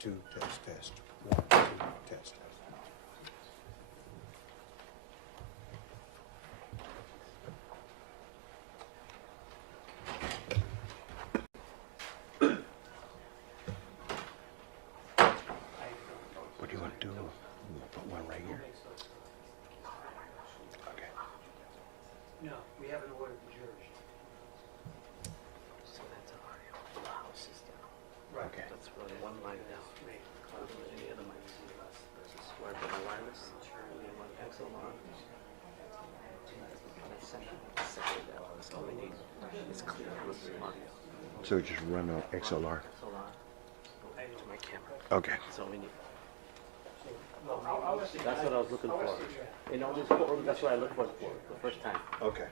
2, test, test. 1, 2, test, test. What do you want to do? We'll put one right here. Okay. No, we haven't ordered the jurors. So that's an audio. The house is down. Right. Okay. That's really one line down. Any other mics? There's a square for the wireless. And then one XLR. That's separate. That's all we need. It's clear with the audio. So just run an XLR. XLR to my camera. Okay. That's all we need. That's what I was looking for. In all this courtroom, that's what I looked for the first time. Okay.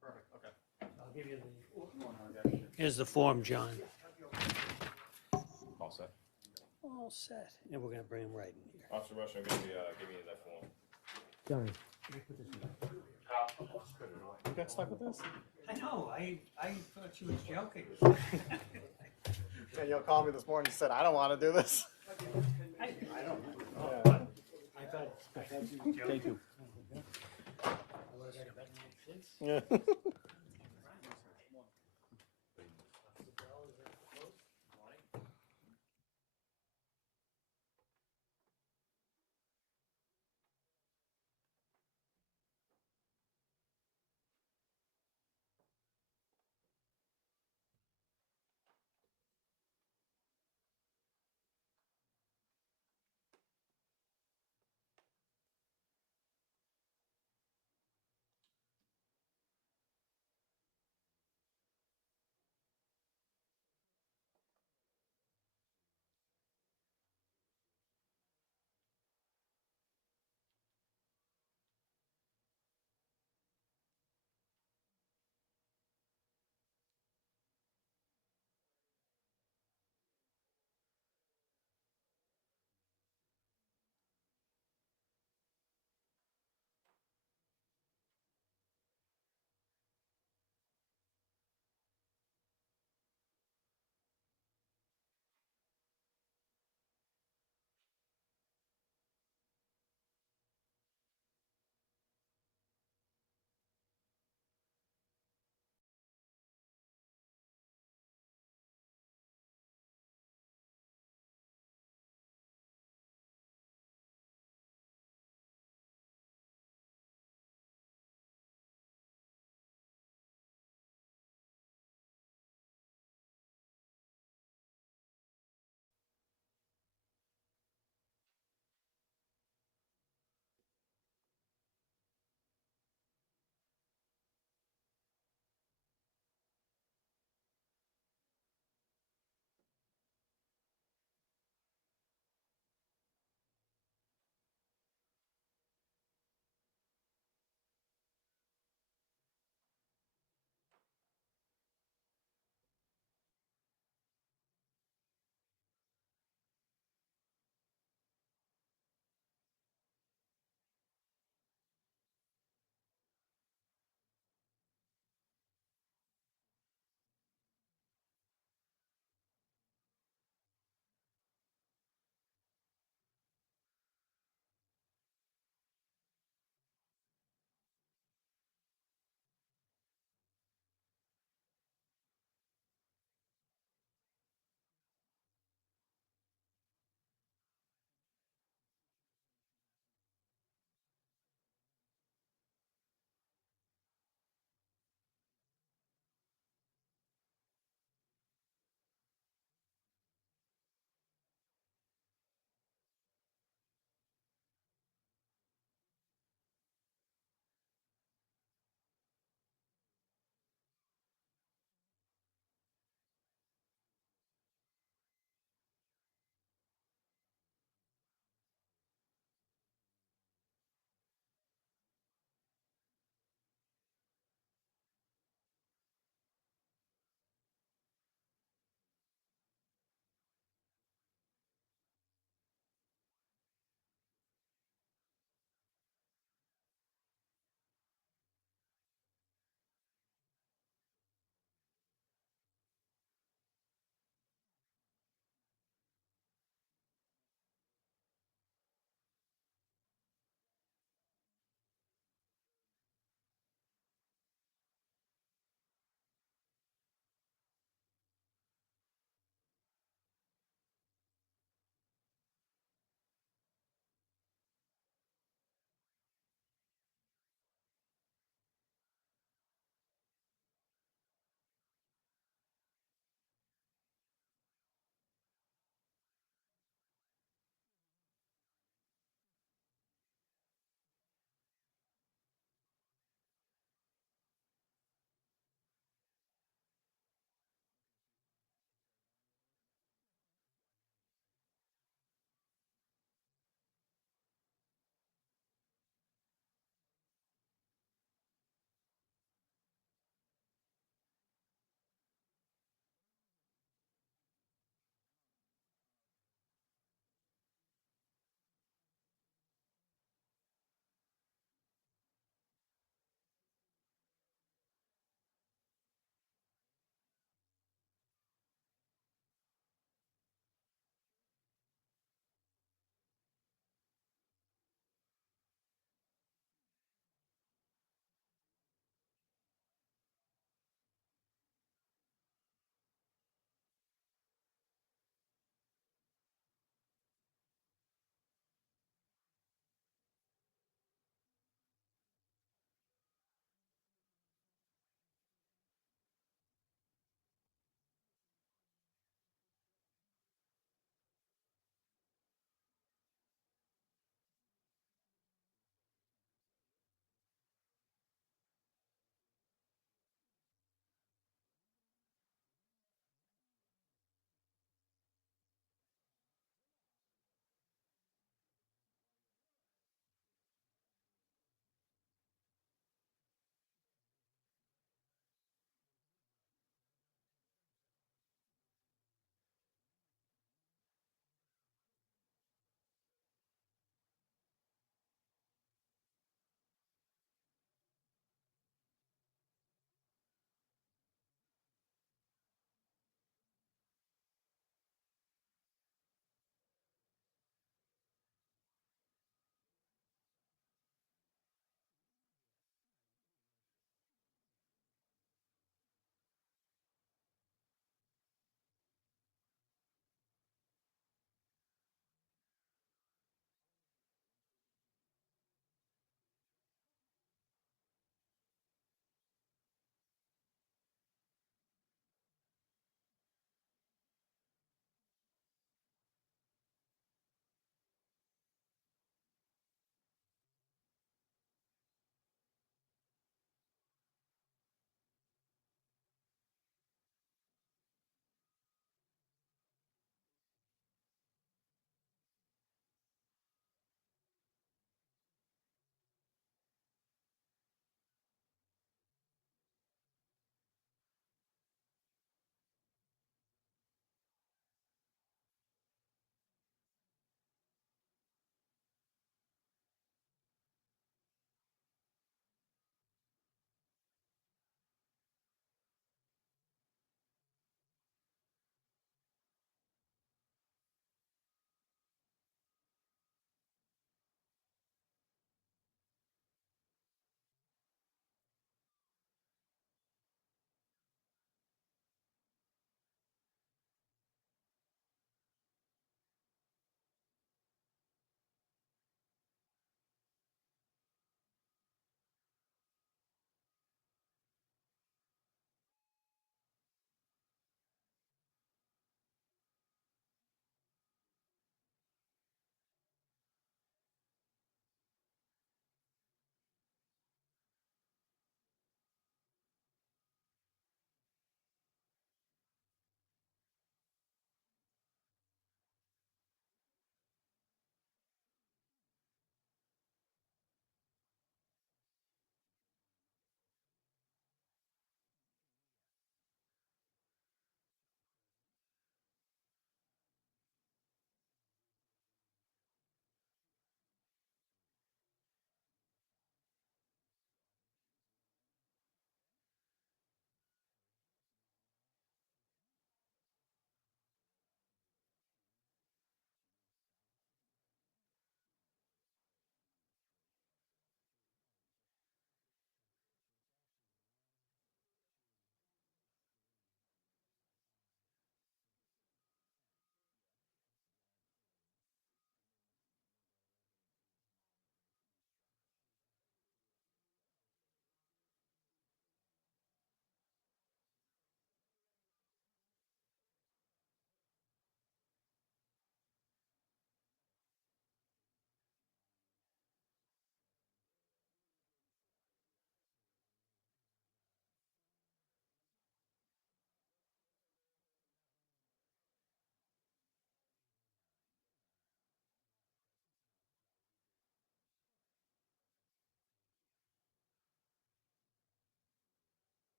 Perfect, okay. I'll give you the, here's the form, John. All set. All set. And we're gonna bring them right in here. Officer Rush, I'm gonna be giving you that form. John, You got stuck with this? I know, I thought she was joking. Yeah, you called me this morning. You said I don't want to do this. I don't know. Yeah. I thought she was joking. Thank you. Yeah.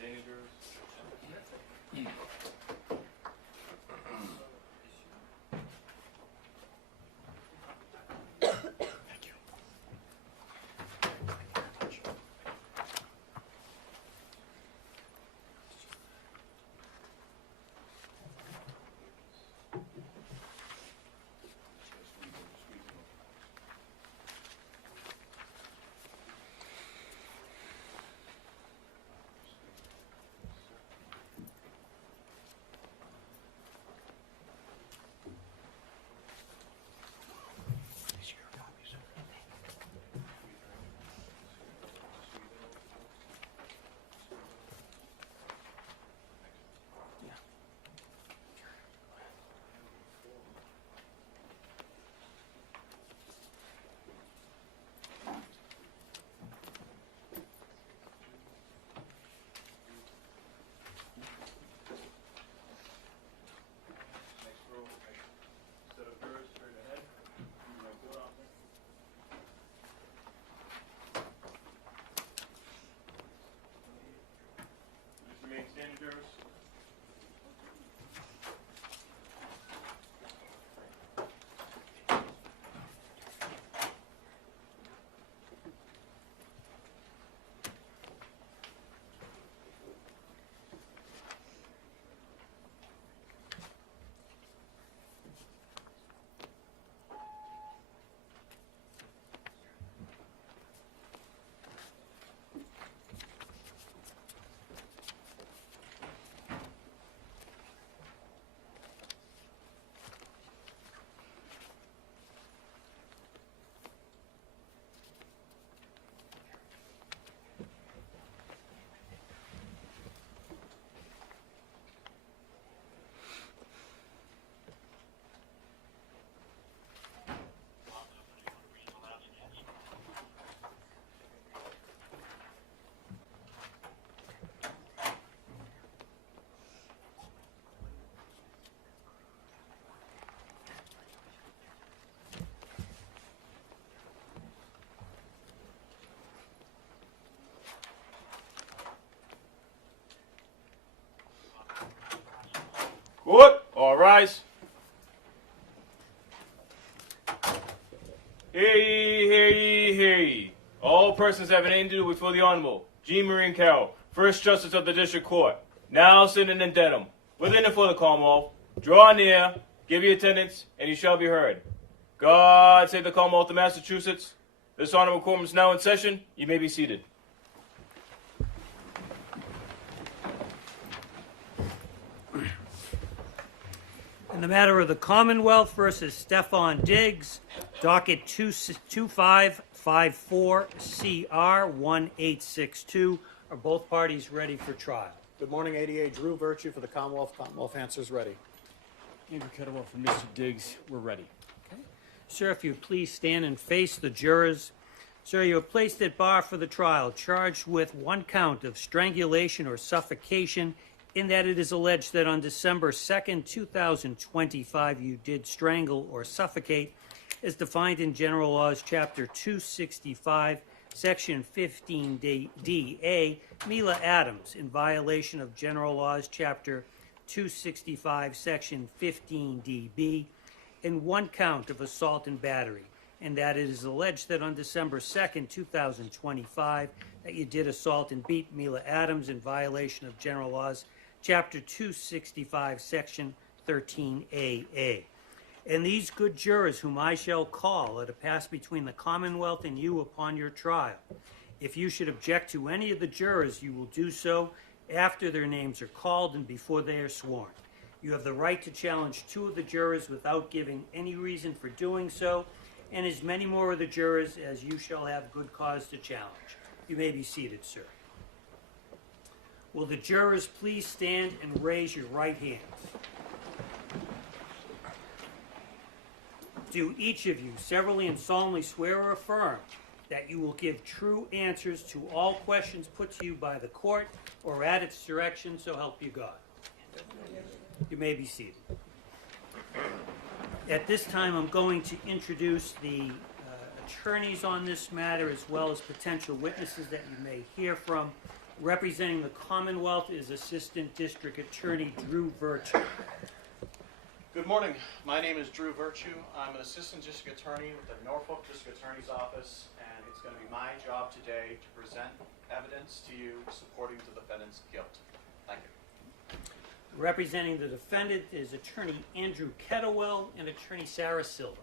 Standing jurors. Next row, set of jurors straight ahead. Right foot on there. Just remain standing jurors. Court, all rise. Hear ye, hear ye, hear ye. All persons having anything to do before the Honorable G. Marine Carroll, First Justice of the District Court, now sitting in dedum, within and for the Commonwealth, draw near, give your attendance, and you shall be heard. God save the Commonwealth of Massachusetts. This honorable quorum is now in session. You may be seated. In the matter of the Commonwealth versus Stefon Diggs, docket 2554 CR 1862, are both parties ready for trial? Good morning, ADA Drew Virtue for the Commonwealth. Commonwealth answers ready. Andrew Kettlewell from Mr. Diggs. We're ready. Sir, if you please stand and face the jurors. Sir, you are placed at bar for the trial, charged with one count of strangulation or suffocation, in that it is alleged that on December 2nd, 2025, you did strangle or suffocate, as defined in General Laws, Chapter 265, Section 15DA, Mila Adams, in violation of General Laws, Chapter 265, Section 15DB, in one count of assault and battery, and that it is alleged that on December 2nd, 2025, that you did assault and beat Mila Adams in violation of General Laws, Chapter 265, Section 13AA. And these good jurors whom I shall call are to pass between the Commonwealth and you upon your trial. If you should object to any of the jurors, you will do so after their names are called and before they are sworn. You have the right to challenge two of the jurors without giving any reason for doing so, and as many more of the jurors as you shall have good cause to challenge. You may be seated, sir. Will the jurors please stand and raise your right hands? Do each of you severally and solemnly swear or affirm that you will give true answers to all questions put to you by the court or at its direction, so help you God? You may be seated. At this time, I'm going to introduce the attorneys on this matter, as well as potential witnesses that you may hear from. Representing the Commonwealth is Assistant District Attorney Drew Virtue. Good morning. My name is Drew Virtue. I'm an assistant district attorney with the Norfolk District Attorney's Office, and it's going to be my job today to present evidence to you supporting the defendant's guilt. Thank you. Representing the defendant is Attorney Andrew Kettlewell and Attorney Sarah Silva.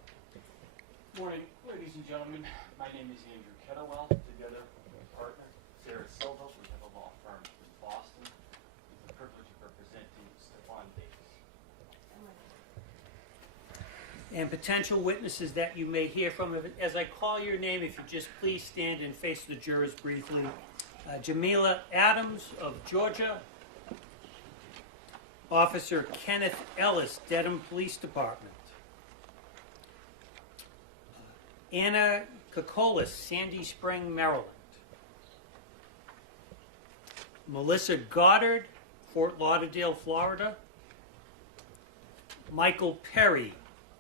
Good morning, ladies and gentlemen. My name is Andrew Kettlewell. Together with my partner, Sarah Silva, we have a law firm in Boston. It's a privilege of representing Stefon Diggs. And potential witnesses that you may hear from. As I call your name, if you just please stand and face the jurors briefly. Jamila Adams of Georgia. Officer Kenneth Ellis, Dedham Police Department. Anna Kokolis, Sandy Spring, Maryland. Melissa Goddard, Fort Lauderdale, Florida. Michael Perry,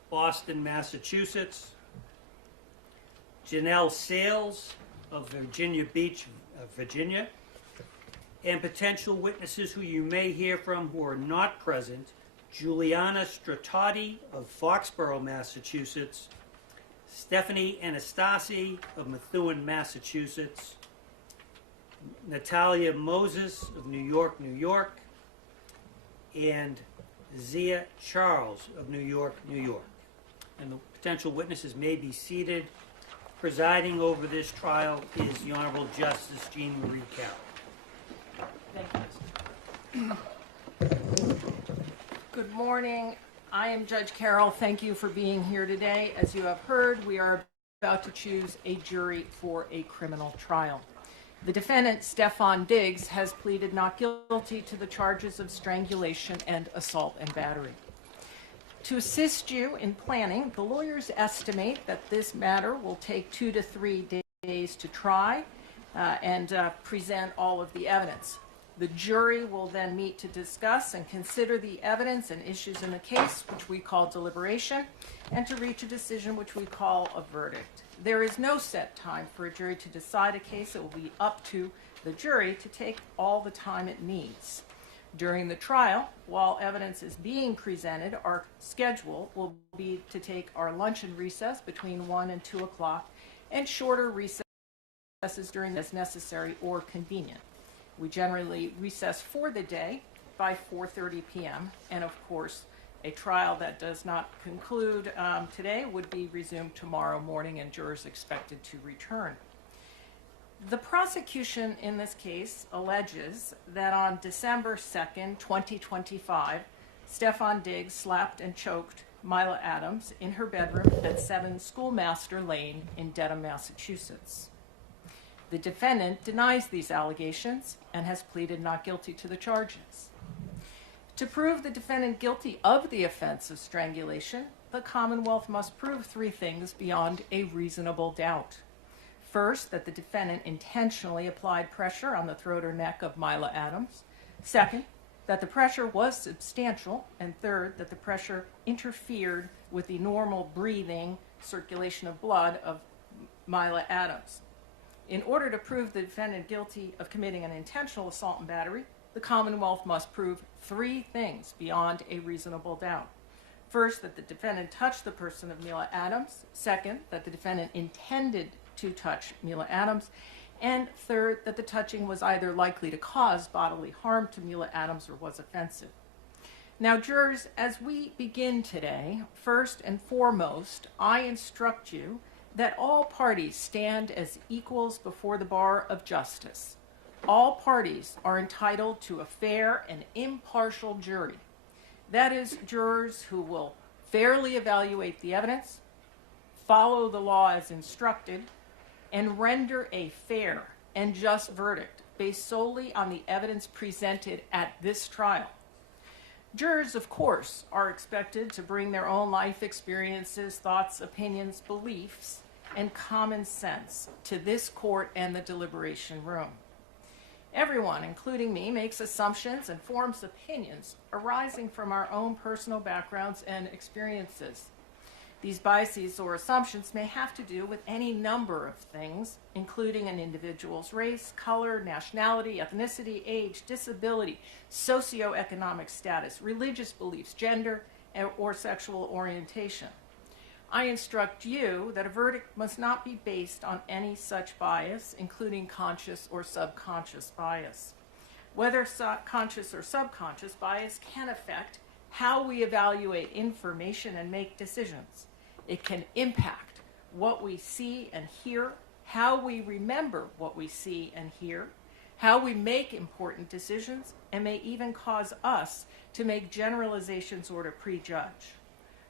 Boston, Massachusetts. Janelle Sales of Virginia Beach, Virginia. And potential witnesses who you may hear from who are not present: Juliana Stratati of Foxborough, Massachusetts. Stephanie Anastasi of Methuen, Massachusetts. Natalia Moses of New York, New York. And Zia Charles of New York, New York. And the potential witnesses may be seated. Presiding over this trial is the Honorable Justice Jean Marie Carroll. Thank you. Good morning. I am Judge Carroll. Thank you for being here today. As you have heard, we are about to choose a jury for a criminal trial. The defendant, Stefon Diggs, has pleaded not guilty to the charges of strangulation and assault and battery. To assist you in planning, the lawyers estimate that this matter will take 2 to 3 days to try and present all of the evidence. The jury will then meet to discuss and consider the evidence and issues in the case, which we call deliberation, and to reach a decision, which we call a verdict. There is no set time for a jury to decide a case. It will be up to the jury to take all the time it needs. During the trial, while evidence is being presented, our schedule will be to take our luncheon recess between 1 and 2 o'clock and shorter recesses during as necessary or convenient. We generally recess for the day by 4:30 p.m. and of course a trial that does not conclude today would be resumed tomorrow morning and jurors expected to return. The prosecution in this case alleges that on December 2nd, 2025, Stefon Diggs slapped and choked Mila Adams in her bedroom at 7 Schoolmaster Lane in Dedham, Massachusetts. The defendant denies these allegations and has pleaded not guilty to the charges. To prove the defendant guilty of the offense of strangulation, the Commonwealth must prove 3 things beyond a reasonable doubt. First, that the defendant intentionally applied pressure on the throat or neck of Mila Adams. Second, that the pressure was substantial. And third, that the pressure interfered with the normal breathing, circulation of blood of Mila Adams. In order to prove the defendant guilty of committing an intentional assault and battery, the Commonwealth must prove 3 things beyond a reasonable doubt. First, that the defendant touched the person of Mila Adams. Second, that the defendant intended to touch Mila Adams. And third, that the touching was either likely to cause bodily harm to Mila Adams or was offensive. Now, jurors, as we begin today, first and foremost, I instruct you that all parties stand as equals before the bar of justice. All parties are entitled to a fair and impartial jury. That is, jurors who will fairly evaluate the evidence, follow the law as instructed, and render a fair and just verdict based solely on the evidence presented at this trial. Jurors, of course, are expected to bring their own life experiences, thoughts, opinions, beliefs, and common sense to this court and the deliberation room. Everyone, including me, makes assumptions and forms opinions arising from our own personal backgrounds and experiences. These biases or assumptions may have to do with any number of things, including an individual's race, color, nationality, ethnicity, age, disability, socioeconomic status, religious beliefs, gender, or sexual orientation. I instruct you that a verdict must not be based on any such bias, including conscious or subconscious bias. Whether conscious or subconscious bias can affect how we evaluate information and make decisions. It can impact what we see and hear, how we remember what we see and hear, how we make important decisions, and may even cause us to make generalizations or to prejudge.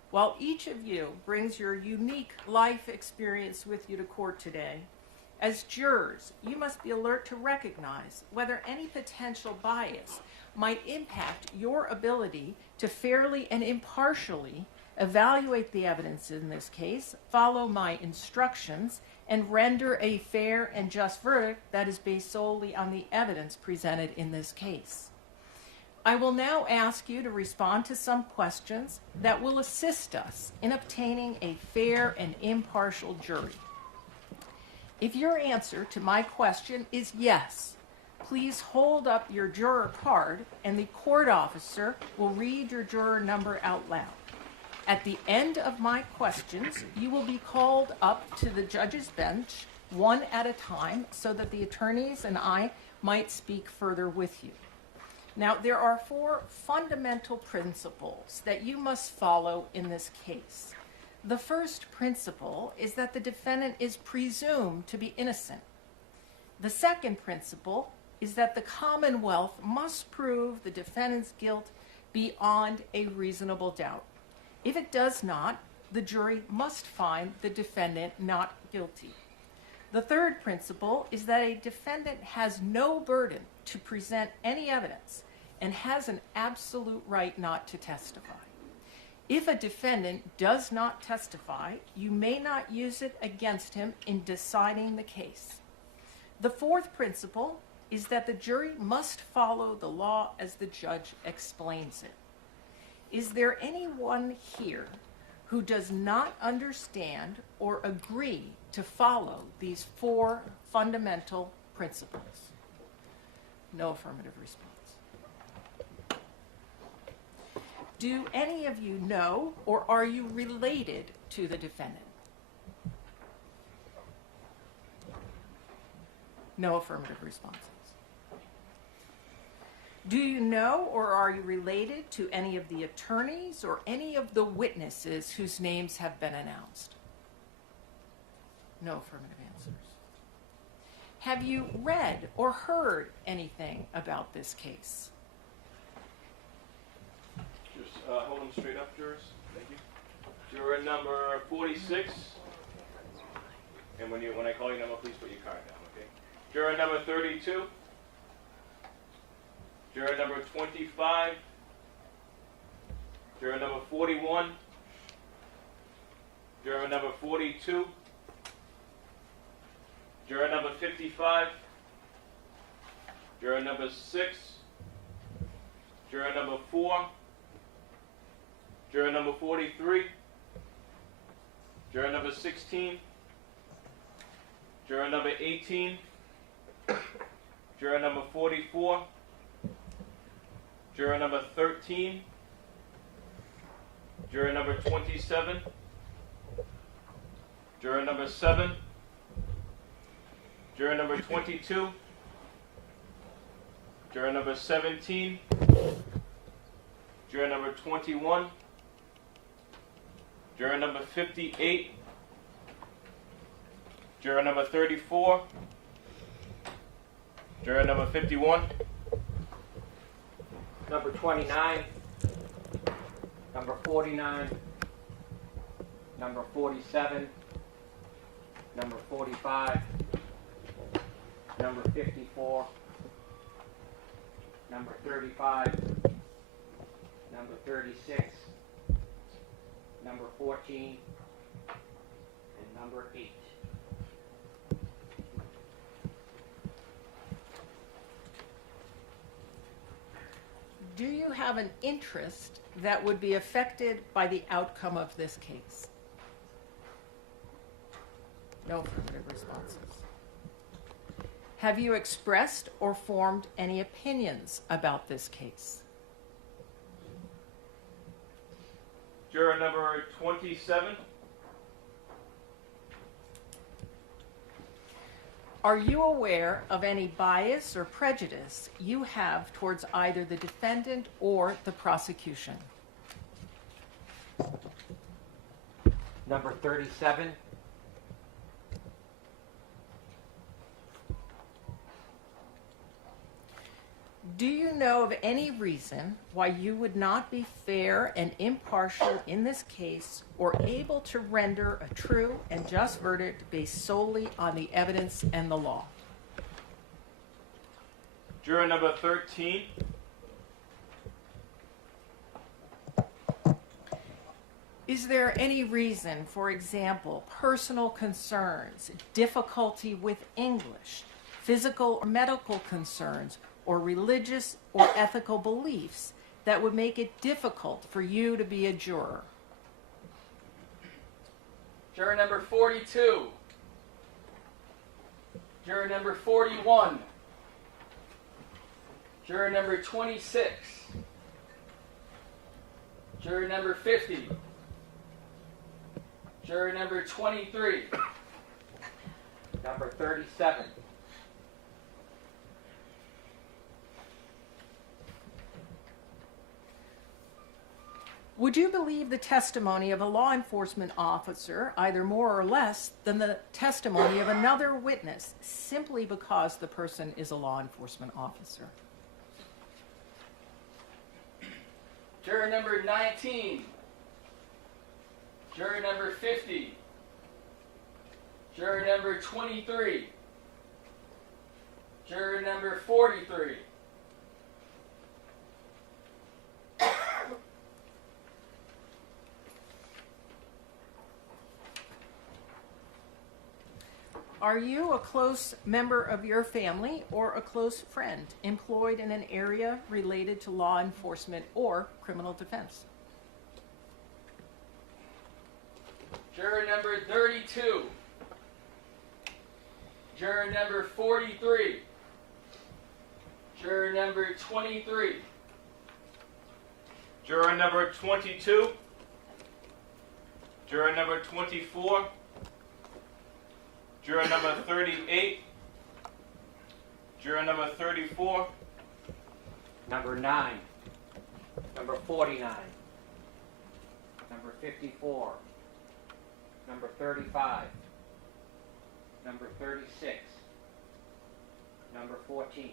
While each of you brings your unique life experience with you to court today, as jurors, you must be alert to recognize whether any potential bias might impact your ability to fairly and impartially evaluate the evidence in this case, follow my instructions, and render a fair and just verdict that is based solely on the evidence presented in this case. I will now ask you to respond to some questions that will assist us in obtaining a fair and impartial jury. If your answer to my question is yes, please hold up your juror card and the court officer will read your juror number out loud. At the end of my questions, you will be called up to the judge's bench one at a time so that the attorneys and I might speak further with you. Now, there are 4 fundamental principles that you must follow in this case. The first principle is that the defendant is presumed to be innocent. The second principle is that the Commonwealth must prove the defendant's guilt beyond a reasonable doubt. If it does not, the jury must find the defendant not guilty. The third principle is that a defendant has no burden to present any evidence and has an absolute right not to testify. If a defendant does not testify, you may not use it against him in deciding the case. The fourth principle is that the jury must follow the law as the judge explains it. Is there anyone here who does not understand or agree to follow these 4 fundamental principles? No affirmative response. Do any of you know or are you related to the defendant? No affirmative responses. Do you know or are you related to any of the attorneys or any of the witnesses whose names have been announced? No affirmative answers. Have you read or heard anything about this case? Just hold them straight up, jurors. Thank you. Juror number 46. And when I call your number, please put your card down, okay? Juror number 32. Juror number 25. Juror number 41. Juror number 42. Juror number 55. Juror number 6. Juror number 4. Juror number 43. Juror number 16. Juror number 18. Juror number 44. Juror number 13. Juror number 27. Juror number 7. Juror number 22. Juror number 17. Juror number 21. Juror number 58. Juror number 34. Juror number 51. Number 29, number 49, number 47, number 45, number 54, number 35, number 36, number 14, and number 8. Do you have an interest that would be affected by the outcome of this case? No affirmative responses. Have you expressed or formed any opinions about this case? Juror number 27. Are you aware of any bias or prejudice you have towards either the defendant or the prosecution? Number 37. Do you know of any reason why you would not be fair and impartial in this case or able to render a true and just verdict based solely on the evidence and the law? Juror number 13. Is there any reason, for example, personal concerns, difficulty with English, physical or medical concerns, or religious or ethical beliefs that would make it difficult for you to be a juror? Juror number 42. Juror number 41. Juror number 26. Juror number 50. Juror number 23. Number 37. Would you believe the testimony of a law enforcement officer, either more or less than the testimony of another witness, simply because the person is a law enforcement officer? Juror number 19. Juror number 50. Juror number 23. Juror number 43. Are you a close member of your family or a close friend employed in an area related to law enforcement or criminal defense? Juror number 32. Juror number 43. Juror number 23. Juror number 22. Juror number 24. Juror number 38. Juror number 34. Number 9. Number 49. Number 54. Number 35. Number 36. Number 14.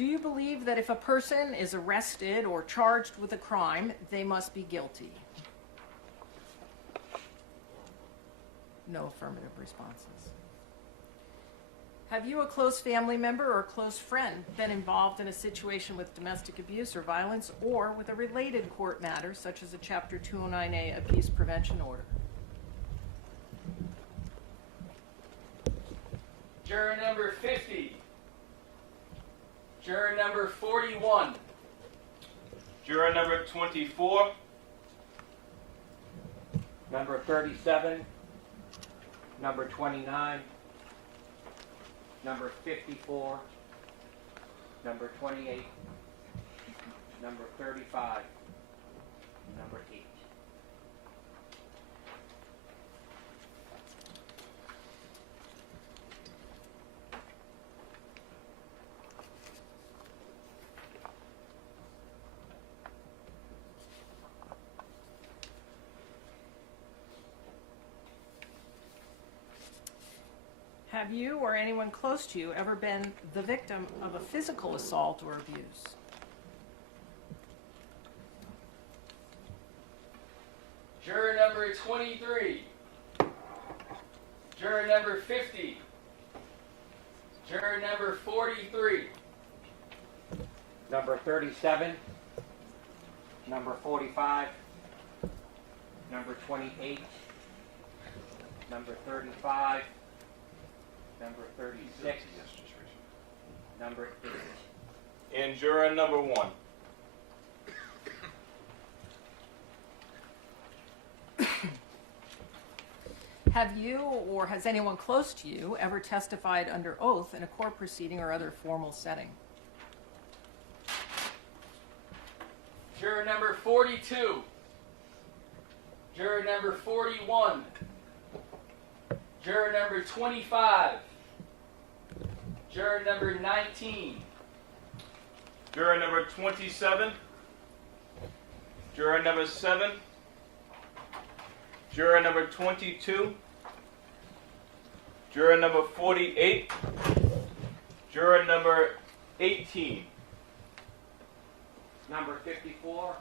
Do you believe that if a person is arrested or charged with a crime, they must be guilty? No affirmative responses. Have you, a close family member or close friend, been involved in a situation with domestic abuse or violence or with a related court matter such as a Chapter 209A abuse prevention order? Juror number 50. Juror number 41. Juror number 24. Number 37. Number 29. Number 54. Number 28. Number 35. Number 8. Have you or anyone close to you ever been the victim of a physical assault or abuse? Juror number 23. Juror number 50. Juror number 43. Number 37. Number 45. Number 28. Number 35. Number 36. Number 8. And juror number 1. Have you or has anyone close to you ever testified under oath in a court proceeding or other formal setting? Juror number 42. Juror number 41. Juror number 25. Juror number 19. Juror number 27. Juror number 7. Juror number 22. Juror number 48. Juror number 18. Number 54.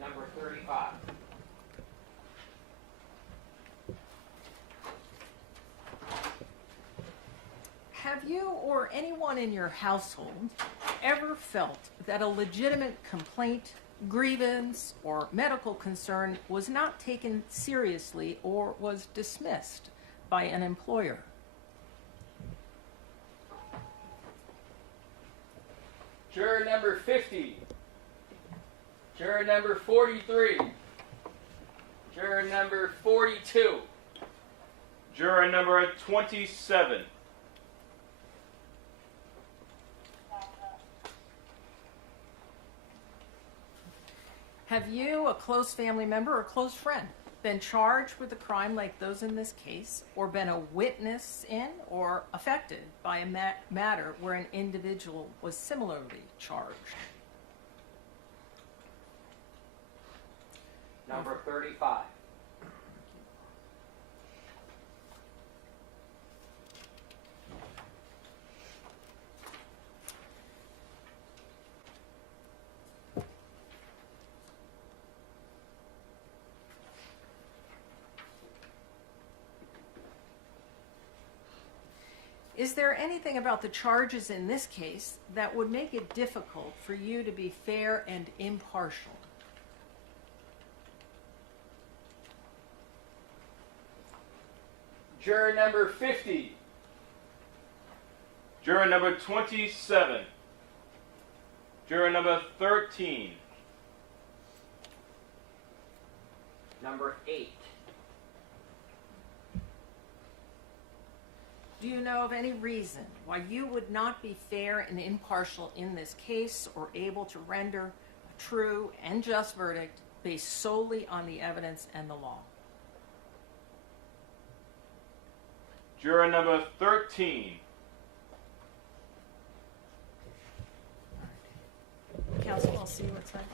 Number 35. Have you or anyone in your household ever felt that a legitimate complaint, grievance, or medical concern was not taken seriously or was dismissed by an employer? Juror number 50. Juror number 43. Juror number 42. Juror number 27. Have you, a close family member or close friend, been charged with a crime like those in this case, or been a witness in or affected by a matter where an individual was similarly charged? Number 35. Is there anything about the charges in this case that would make it difficult for you to be fair and impartial? Juror number 50. Juror number 27. Juror number 13. Number 8. Do you know of any reason why you would not be fair and impartial in this case or able to render a true and just verdict based solely on the evidence and the law? Juror number 13. Counsel, I'll see you at second.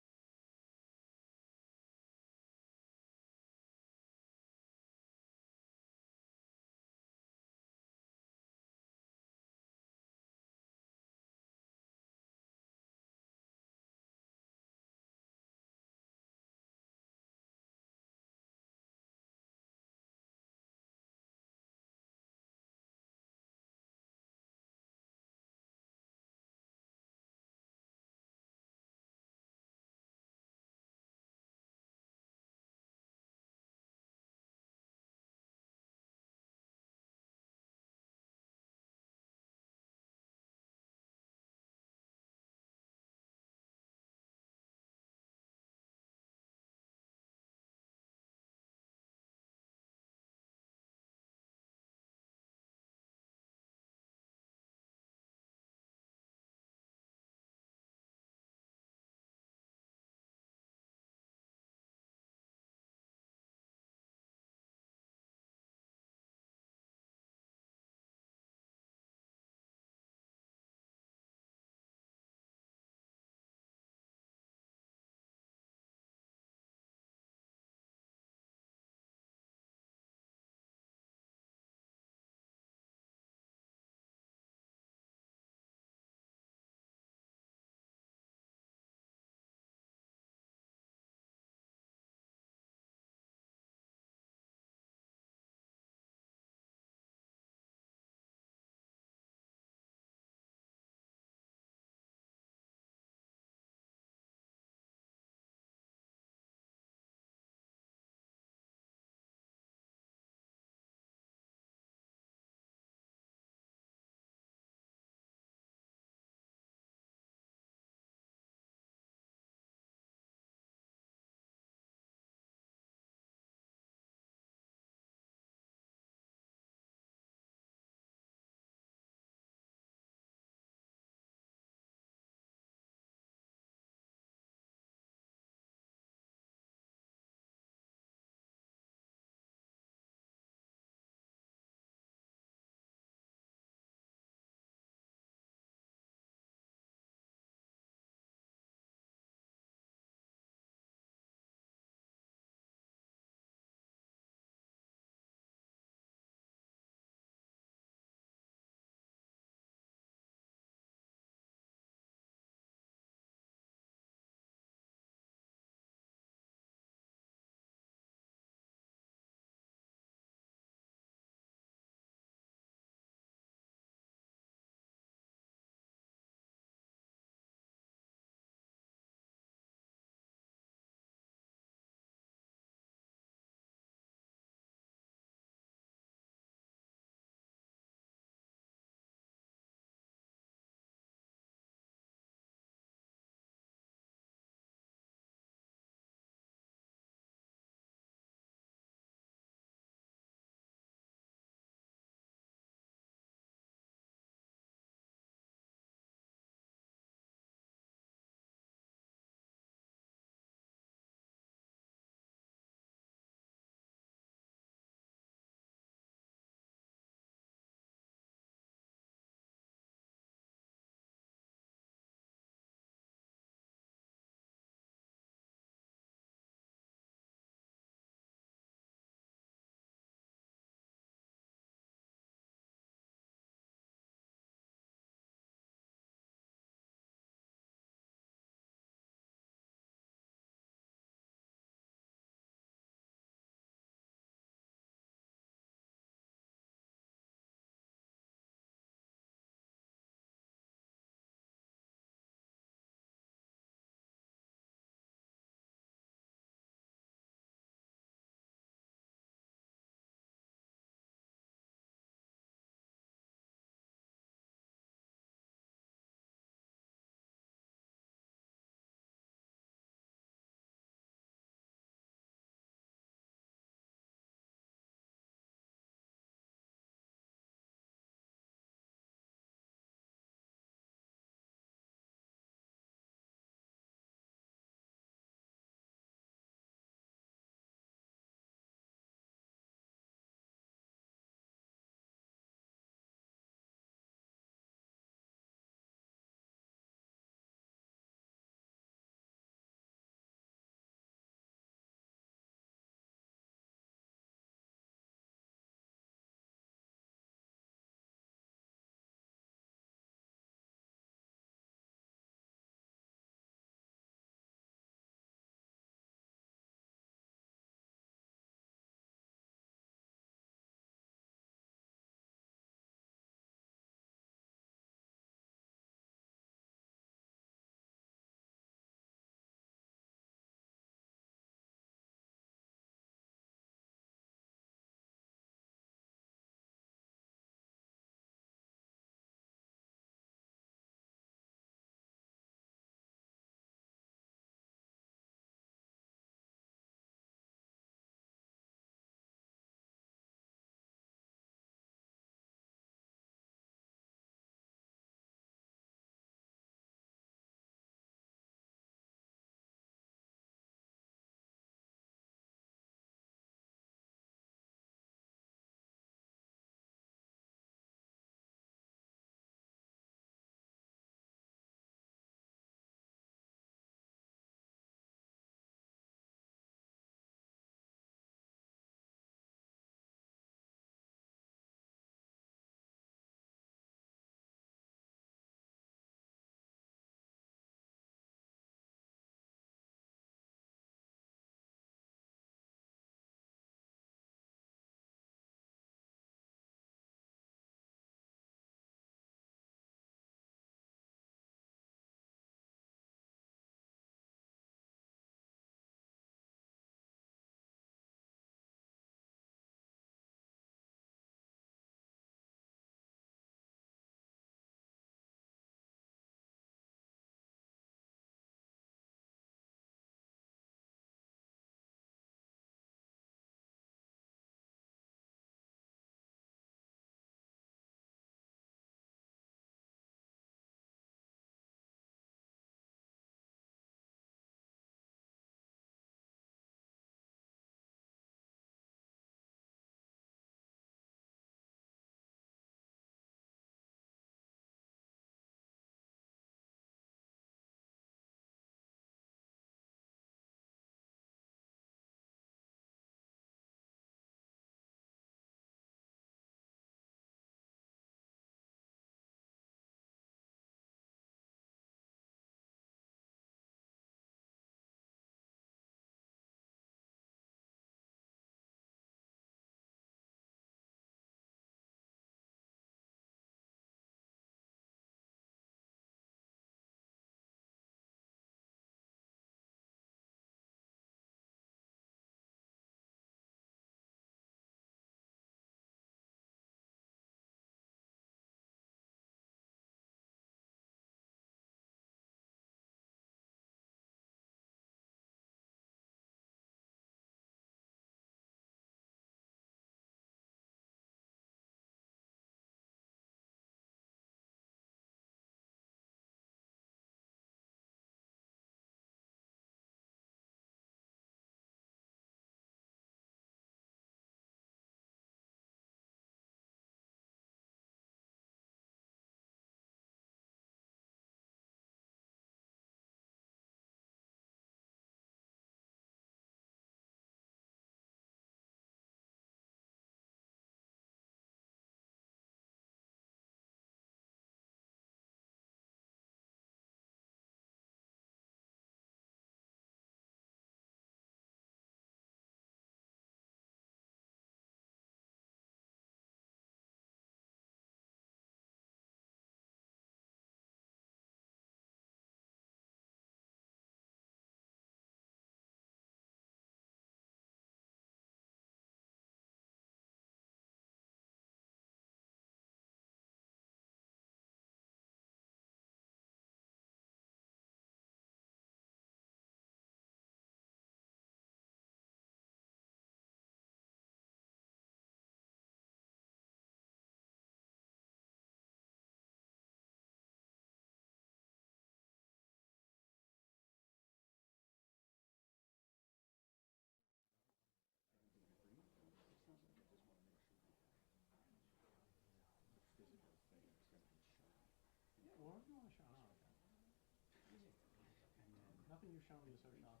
showing me the social doc?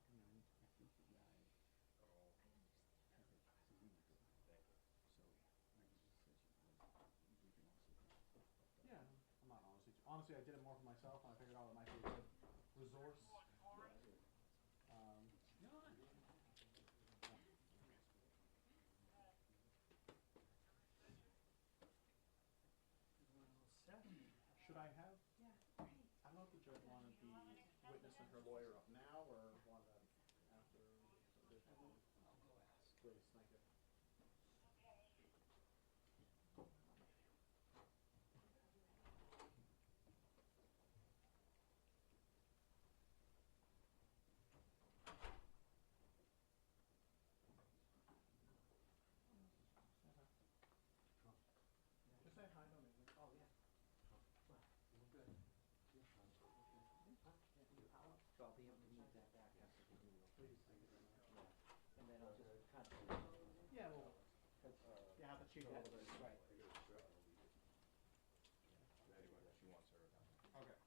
Yeah, I'm not honestly, I did it more for myself, and I figured out it might be a good resource. Should I have? Yeah. I don't know if the judge wanted the witness and her lawyer up now, or wanted that after. I'll go ask. Please, thank you. Just say hi to me. Oh, yeah. Good. So I'll be able to move that back after the meeting. Please, thank you very much. And then I'll just kind of. Yeah, well, yeah, have to cheat a little bit. Right. Anyway, she wants her. Okay.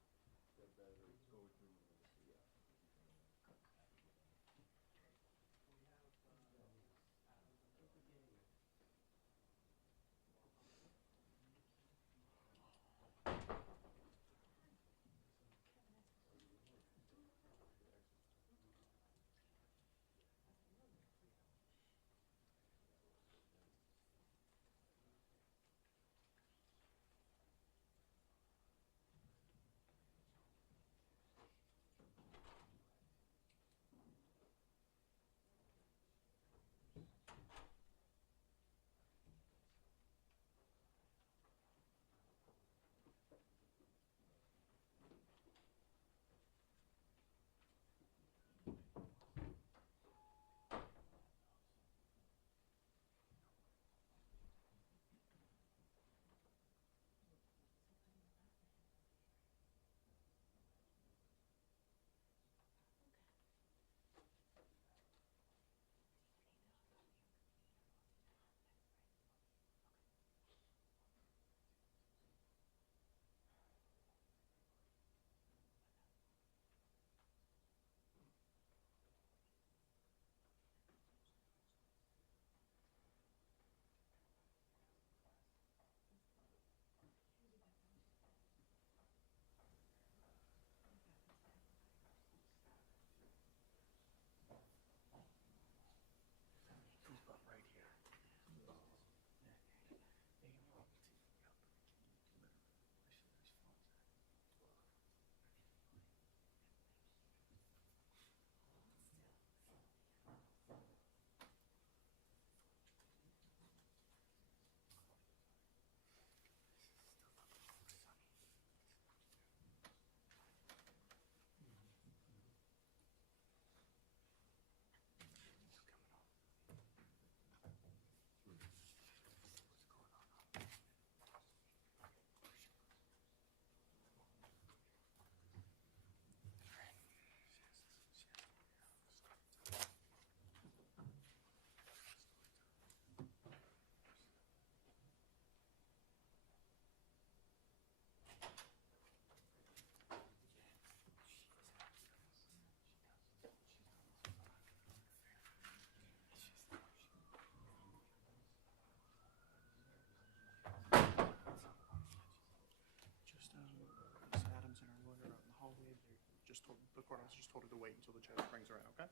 Miss Adams and her lawyer out in the hallway. They just told the courthouse just told her to wait until the judge brings her in. Okay.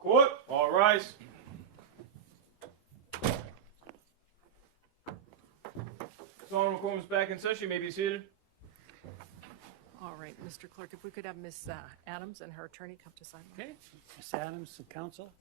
Court, all rise. This honorable court is back in session. You may be seated. All right, Mr. Clerk, if we could have Ms. Adams and her attorney come to sign. Okay, Ms. Adams, the counsel.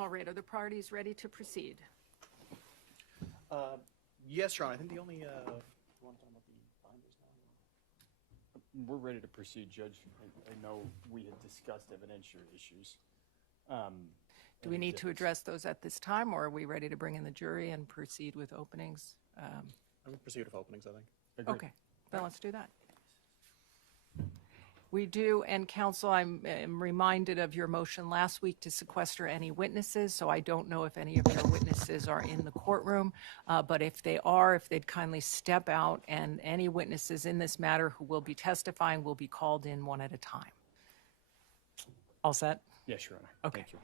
All right, are the parties ready to proceed? Yes, Your Honor. I think the only you want to talk about the binders now? We're ready to proceed, Judge. I know we had discussed evidentiary issues. Do we need to address those at this time, or are we ready to bring in the jury and proceed with openings? I'm going to proceed with openings, I think. Agreed. Okay, then let's do that. We do, and counsel, I'm reminded of your motion last week to sequester any witnesses, so I don't know if any of your witnesses are in the courtroom, but if they are, if they'd kindly step out, and any witnesses in this matter who will be testifying will be called in one at a time. All set? Yes, Your Honor. Okay. Thank you.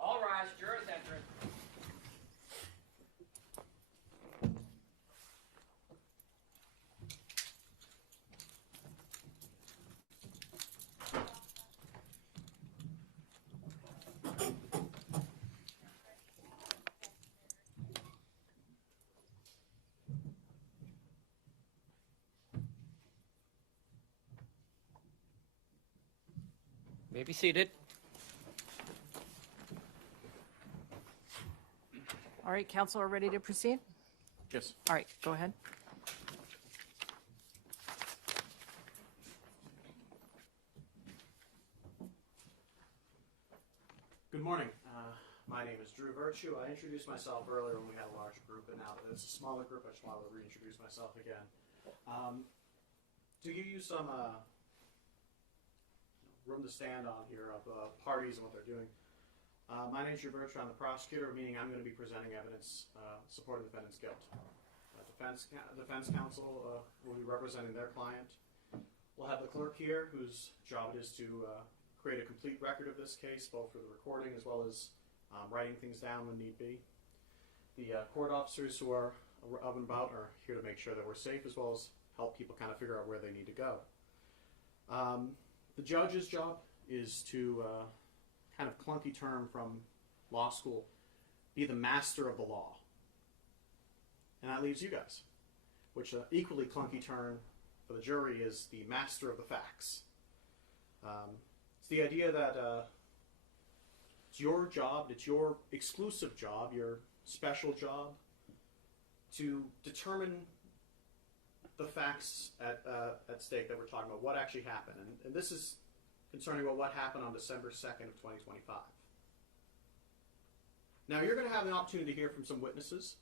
All rise, jurors entering. May be seated. All right, counsel are ready to proceed? Yes. All right, go ahead. Good morning. My name is Drew Virtue. I introduced myself earlier when we had a larger group, but now that it's a smaller group, I just wanted to reintroduce myself again. To give you some room to stand on here of parties and what they're doing. My name is Drew Virtue. I'm the prosecutor, meaning I'm going to be presenting evidence supporting the defendant's guilt. Defense counsel will be representing their client. We'll have the clerk here, whose job it is to create a complete record of this case, both for the recording as well as writing things down when need be. The court officers who are up and about are here to make sure that we're safe, as well as help people kind of figure out where they need to go. The judge's job is to, kind of clunky term from law school, be the master of the law. And that leaves you guys, which equally clunky term for the jury is the master of the facts. It's the idea that it's your job, it's your exclusive job, your special job, to determine the facts at stake that we're talking about, what actually happened. And this is concerning what happened on December 2nd of 2025. Now, you're going to have an opportunity to hear from some witnesses.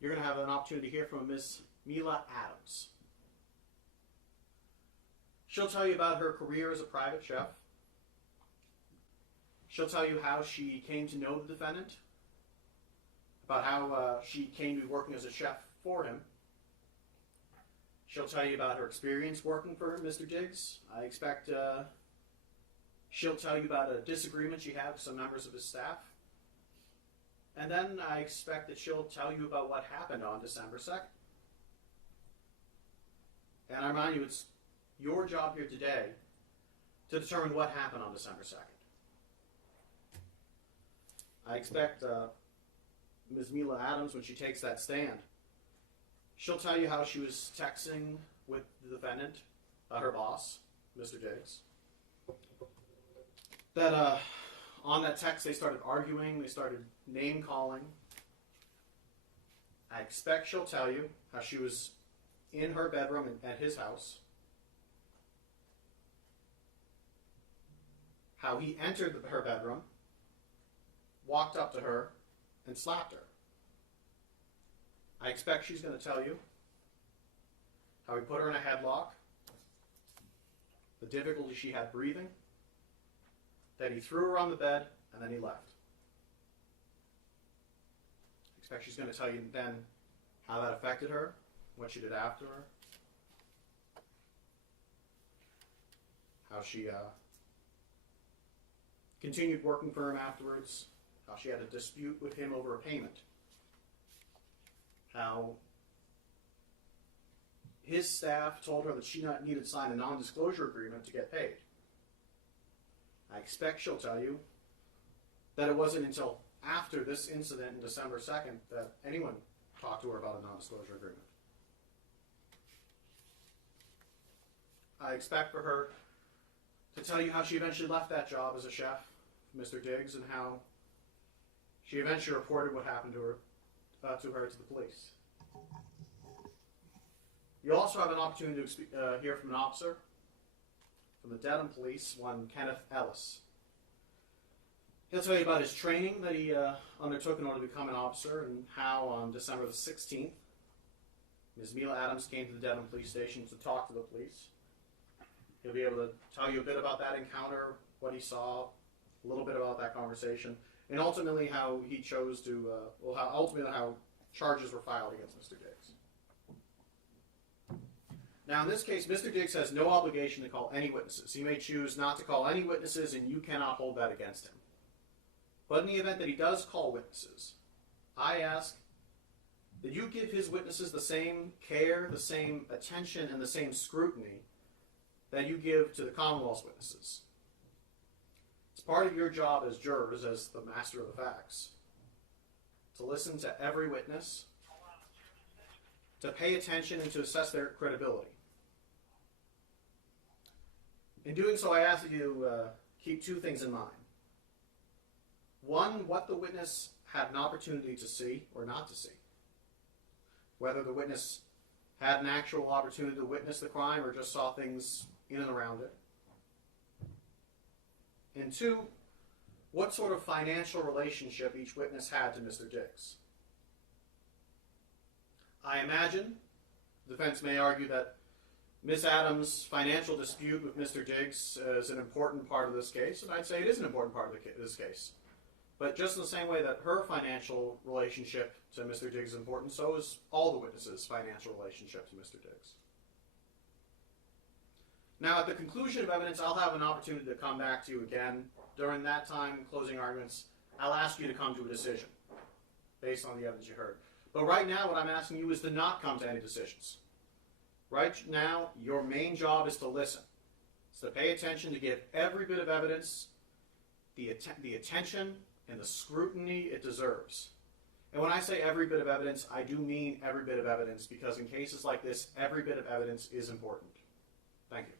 You're going to have an opportunity to hear from Miss Mila Adams. She'll tell you about her career as a private chef. She'll tell you how she came to know the defendant, about how she came to be working as a chef for him. She'll tell you about her experience working for Mr. Diggs. I expect she'll tell you about a disagreement she had with some members of his staff. And then I expect that she'll tell you about what happened on December 2nd. And I remind you, it's your job here today to determine what happened on December 2nd. I expect Ms. Mila Adams, when she takes that stand, she'll tell you how she was texting with the defendant, her boss, Mr. Diggs. That on that text they started arguing, they started name calling. I expect she'll tell you how she was in her bedroom at his house, how he entered her bedroom, walked up to her, and slapped her. I expect she's going to tell you how he put her in a headlock, the difficulty she had breathing, that he threw her on the bed, and then he left. I expect she's going to tell you then how that affected her, what she did after her, how she continued working for him afterwards, how she had a dispute with him over a payment, how his staff told her that she needed to sign a non-disclosure agreement to get paid. I expect she'll tell you that it wasn't until after this incident on December 2nd that anyone talked to her about a non-disclosure agreement. I expect for her to tell you how she eventually left that job as a chef, Mr. Diggs, and how she eventually reported what happened to her to the police. You also have an opportunity to hear from an officer from the Dedham Police, one Kenneth Ellis. He'll tell you about his training that he undertook in order to become an officer and how on December the 16th, Ms. Mila Adams came to the Dedham Police Station to talk to the police. He'll be able to tell you a bit about that encounter, what he saw, a little bit about that conversation, and ultimately how he chose to, how charges were filed against Mr. Diggs. Now, in this case, Mr. Diggs has no obligation to call any witnesses. He may choose not to call any witnesses, and you cannot hold that against him. But in the event that he does call witnesses, I ask that you give his witnesses the same care, the same attention, and the same scrutiny that you give to the Commonwealth's witnesses. It's part of your job as jurors, as the master of the facts, to listen to every witness, to pay attention, and to assess their credibility. In doing so, I ask that you keep two things in mind. One, what the witness had an opportunity to see or not to see. Whether the witness had an actual opportunity to witness the crime or just saw things in and around it. And two, what sort of financial relationship each witness had to Mr. Diggs. I imagine the defense may argue that Ms. Adams' financial dispute with Mr. Diggs is an important part of this case, and I'd say it is an important part of this case. But just in the same way that her financial relationship to Mr. Diggs is important, so is all the witnesses' financial relationship to Mr. Diggs. Now, at the conclusion of evidence, I'll have an opportunity to come back to you again. During that time, closing arguments, I'll ask you to come to a decision based on the evidence you heard. But right now, what I'm asking you is to not come to any decisions. Right now, your main job is to listen. It's to pay attention, to give every bit of evidence the attention and the scrutiny it deserves. And when I say every bit of evidence, I do mean every bit of evidence, because in cases like this, every bit of evidence is important. Thank you.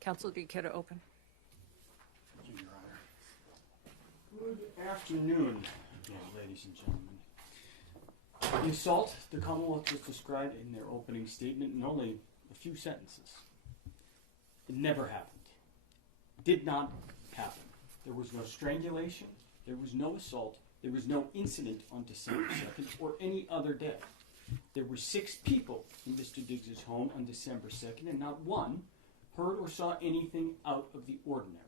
Counsel, do you care to open? Thank you, Your Honor. Good afternoon, again, ladies and gentlemen. The assault the Commonwealth just described in their opening statement in only a few sentences. It never happened. Did not happen. There was no strangulation. There was no assault. There was no incident on December 2nd or any other day. There were 6 people in Mr. Diggs' home on December 2nd, and not one heard or saw anything out of the ordinary.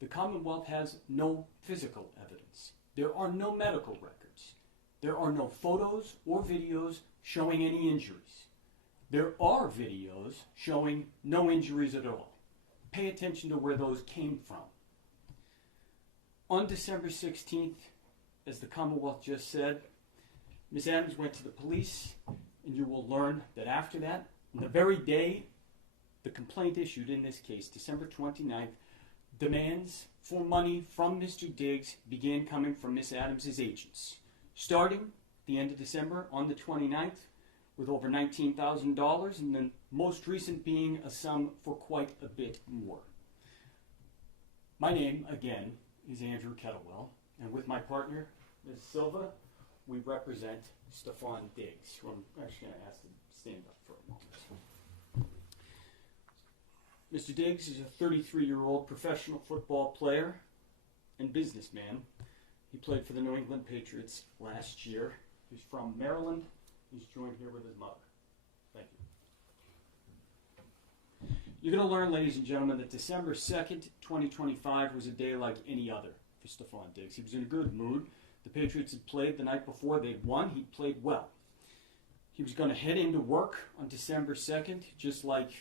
The Commonwealth has no physical evidence. There are no medical records. There are no photos or videos showing any injuries. There are videos showing no injuries at all. Pay attention to where those came from. On December 16th, as the Commonwealth just said, Ms. Adams went to the police, and you will learn that after that, on the very day the complaint issued in this case, December 29th, demands for money from Mr. Diggs began coming from Ms. Adams' agents. Starting the end of December on the 29th with over $19,000, and the most recent being a sum for quite a bit more. My name, again, is Andrew Kettlewell, and with my partner, Ms. Silva, we represent Stefon Diggs, who I'm actually going to ask to stand up for a moment. Mr. Diggs is a 33-year-old professional football player and businessman. He played for the New England Patriots last year. He's from Maryland. He's joined here with his mother. Thank you. You're going to learn, ladies and gentlemen, that December 2nd, 2025 was a day like any other for Stefon Diggs. He was in a good mood. The Patriots had played the night before. They'd won. He played well. He was going to head into work on December 2nd, just like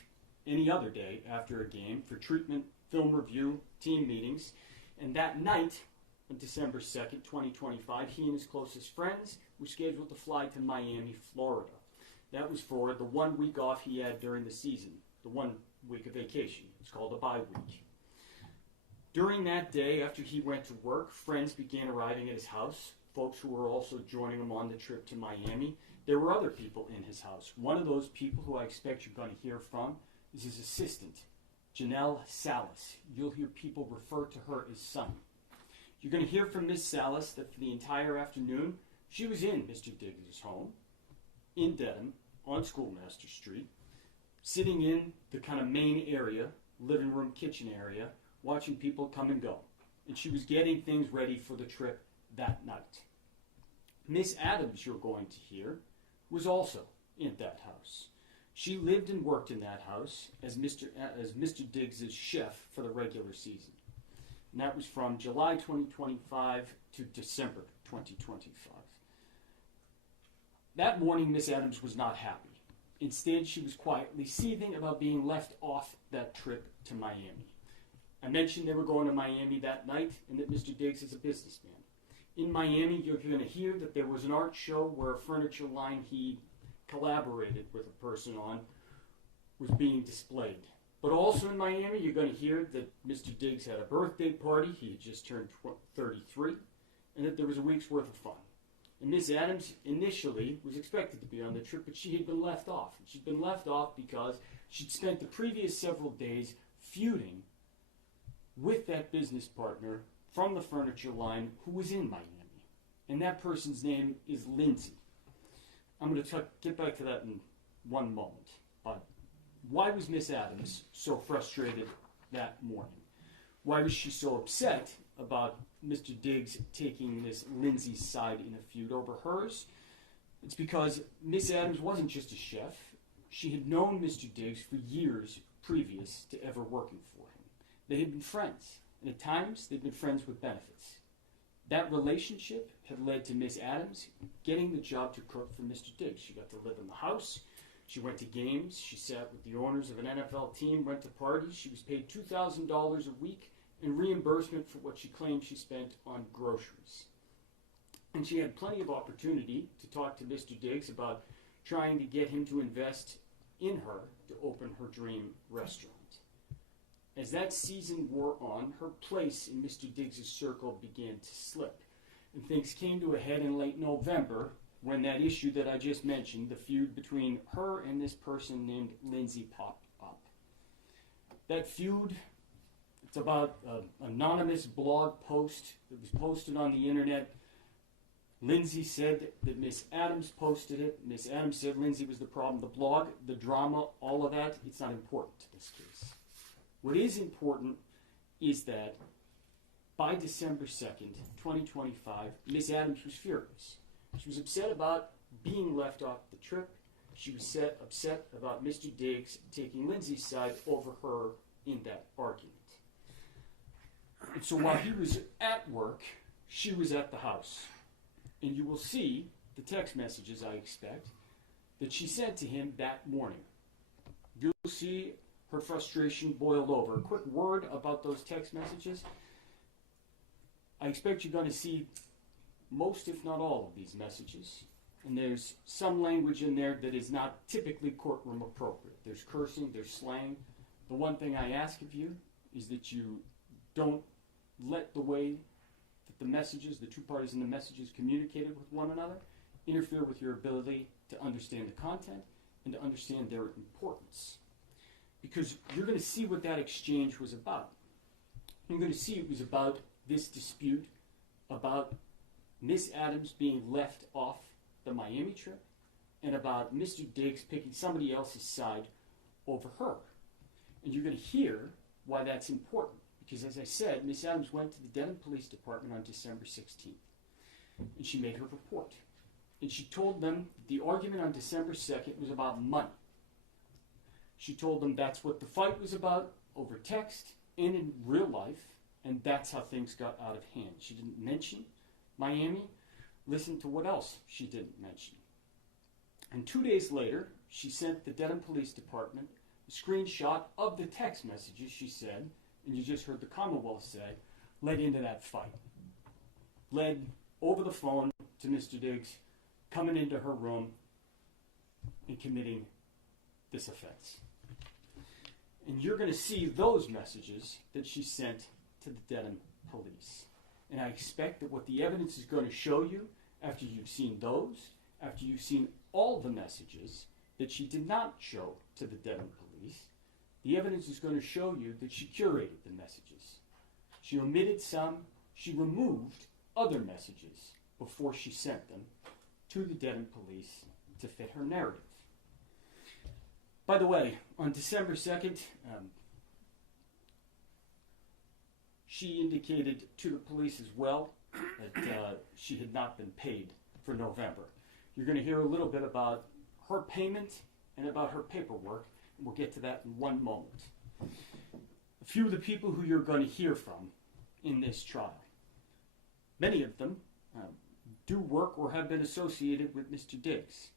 any other day after a game, for treatment, film review, team meetings. And that night, on December 2nd, 2025, he and his closest friends were scheduled to fly to Miami, Florida. That was for the 1 week off he had during the season, the 1 week of vacation. It's called a bye week. During that day, after he went to work, friends began arriving at his house, folks who were also joining him on the trip to Miami. There were other people in his house. One of those people who I expect you're going to hear from is his assistant, Janelle Salas. You'll hear people refer to her as Sonny. You're going to hear from Miss Salas that for the entire afternoon, she was in Mr. Diggs' home in Dedham on Schoolmaster Street, sitting in the kind of main area, living room, kitchen area, watching people come and go. And she was getting things ready for the trip that night. Miss Adams, you're going to hear, was also in that house. She lived and worked in that house as Mr. Diggs' chef for the regular season. And that was from July 2025 to December 2025. That morning, Miss Adams was not happy. Instead, she was quietly seething about being left off that trip to Miami. I mentioned they were going to Miami that night and that Mr. Diggs is a businessman. In Miami, you're going to hear that there was an art show where a furniture line he collaborated with a person on was being displayed. But also in Miami, you're going to hear that Mr. Diggs had a birthday party. He had just turned 33, and that there was a week's worth of fun. And Miss Adams initially was expected to be on the trip, but she had been left off. She'd been left off because she'd spent the previous several days feuding with that business partner from the furniture line who was in Miami. And that person's name is Lindsay. I'm going to get back to that in one moment. But why was Miss Adams so frustrated that morning? Why was she so upset about Mr. Diggs taking Miss Lindsay's side in a feud over hers? It's because Miss Adams wasn't just a chef. She had known Mr. Diggs for years previous to ever working for him. They had been friends, and at times they'd been friends with benefits. That relationship had led to Miss Adams getting the job to cook for Mr. Diggs. She got to live in the house. She went to games. She sat with the owners of an NFL team, went to parties. She was paid $2,000 a week in reimbursement for what she claimed she spent on groceries. And she had plenty of opportunity to talk to Mr. Diggs about trying to get him to invest in her to open her dream restaurant. As that season wore on, her place in Mr. Diggs' circle began to slip. And things came to a head in late November when that issue that I just mentioned, the feud between her and this person named Lindsay, popped up. That feud, it's about an anonymous blog post that was posted on the internet. Lindsay said that Miss Adams posted it. Miss Adams said Lindsay was the problem. The blog, the drama, all of that, it's not important to this case. What is important is that by December 2nd, 2025, Miss Adams was furious. She was upset about being left off the trip. She was upset about Mr. Diggs taking Lindsay's side over her in that argument. And so while he was at work, she was at the house. And you will see the text messages, I expect, that she sent to him that morning. You'll see her frustration boiled over. A quick word about those text messages. I expect you're going to see most, if not all, of these messages. And there's some language in there that is not typically courtroom appropriate. There's cursing, there's slang. The one thing I ask of you is that you don't let the way that the messages, the two parties in the messages communicated with one another, interfere with your ability to understand the content and to understand their importance. Because you're going to see what that exchange was about. You're going to see it was about this dispute, about Miss Adams being left off the Miami trip and about Mr. Diggs picking somebody else's side over her. And you're going to hear why that's important. Because as I said, Miss Adams went to the Dedham Police Department on December 16th. And she made her report. And she told them that the argument on December 2nd was about money. She told them that's what the fight was about, over text and in real life, and that's how things got out of hand. She didn't mention Miami. Listen to what else she didn't mention. And 2 days later, she sent the Dedham Police Department a screenshot of the text messages she said, and you just heard the Commonwealth say, led into that fight. Led over the phone to Mr. Diggs, coming into her room and committing this offense. And you're going to see those messages that she sent to the Dedham police. And I expect that what the evidence is going to show you, after you've seen those, after you've seen all the messages that she did not show to the Dedham police, the evidence is going to show you that she curated the messages. She omitted some, she removed other messages before she sent them to the Dedham police to fit her narrative. By the way, on December 2nd, she indicated to the police as well that she had not been paid for November. You're going to hear a little bit about her payment and about her paperwork, and we'll get to that in one moment. A few of the people who you're going to hear from in this trial, many of them do work or have been associated with Mr. Diggs.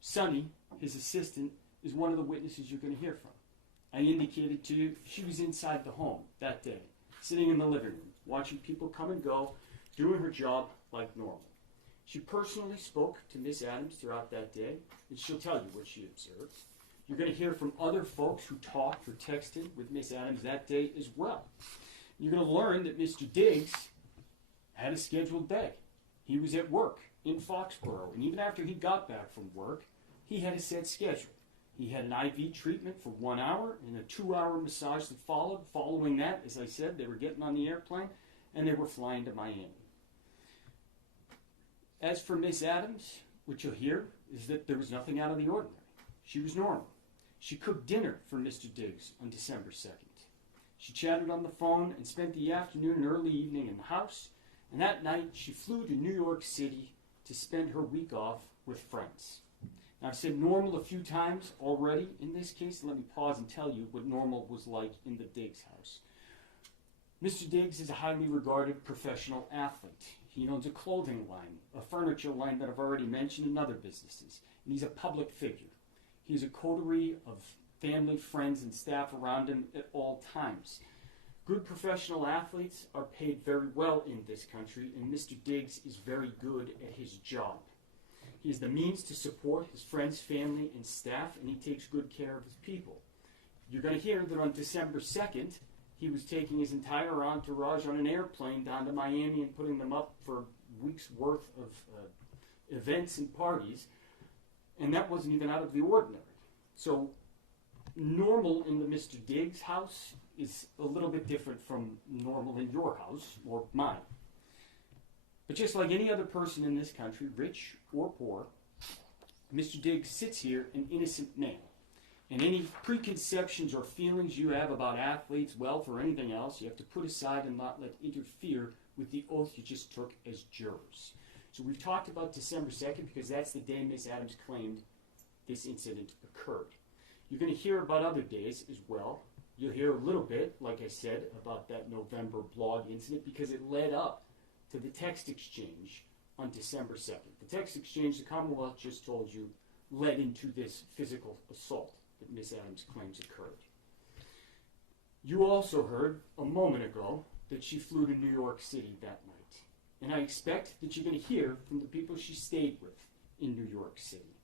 Sonny, his assistant, is one of the witnesses you're going to hear from. I indicated to you she was inside the home that day, sitting in the living room, watching people come and go, doing her job like normal. She personally spoke to Miss Adams throughout that day, and she'll tell you what she observed. You're going to hear from other folks who talked or texted with Miss Adams that day as well. You're going to learn that Mr. Diggs had a scheduled day. He was at work in Foxborough, and even after he got back from work, he had a set schedule. He had an IV treatment for 1 hour and a 2-hour massage that followed. Following that, as I said, they were getting on the airplane and they were flying to Miami. As for Miss Adams, what you'll hear is that there was nothing out of the ordinary. She was normal. She cooked dinner for Mr. Diggs on December 2nd. She chatted on the phone and spent the afternoon and early evening in the house, and that night she flew to New York City to spend her week off with friends. Now, I've said normal a few times already in this case. Let me pause and tell you what normal was like in the Diggs house. Mr. Diggs is a highly regarded professional athlete. He owns a clothing line, a furniture line that I've already mentioned, and other businesses. And he's a public figure. He has a coterie of family, friends, and staff around him at all times. Good professional athletes are paid very well in this country, and Mr. Diggs is very good at his job. He has the means to support his friends, family, and staff, and he takes good care of his people. You're going to hear that on December 2nd, he was taking his entire entourage on an airplane down to Miami and putting them up for a week's worth of events and parties, and that wasn't even out of the ordinary. So normal in the Mr. Diggs house is a little bit different from normal in your house or mine. But just like any other person in this country, rich or poor, Mr. Diggs sits here an innocent man. And any preconceptions or feelings you have about athletes, wealth, or anything else, you have to put aside and not let interfere with the oath you just took as jurors. So we've talked about December 2nd because that's the day Miss Adams claimed this incident occurred. You're going to hear about other days as well. You'll hear a little bit, like I said, about that November blog incident because it led up to the text exchange on December 2nd. The text exchange, the Commonwealth just told you, led into this physical assault that Miss Adams claims occurred. You also heard a moment ago that she flew to New York City that night. And I expect that you're going to hear from the people she stayed with in New York City.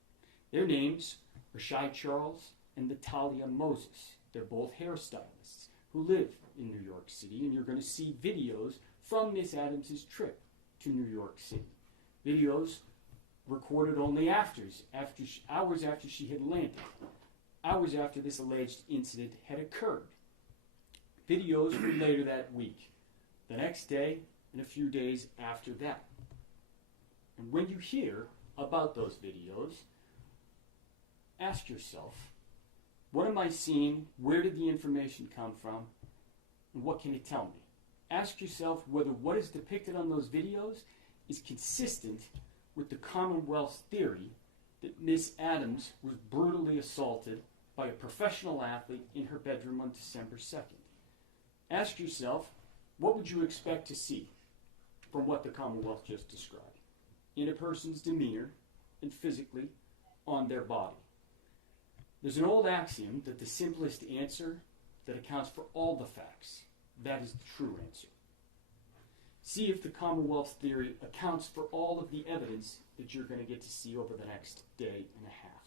Their names are Shy Charles and Natalia Moses. They're both hairstylists who live in New York City, and you're going to see videos from Miss Adams' trip to New York City. Videos recorded only hours after she had landed, hours after this alleged incident had occurred. Videos from later that week, the next day, and a few days after that. And when you hear about those videos, ask yourself, what am I seeing? Where did the information come from? And what can it tell me? Ask yourself whether what is depicted on those videos is consistent with the Commonwealth's theory that Miss Adams was brutally assaulted by a professional athlete in her bedroom on December 2nd. Ask yourself, what would you expect to see from what the Commonwealth just described in a person's demeanor and physically on their body? There's an old axiom that the simplest answer that accounts for all the facts, that is the true answer. See if the Commonwealth's theory accounts for all of the evidence that you're going to get to see over the next day and a half.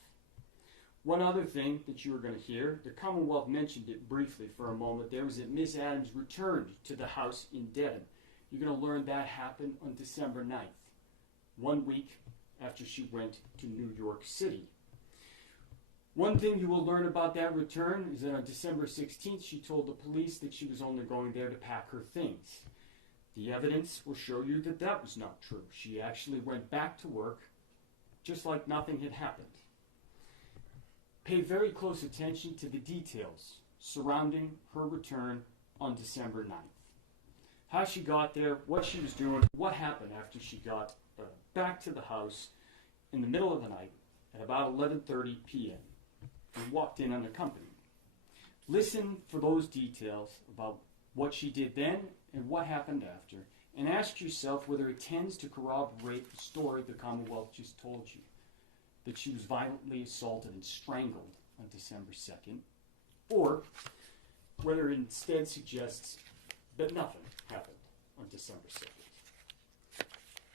One other thing that you are going to hear, the Commonwealth mentioned it briefly for a moment there, was that Miss Adams returned to the house in Dedham. You're going to learn that happened on December 9th, 1 week after she went to New York City. One thing you will learn about that return is that on December 16th, she told the police that she was only going there to pack her things. The evidence will show you that that was not true. She actually went back to work just like nothing had happened. Pay very close attention to the details surrounding her return on December 9th. How she got there, what she was doing, what happened after she got back to the house in the middle of the night at about 11:30 p.m. and walked in unaccompanied. Listen for those details about what she did then and what happened after, and ask yourself whether it tends to corroborate the story the Commonwealth just told you, that she was violently assaulted and strangled on December 2nd, or whether it instead suggests that nothing happened on December 2nd.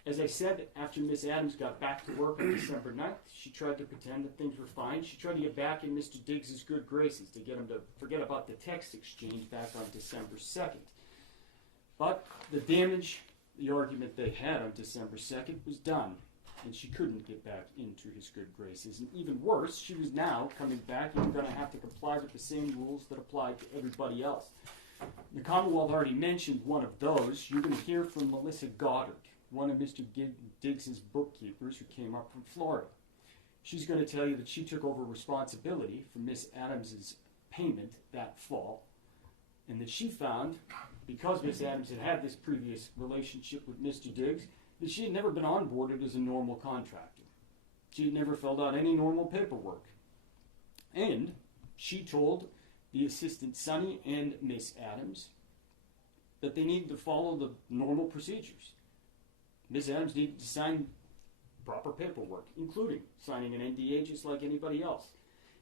As I said, after Miss Adams got back to work on December 9th, she tried to pretend that things were fine. She tried to get back in Mr. Diggs' good graces, to get him to forget about the text exchange back on December 2nd. But the damage, the argument they had on December 2nd was done, and she couldn't get back into his good graces. And even worse, she was now coming back and going to have to comply with the same rules that applied to everybody else. The Commonwealth already mentioned one of those. You're going to hear from Melissa Goddard, one of Mr. Diggs' bookkeepers who came up from Florida. She's going to tell you that she took over responsibility for Miss Adams' payment that fall, and that she found, because Miss Adams had had this previous relationship with Mr. Diggs, that she had never been onboarded as a normal contractor. She had never filled out any normal paperwork. And she told the assistant Sonny and Miss Adams that they needed to follow the normal procedures. Miss Adams needed to sign proper paperwork, including signing an NDA just like anybody else.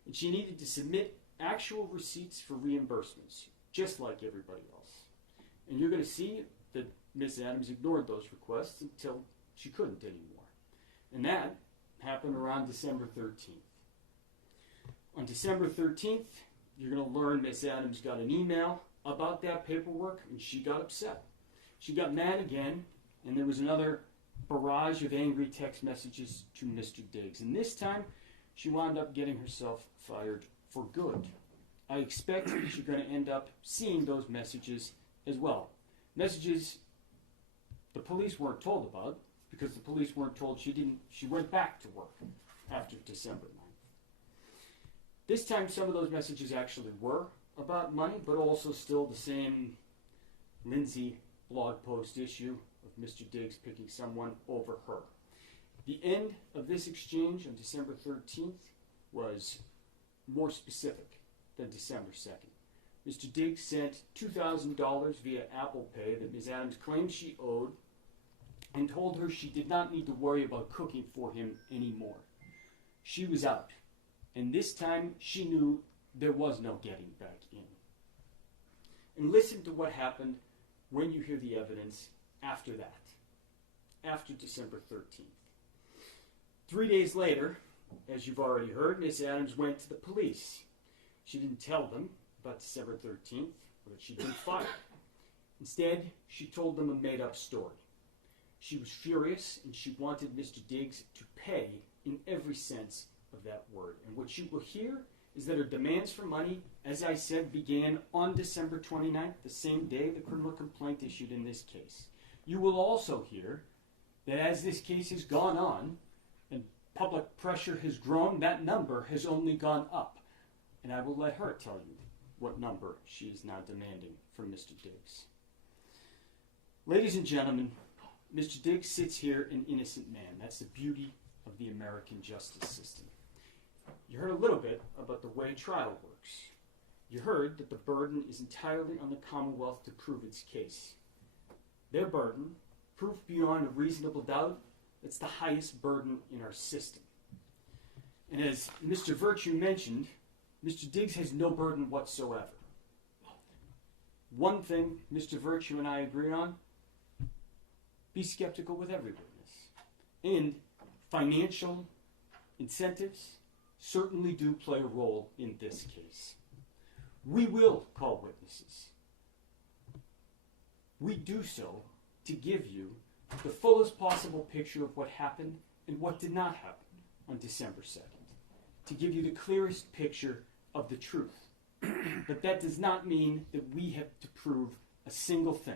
And she needed to submit actual receipts for reimbursements, just like everybody else. And you're going to see that Miss Adams ignored those requests until she couldn't anymore. And that happened around December 13th. On December 13th, you're going to learn Miss Adams got an email about that paperwork, and she got upset. She got mad again, and there was another barrage of angry text messages to Mr. Diggs. And this time, she wound up getting herself fired for good. I expect that you're going to end up seeing those messages as well. Messages the police weren't told about, because the police weren't told she went back to work after December 9th. This time, some of those messages actually were about money, but also still the same Lindsay blog post issue of Mr. Diggs picking someone over her. The end of this exchange on December 13th was more specific than December 2nd. Mr. Diggs sent $2,000 via Apple Pay that Ms. Adams claimed she owed, and told her she did not need to worry about cooking for him anymore. She was out, and this time she knew there was no getting back in. And listen to what happened when you hear the evidence after that, after December 13th. 3 days later, as you've already heard, Miss Adams went to the police. She didn't tell them about December 13th, or that she'd been fired. Instead, she told them a made-up story. She was furious, and she wanted Mr. Diggs to pay in every sense of that word. And what you will hear is that her demands for money, as I said, began on December 29th, the same day the criminal complaint issued in this case. You will also hear that as this case has gone on and public pressure has grown, that number has only gone up. And I will let her tell you what number she is now demanding from Mr. Diggs. Ladies and gentlemen, Mr. Diggs sits here an innocent man. That's the beauty of the American justice system. You heard a little bit about the way trial works. You heard that the burden is entirely on the Commonwealth to prove its case. Their burden, proof beyond a reasonable doubt, that's the highest burden in our system. And as Mr. Virtue mentioned, Mr. Diggs has no burden whatsoever. One thing Mr. Virtue and I agree on, be skeptical with every witness. And financial incentives certainly do play a role in this case. We will call witnesses. We do so to give you the fullest possible picture of what happened and what did not happen on December 2nd, to give you the clearest picture of the truth. But that does not mean that we have to prove a single thing.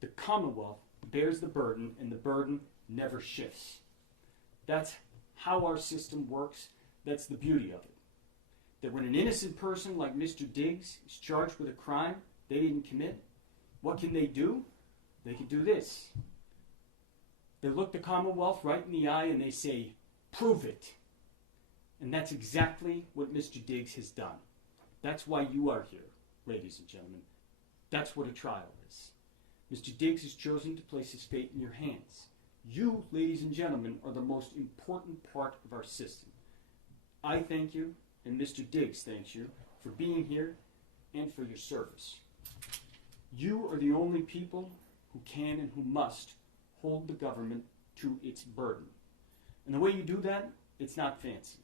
The Commonwealth bears the burden, and the burden never shifts. That's how our system works. That's the beauty of it. That when an innocent person like Mr. Diggs is charged with a crime they didn't commit, what can they do? They can do this. They look the Commonwealth right in the eye and they say, prove it. And that's exactly what Mr. Diggs has done. That's why you are here, ladies and gentlemen. That's what a trial is. Mr. Diggs has chosen to place his fate in your hands. You, ladies and gentlemen, are the most important part of our system. I thank you, and Mr. Diggs thanks you for being here and for your service. You are the only people who can and who must hold the government to its burden. And the way you do that, it's not fancy.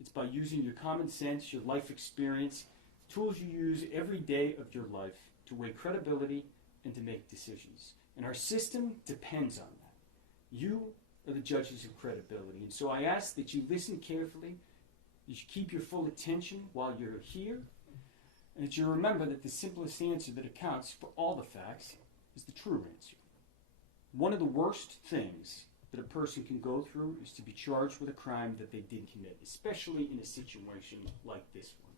It's by using your common sense, your life experience, tools you use every day of your life to weigh credibility and to make decisions. And our system depends on that. You are the judges of credibility. And so I ask that you listen carefully, that you keep your full attention while you're here, and that you remember that the simplest answer that accounts for all the facts is the true answer. One of the worst things that a person can go through is to be charged with a crime that they did commit, especially in a situation like this one,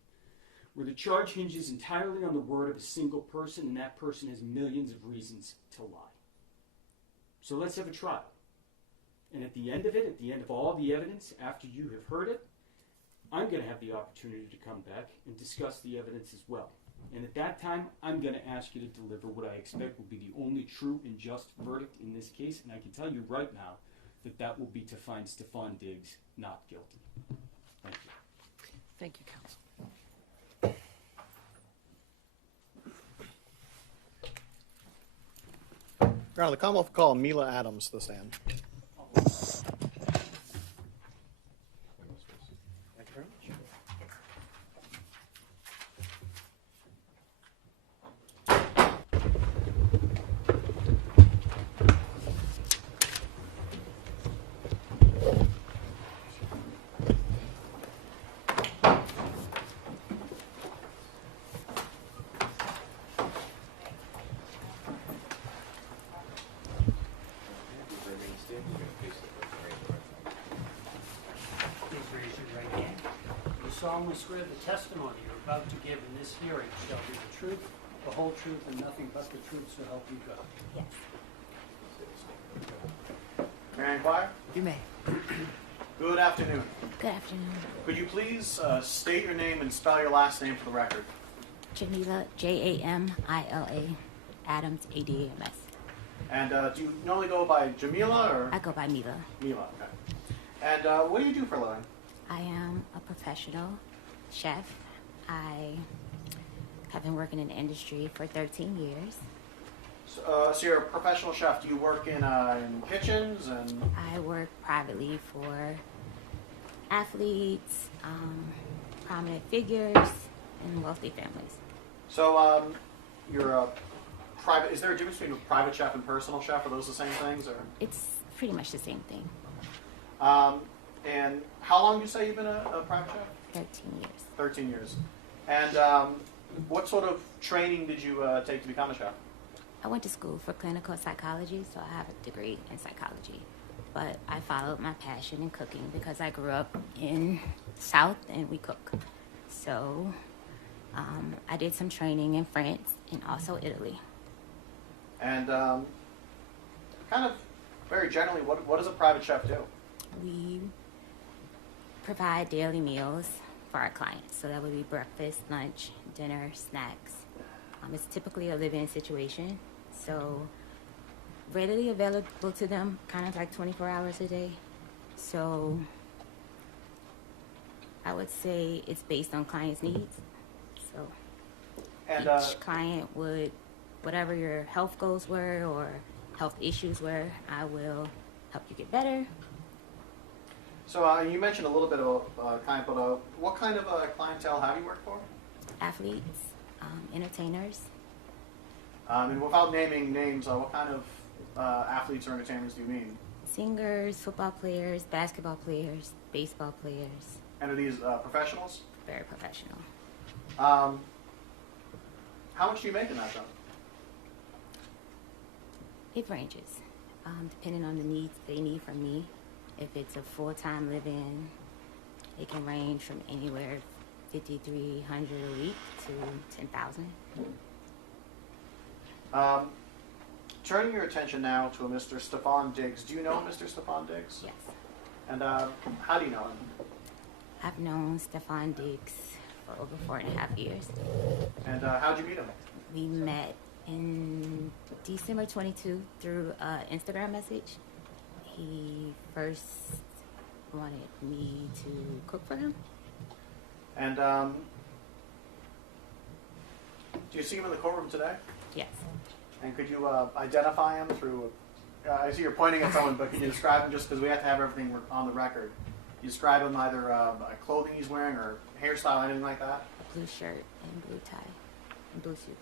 where the charge hinges entirely on the word of a single person, and that person has millions of reasons to lie. So let's have a trial. And at the end of it, at the end of all the evidence, after you have heard it, I'm going to have the opportunity to come back and discuss the evidence as well. And at that time, I'm going to ask you to deliver what I expect will be the only true and just verdict in this case. And I can tell you right now that that will be to find Stefon Diggs not guilty. Thank you. Thank you, counsel. Your Honor, the Commonwealth will call Mila Adams to the stand. Thank you very much. Please raise your right hand. You solemnly swear the testimony you're about to give in this hearing shall be the truth, the whole truth, and nothing but the truth, so help you God. Yes, May I inquire? you may. Good afternoon. Good afternoon. Could you please state your name and spell your last name for the record? Jamila, Jamila, Adams, Adams. And do you normally go by Jamila or I go by Mila. Mila? Okay. And what do you do for a living? I am a professional chef. I have been working in the industry for 13 years. So you're a professional chef. Do you work in kitchens and? I work privately for athletes, prominent figures, and wealthy families. So you're a private. Is there a difference between a private chef and personal chef? Are those the same things, or? It's pretty much the same thing. And how long do you say you've been a private chef? 13 years. 13 years. And what sort of training did you take to become a chef? I went to school for clinical psychology, so I have a degree in psychology. But I followed my passion in cooking because I grew up in the South and we cook. So I did some training in France and also Italy. And kind of very generally, what does a private chef do? We provide daily meals for our clients. So that would be breakfast, lunch, dinner, snacks. It's typically a live-in situation. So readily available to them, kind of like 24 hours a day. So I would say it's based on clients' needs. So And each client would, whatever your health goals were or health issues were, I will help you get better. so you mentioned a little bit of what kind of clientele have you worked for? Athletes, entertainers, And without naming names, what kind of athletes or entertainers do you mean? singers, football players, basketball players, baseball players, And are these professionals? very professional. How much do you make in that job? It ranges, depending on the needs they need from me. If it's a full-time live-in, it can range from anywhere $5,300 a week to $10,000. Turning your attention now to a Mr. Stefon Diggs. Do you know Mr. Stefon Diggs? Yes, And how do you know him? I've known Stefon Diggs for over 4.5 years. And how'd you meet him? We met in December 22 through an Instagram message. He first wanted me to cook for him. And do you see him in the courtroom today? Yes. And could you identify him through? I see you're pointing at someone, but can you describe him just because we have to have everything on the record? You describe him either clothing he's wearing or hairstyle, anything like that? Blue shirt and blue tie and blue suit.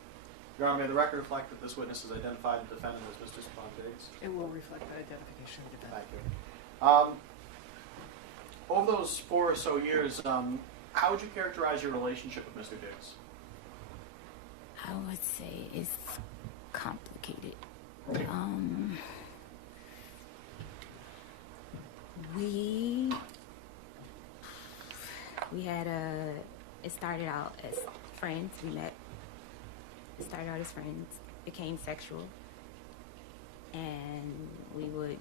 Your Honor, may the record reflect that this witness has identified the defendant as Mr. Stefon Diggs? It will reflect the identification of the defendant. Thank you. Over those 4 or so years, how would you characterize your relationship with Mr. Diggs? I would say it's complicated. We had it started out as friends. We met. It started out as friends, became sexual, and we would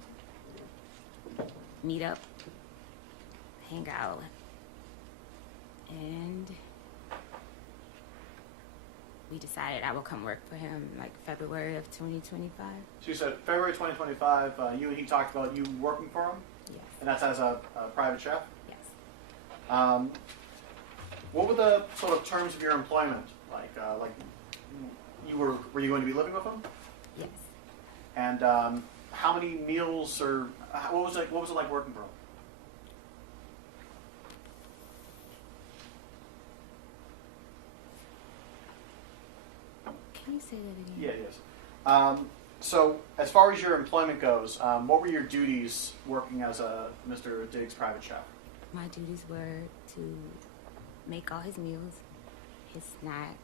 meet up, hang out, and we decided I would come work for him like February of 2025. So you said February 2025, you and he talked about you working for him? Yes. And that's as a private chef? Yes. What were the sort of terms of your employment? Like were you going to be living with him? Yes. And how many meals or what was it like working for him? Can you say that again? Yeah, yes. So as far as your employment goes, what were your duties working as a Mr. Diggs private chef? My duties were to make all his meals, his snacks,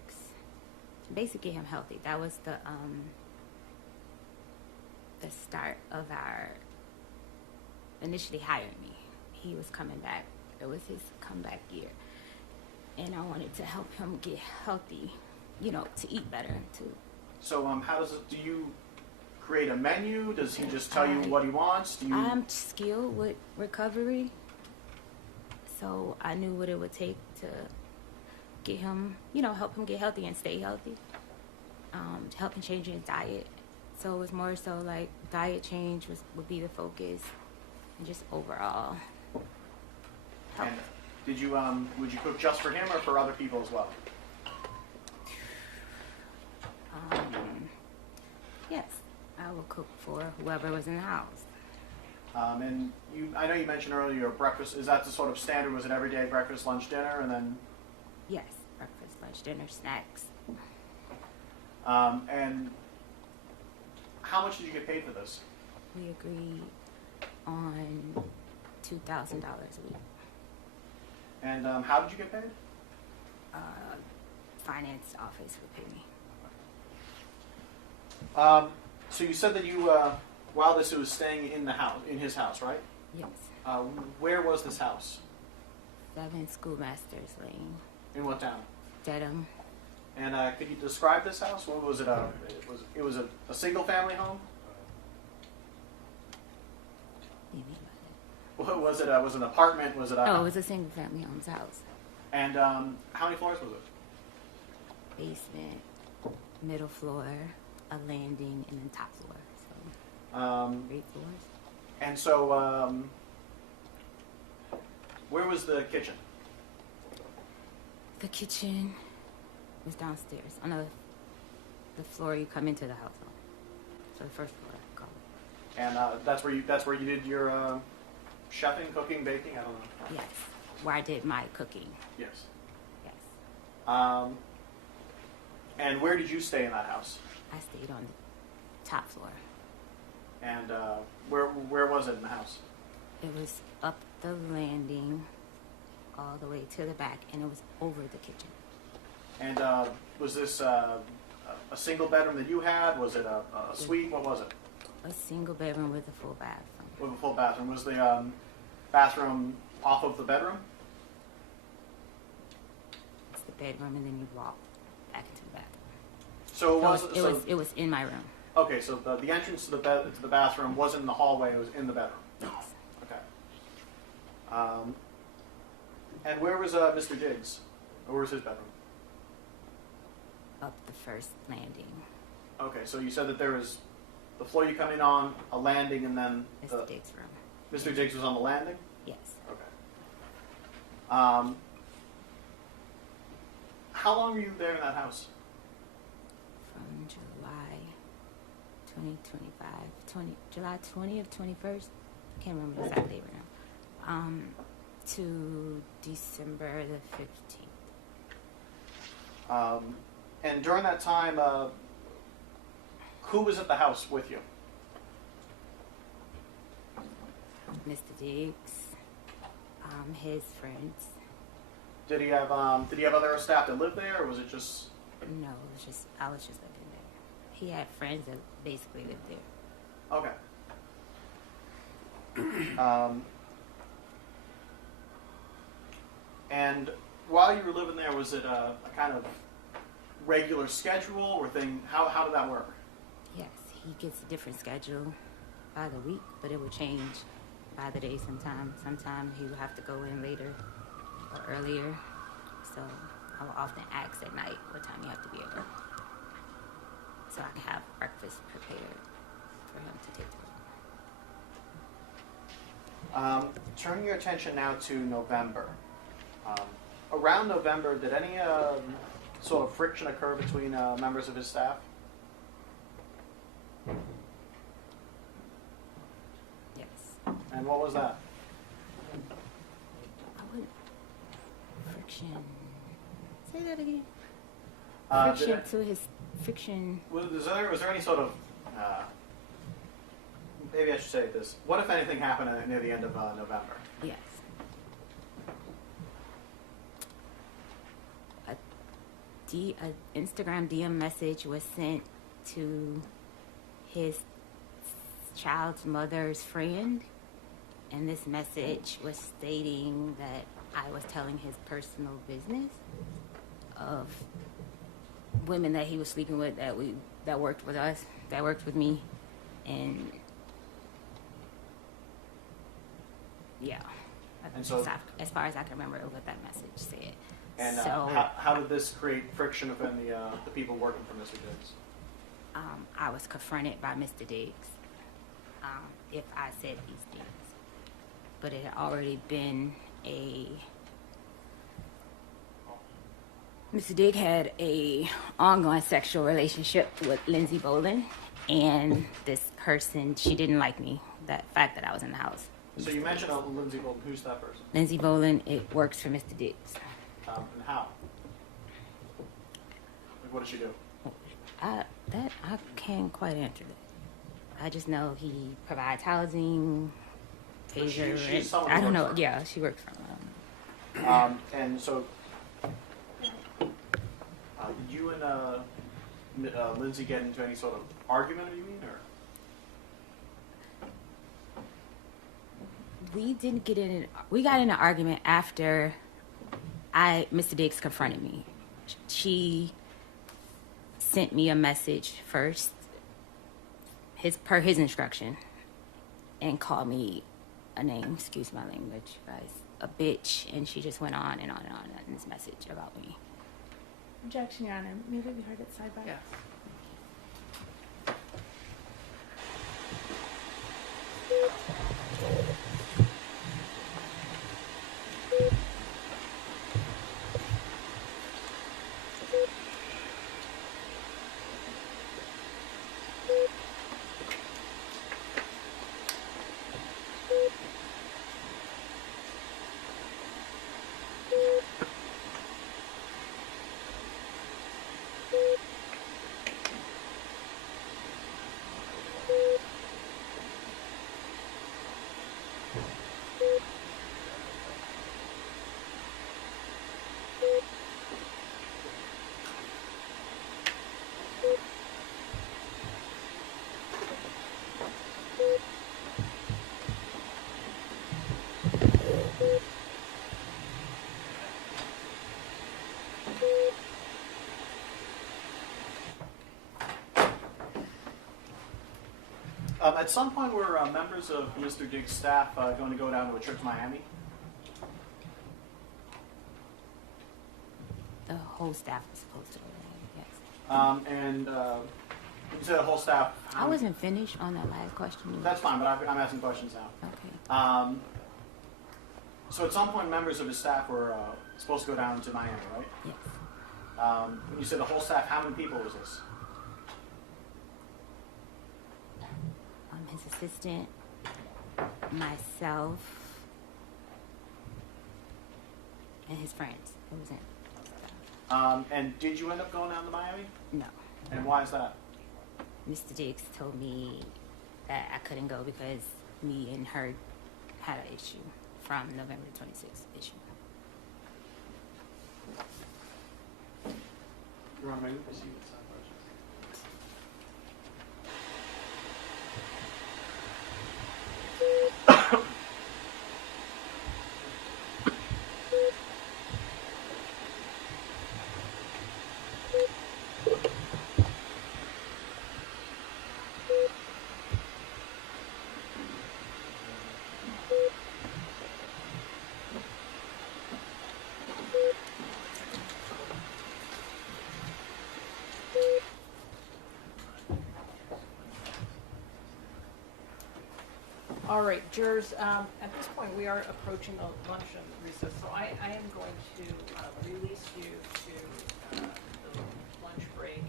basically get him healthy. That was the start of our initially hiring me. He was coming back. It was his comeback year. And I wanted to help him get healthy, to eat better too. So how does it, do you create a menu? Does he just tell you what he wants? Do you? I'm skilled with recovery, so I knew what it would take to get him, help him get healthy and stay healthy, to help him change his diet. So it was more so like diet change would be the focus, and just overall health. And did you would you cook just for him or for other people as well? Yes, I would cook for whoever was in the house. And I know you mentioned earlier your breakfast. Is that the sort of standard? Was it every day breakfast, lunch, dinner, and then? Yes, breakfast, lunch, dinner, snacks. And how much did you get paid for this? We agreed on $2,000 a week. And how did you get paid? Finance office would pay me. So you said that you, while this was staying in the house, in his house, right? Yes. Where was this house? 7 Schoolmasters Lane, In what town? Dedham. And could you describe this house? What was it? It was a single family home. What do you mean by What was it? Was it an apartment? Was it? that? Oh, it was a single family home's house. And how many floors was it? Basement, middle floor, a landing, and then top floor. So 3 floors. And so, where was the kitchen? The kitchen was downstairs on the floor you come into the house on. So the first floor, I call it. And that's where you did your chefing, cooking, baking. I don't know. Yes, where I did my cooking. Yes. Yes, And where did you stay in that house? I stayed on the top floor. And where was it in the house? It was up the landing, all the way to the back, and it was over the kitchen. And was this a single bedroom that you had? Was it a suite? What was it? A single bedroom with a full bathroom. With a full bathroom. Was the bathroom off of the bedroom? It's the bedroom, and then you walk back into the bathroom. So It was in my room. Okay, so the entrance to the bathroom wasn't in the hallway; it was in the bedroom. Yes. Okay. And where was Mr. Diggs? Or where was his bedroom? Up the first landing. Okay, so you said that there was the floor you come in on, a landing, and then Mr. Diggs' room. Mr. Diggs was on the landing? Yes. Okay. How long were you there in that house? From July 2025, July 20th, 21st, I can't remember the exact date right now, to December the 15th. And during that time, who was at the house with you? Mr. Diggs, his friends. Did he have other staff that lived there, or was it just? No, I was just living there. He had friends that basically lived there. Okay. And while you were living there, was it a kind of regular schedule, or thing? How did that work? Yes, he gets a different schedule by the week, but it would change by the day sometimes. Sometimes he would have to go in later or earlier. So I will often ask at night what time you have to be at work, so I can have breakfast prepared for him to take to work. Turning your attention now to November. Around November, did any sort of friction occur between members of his staff? Yes. And what was that? I wouldn't. Friction. Say that again. Did Friction. was there any sort of maybe I should say this. What, if anything, happened near the end of November? Yes. A Instagram DM message was sent to his child's mother's friend, and this message was stating that I was telling his personal business of women that he was sleeping with that worked with us, that worked with me, and yeah. And so, as far as I can remember what that message said. and So, how did this create friction within the people working for Mr. Diggs? I was confronted by Mr. Diggs if I said these things. But it had already been Mr. Diggs had a ongoing sexual relationship with Lindsay Bolin, and this person, she didn't like me, that fact that I was in the house. So you mentioned Lindsay Bolton. Who's that person? Lindsay Bolin, it works for Mr. Diggs. And how? Like, what did she do? I can't quite answer that. I just know he provides housing, pays her she's rent. someone I who don't works know. for him. Yeah, she works for him. And so, you and Lindsay get into any sort of argument, you mean, or? We didn't get in. We got in an argument after Mr. Diggs confronted me. She sent me a message first, per his instruction, and called me a name. Excuse my language, guys. A bitch, and she just went on and on and on in this message about me. Objection, Your Honor. Maybe we heard it side by side. Yes. At some point, were members of Mr. Diggs' staff going to go down to a trip to Miami? The whole staff was supposed to go there, yes. And you said the whole staff. I wasn't finished on that last question. That's fine, but I'm asking questions now. Okay. So at some point, members of his staff were supposed to go down to Miami, right? Yes. When you said the whole staff, how many people was this? His assistant, myself, and his friends. It was in. And did you end up going down to Miami? No. And why is that? Mr. Diggs told me that I couldn't go because me and her had an issue from November 26th issue. You want to maybe proceed with some questions? All right, jurors, at this point, we are approaching the luncheon recess, so I am going to release you to the lunch break.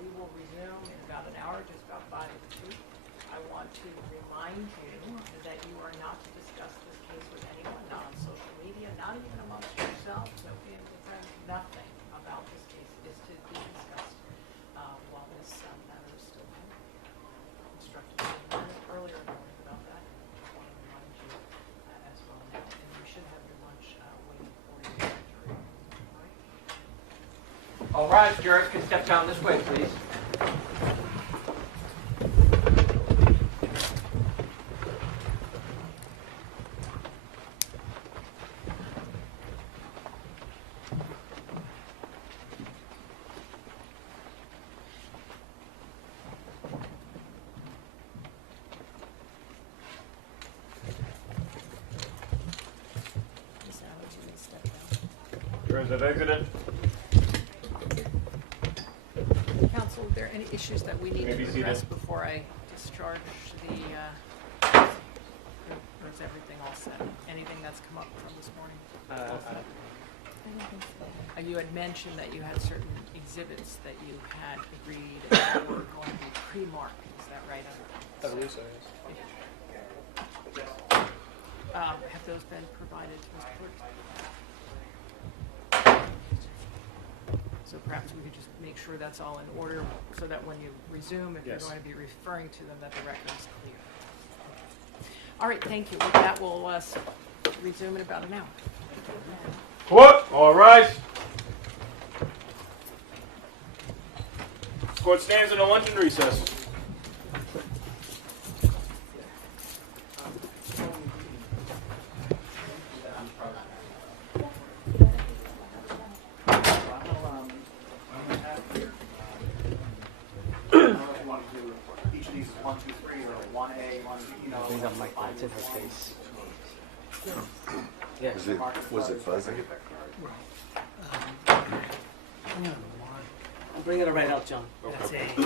We will resume in about an hour, just about 5 to 2. I want to remind you that you are not to discuss this case with anyone, not on social media, not even amongst yourselves, no family, friends, nothing about this case is to be discussed while this matter is still pending. Instructed earlier in the morning about that. I want to remind you as well now, and you should have your lunch waiting for you at the jury. All right? All right, jurors can step down this way, please. Jurors have exited. Counsel, are there any issues that we need May be to seated. address before I discharge the, or is everything all set? Anything that's come up from this morning? You had mentioned that you had certain exhibits that you had agreed and were going to be pre-marked, is that right? I believe so, yes. Have those been provided to Mr. Clerk? So perhaps we could just make sure that's all in order, so that when you resume, if Yes. you're going to be referring to them, that the record's clear. All right, thank you. With that, we'll resume in about an hour. Court, all rise. Court stands in a luncheon recess. Each of these is 1, 2, 3, or 1A, 1, you know. Bring up Mike, it's in her face. Yeah. Was it fuzzy? I'll bring it right out, John. That's A, so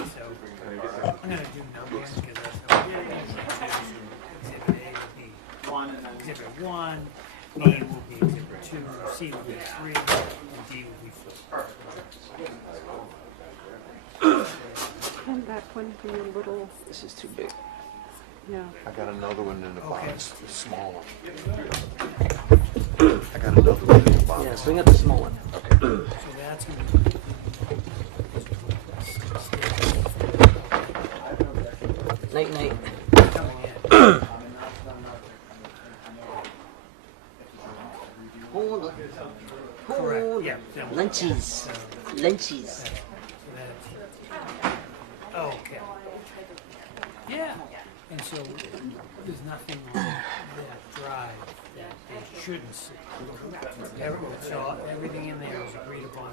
I'm going to do numbers because that's Exhibit A will be 1 and then Exhibit 1, B will be Exhibit 2, C will be 3, and D will be 4. And that one be a little, This is too big. yeah. I got another one in the Okay. box, the small one. I got another one in the box. Yeah, bring up the small one. So that's going to be Night, night. coming in. Hold on. Correct, yeah. Lunchies. Lunchies. Okay. Yeah. And so there's nothing on that drive that they shouldn't see. So everything in there is agreed upon.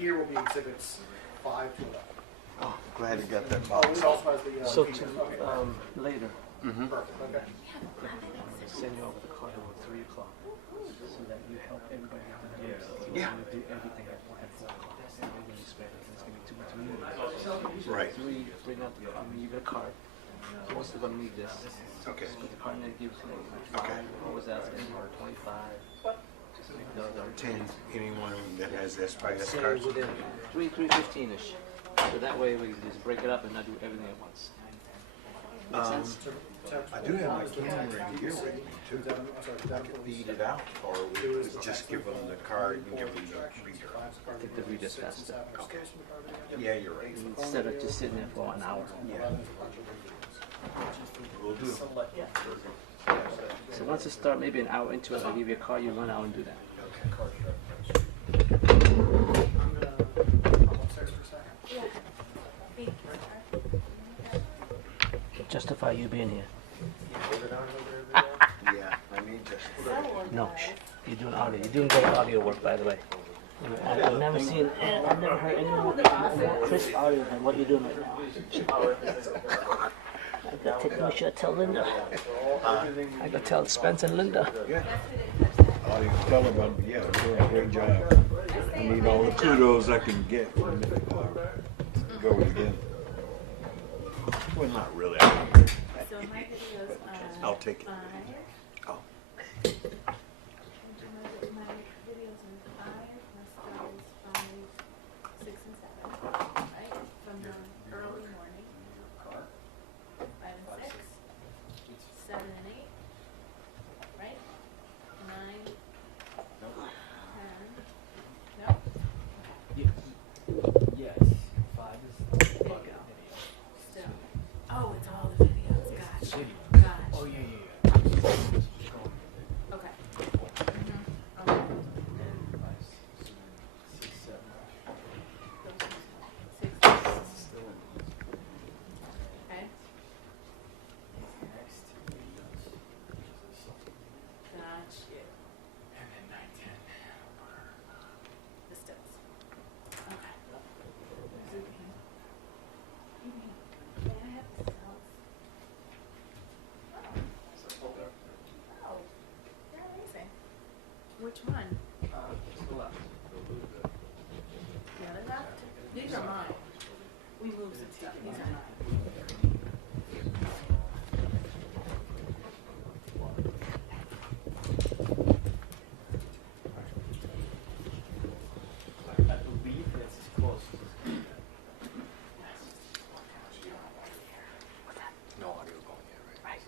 here will be exhibits 5 to 11. Oh, glad you got that Oh, box. it also has the. So pieces. to, Okay. later, Perfect. Okay. send you over the card at 3 o'clock so that you help everybody at the doors. Yeah. You do everything at 4 o'clock. And they're gonna spend it. It's gonna be too much minutes. Right. Bring out the, you get a card. Most of them need this. Okay. Put the card in there, give it to them. Okay. What was asking for 25. No, no. 10, anyone that has SPS Say cards? within 3:15ish. So that way we can just break it up and not do everything at once. Make sense? I do have my camera in here with me too. I could feed it out, or we just give them the card and give them the reader. I think the reader's faster. Okay. Yeah, you're right. Instead of just sitting there for an hour. Yeah. We'll do. So once it starts, maybe an hour into it, I'll give you a card, you run out and do that. Justify you being here. Yeah, I need to. No, you're doing audio. You're doing great audio work, by the way. I've never seen, I've never heard any more crisp audio than what you're doing right now. I got to make sure I tell Linda. I got to tell Spence and Linda. Yeah. All you tell them about, yeah, they're doing a great job. I need all the kudos I can get from it. Go again. Well, not really. I'll take it. Oh. Yes. 5 is Oh, it's all the videos. Gotcha. Gotcha. Oh, yeah. Okay. Okay. Gotcha. The stills. Okay. May I have the stills? Oh, they're amazing. Which one? The other left? These are mine. We moved some stuff. These are mine. I believe that's as close as No audio going yet, right?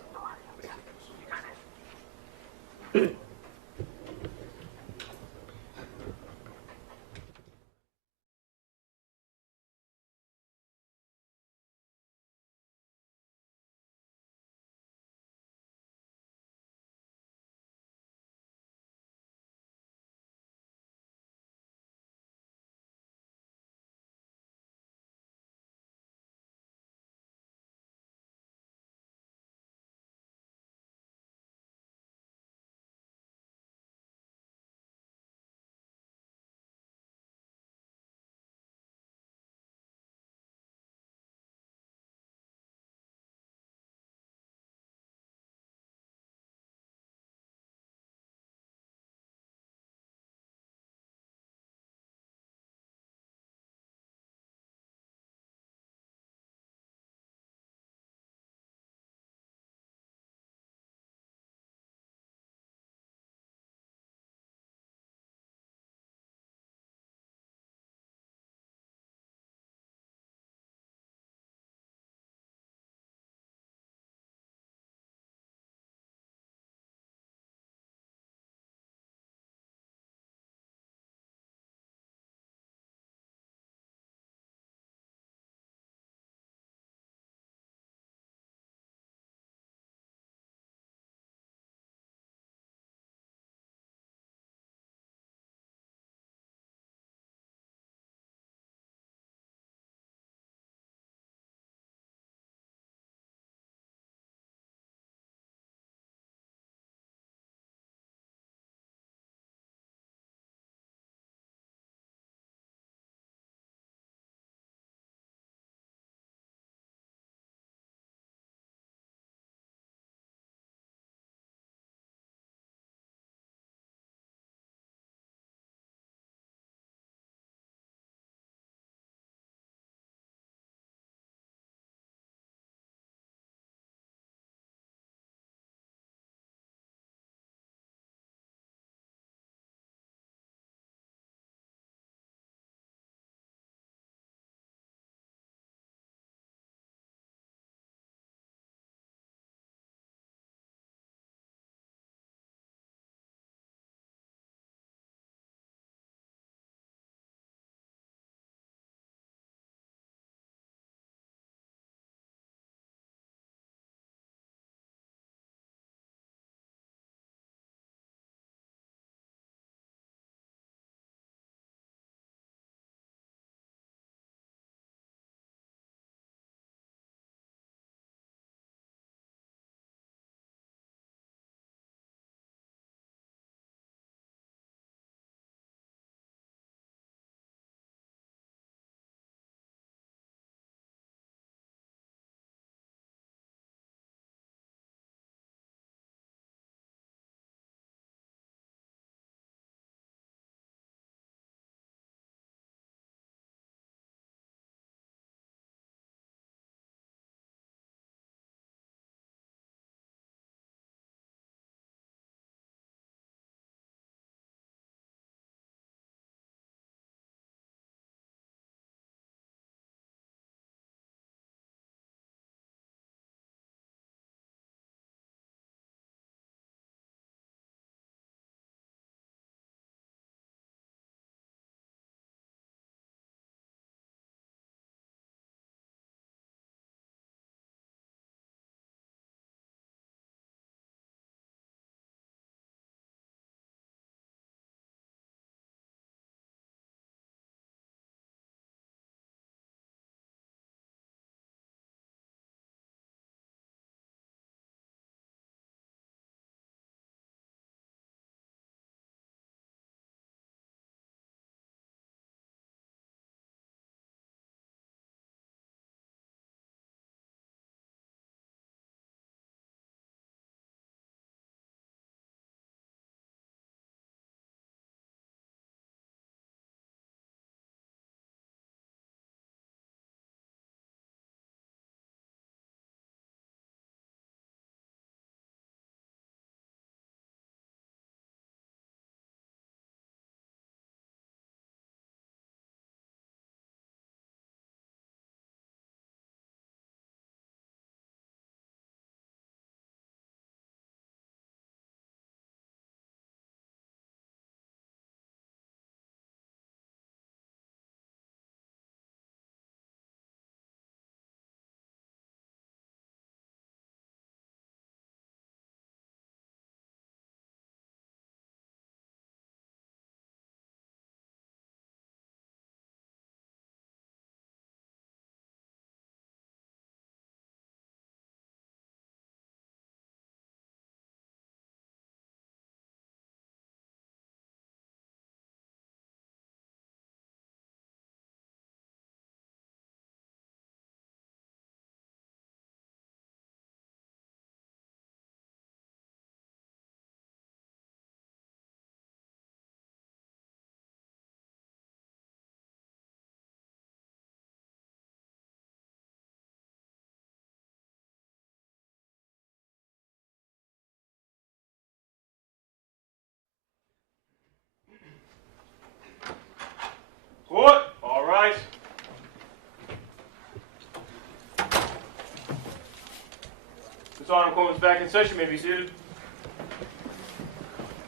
Final court is back in session. May be seated.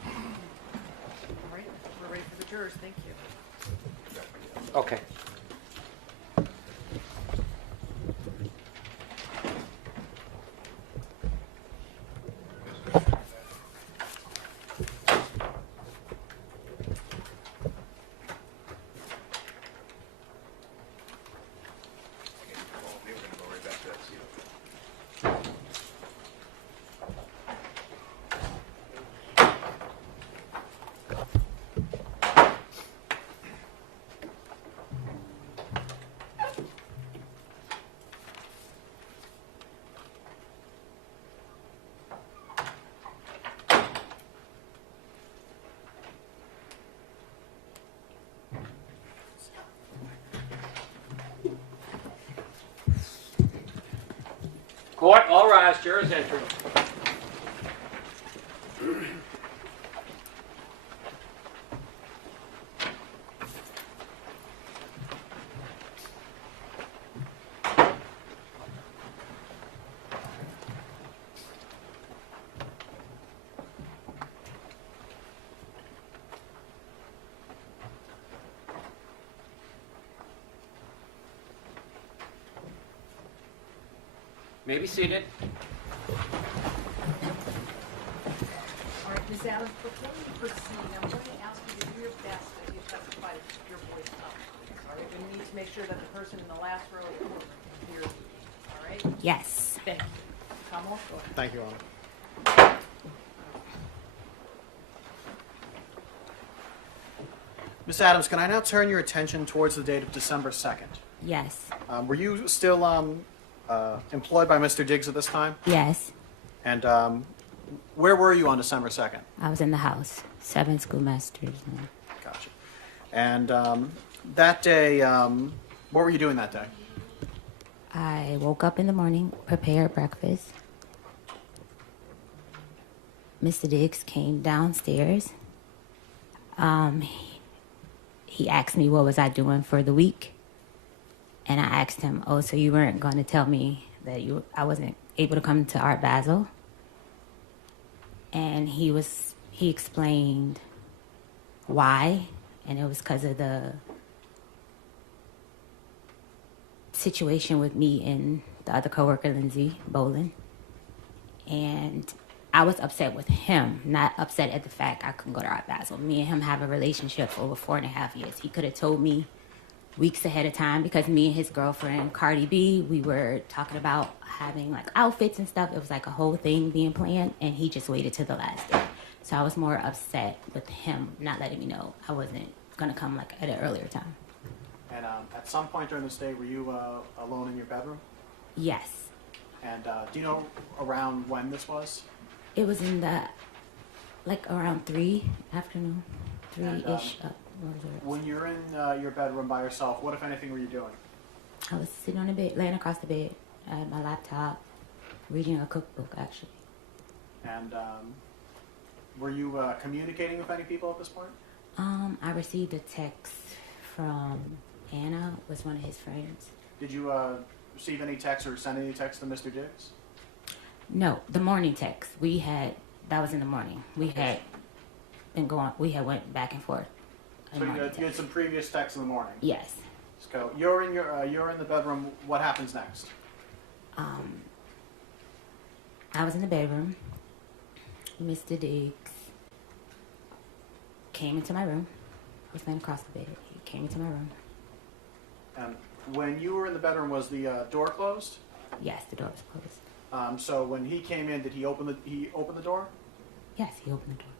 All right, we're ready for the jurors. Thank you. Okay. Court, all rise. Jurors entering. May be seated. All right, Ms. Adams, before we proceed, I'm going to ask you to do your best as you testify to keep your voice up. All right, we need to make sure that the person in the last row of the courtroom can hear you. All right? Yes. Thank you. Kamal, go ahead. Thank you, Honor. Ms. Adams, can I now turn your attention towards the date of December 2nd? Yes. Were you still employed by Mr. Diggs at this time? Yes. And where were you on December 2nd? I was in the house. 7 schoolmasters. Gotcha. And that day, what were you doing that day? I woke up in the morning, prepared breakfast. Mr. Diggs came downstairs. He asked me what was I doing for the week. And I asked him, oh, so you weren't going to tell me that I wasn't able to come to Art Basel? And he explained why, and it was because of the situation with me and the other coworker, Lindsay Bolin. And I was upset with him, not upset at the fact I couldn't go to Art Basel. Me and him have a relationship for over 4.5 years. He could have told me weeks ahead of time, because me and his girlfriend, Cardi B, we were talking about having like outfits and stuff. It was like a whole thing being planned, and he just waited till the last day. So I was more upset with him not letting me know I wasn't going to come like at an earlier time. And at some point during this day, were you alone in your bedroom? Yes. And do you know around when this was? It was in the, like around 3 afternoon, 3-ish. When you're in your bedroom by yourself, what, if anything, were you doing? I was sitting on the bed, laying across the bed. I had my laptop, reading a cookbook, actually. And were you communicating with any people at this point? I received a text from Anna, was one of his friends. Did you receive any texts or send any texts to Mr. Diggs? No, the morning text. That was in the morning. We had went back and forth. So you had some previous texts in the morning? Yes. Let's go. You're in the bedroom. What happens next? I was in the bedroom. Mr. Diggs came into my room. I was laying across the bed. He came into my room. When you were in the bedroom, was the door closed? Yes, the door was closed. So when he came in, did he open the door? Yes, he opened the door.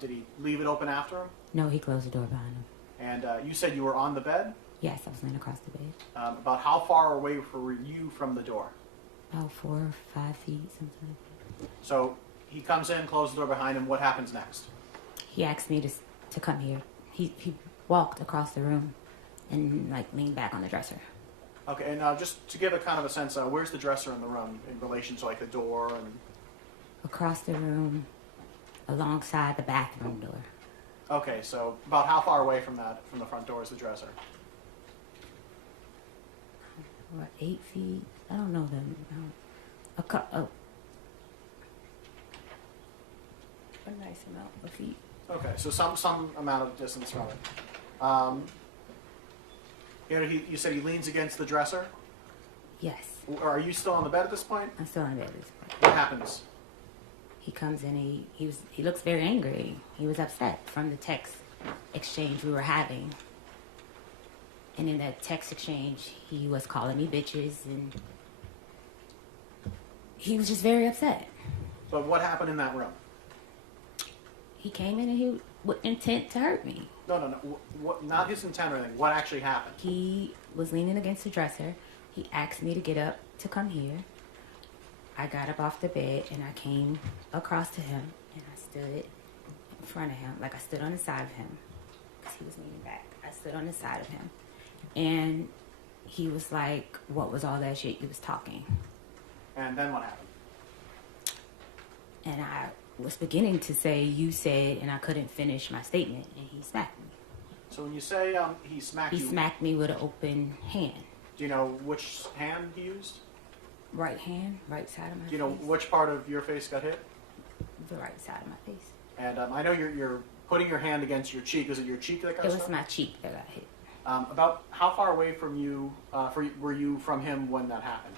Did he leave it open after him? No, he closed the door behind him. And you said you were on the bed? Yes, I was laying across the bed. About how far away were you from the door? About 4 or 5 feet, something like that. So he comes in, closes the door behind him. What happens next? He asked me to come here. He walked across the room and like leaned back on the dresser. Okay, and just to give a kind of a sense, where's the dresser in the room in relation to like the door and? Across the room, alongside the bathroom door. Okay, so about how far away from the front door is the dresser? What, 8 feet? I don't know a nice amount of feet. Okay, so some amount of distance from it. You said he leans against the dresser? Yes, Are you still on the bed at this point? I'm still on bed at this point. What happens? He comes in and he looks very angry. He was upset from the text exchange we were having. And in that text exchange, he was calling me bitches, and he was just very upset. But what happened in that room? He came in and he with intent to hurt me. No. What, not his intent or anything. What actually happened? He was leaning against the dresser. He asked me to get up to come here. I got up off the bed and I came across to him and I stood in front of him, like I stood on the side of him because he was leaning back. I stood on the side of him and he was like, "What was all that shit you was talking?" And then what happened? And I was beginning to say, "You said," and I couldn't finish my statement and he smacked me. So when you say he smacked you, He smacked me with an open hand. do you know which hand he used? Right hand, right side of my face. Do you know which part of your face got hit? The right side of my face. And I know you're putting your hand against your cheek. Was it your cheek that got It was struck? my cheek that got hit. About how far away from you were you from him when that happened?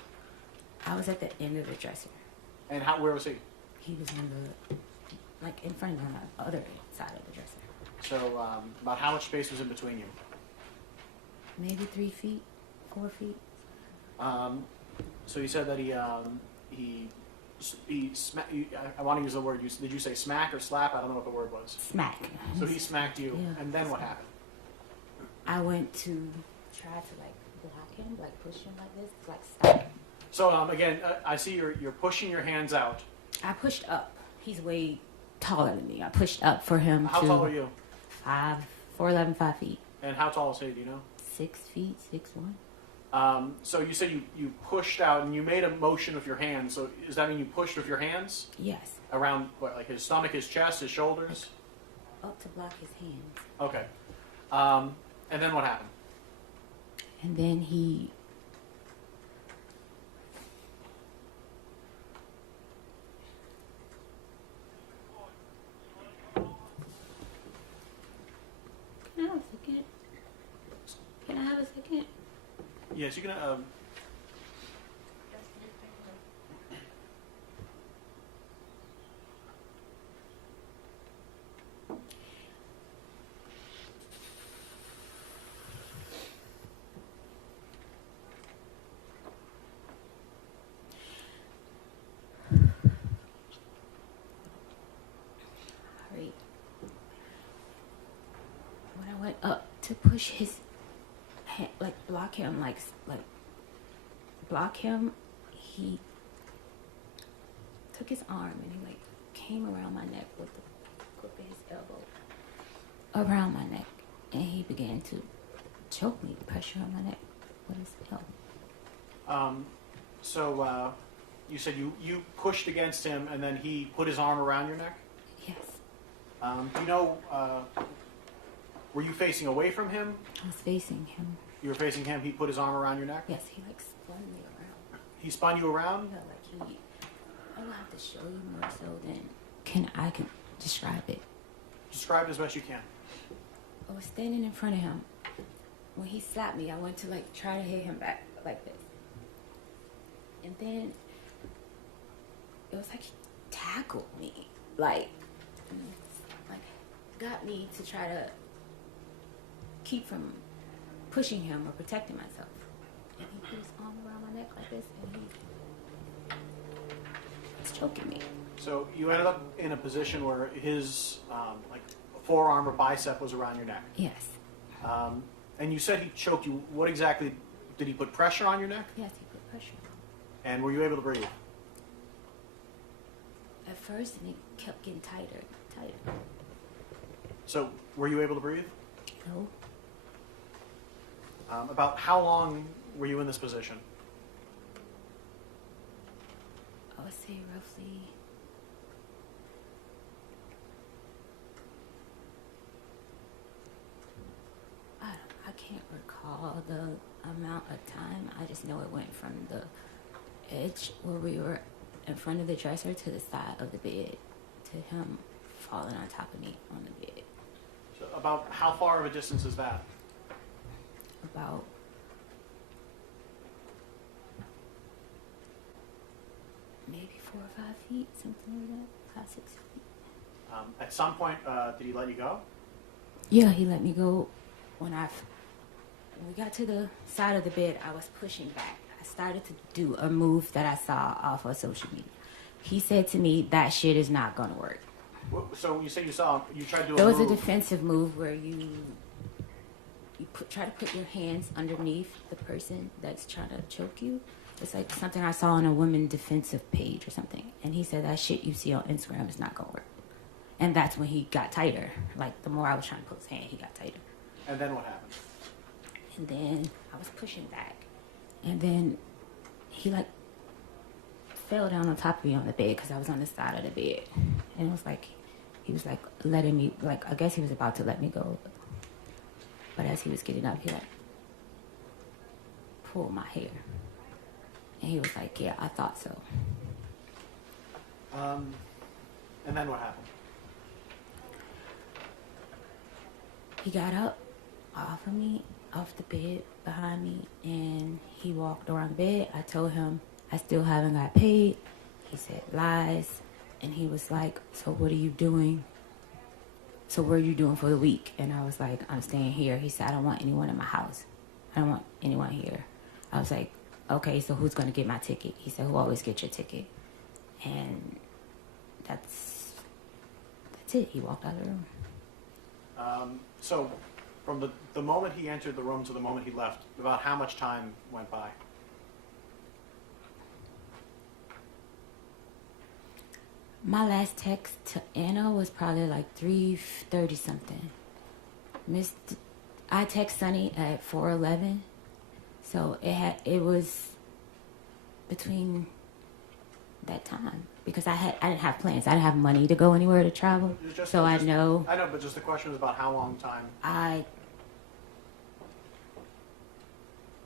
I was at the end of the dresser. And where was he? He was in the, like in front of me on the other side of the dresser. So about how much space was in between you? Maybe 3 feet, 4 feet. So you said that he I want to use the word. Did you say smack or slap? I don't know what the word was. Smack. So he smacked you, Yeah. and then what happened? I went to try to like block him, like push him like this, like stop him. So again, I see you're pushing your hands out. I pushed up. He's way taller than me. I pushed up for him How to tall are you? 4'11", 5 feet. And how tall is he? Do you know? 6 feet, 6'1". So you said you pushed out and you made a motion with your hands. So does that mean you pushed with your hands Yes, around what, like his stomach, his chest, his shoulders? up to block his hands. Okay. And then what happened? And then he Can I have a second? Can I have a second? Yes, you can. Alright. When I went up to push his hand, like block him, like block him, he took his arm and he like came around my neck with the grip of his elbow around my neck, and he began to choke me, pressure on my neck with his elbow. So you said you pushed against him, and then he put his arm around your neck. Yes, Do you know? Were you facing away from him? I was facing him. You were facing him. He put his arm around your neck. Yes, he like spun me around. He spun you around. Yeah, like he. I will have to show you more so than I can describe it. Describe it as best you can. I was standing in front of him. When he slapped me, I went to like try to hit him back like this. And then it was like he tackled me. Like got me to try to keep from pushing him or protecting myself. And he put his arm around my neck like this and he was choking me. So you ended up in a position where his like forearm or bicep was around your neck. Yes. And you said he choked you. What exactly did he put pressure on your neck? Yes, he put pressure on me. And were you able to breathe? At first, and it kept getting tighter and tighter. So were you able to breathe? No. About how long were you in this position? I would say roughly I can't recall the amount of time. I just know it went from the edge where we were in front of the dresser to the side of the bed to him falling on top of me on the bed. So about how far of a distance is that? About maybe 4 or 5 feet, something like that, 5, 6 feet. At some point, did he let you go? Yeah, he let me go. When we got to the side of the bed, I was pushing back. I started to do a move that I saw off of social media. He said to me, that shit is not gonna work. So you say you tried to do There a was a move. defensive move where you try to put your hands underneath the person that's trying to choke you. It's like something I saw on a women defensive page or something. And he said that shit you see on Instagram is not gonna work. And that's when he got tighter. Like the more I was trying to pull his hand, he got tighter. And then what happened? And then I was pushing back. And then he like fell down on top of me on the bed because I was on the side of the bed. And it was like, he was like letting me, like I guess he was about to let me go. But as he was getting up, he like pulled my hair. And he was like, yeah, I thought so. And then what happened? He got up off of me, off the bed behind me, and he walked around the bed. I told him I still haven't got paid. He said lies. And he was like, so what are you doing? So what are you doing for the week? And I was like, I'm staying here. He said, I don't want anyone in my house. I don't want anyone here. I was like, okay, so who's going to get my ticket? He said, who always gets your ticket? And that's it. He walked out of the room. So from the moment he entered the room to the moment he left, about how much time went by? My last text to Anna was probably like 3:30 something. I text Sunny at 4:11, so it was between that time because I didn't have plans. I didn't have money to go anywhere to travel, I know. I know, but just the question was about how long time.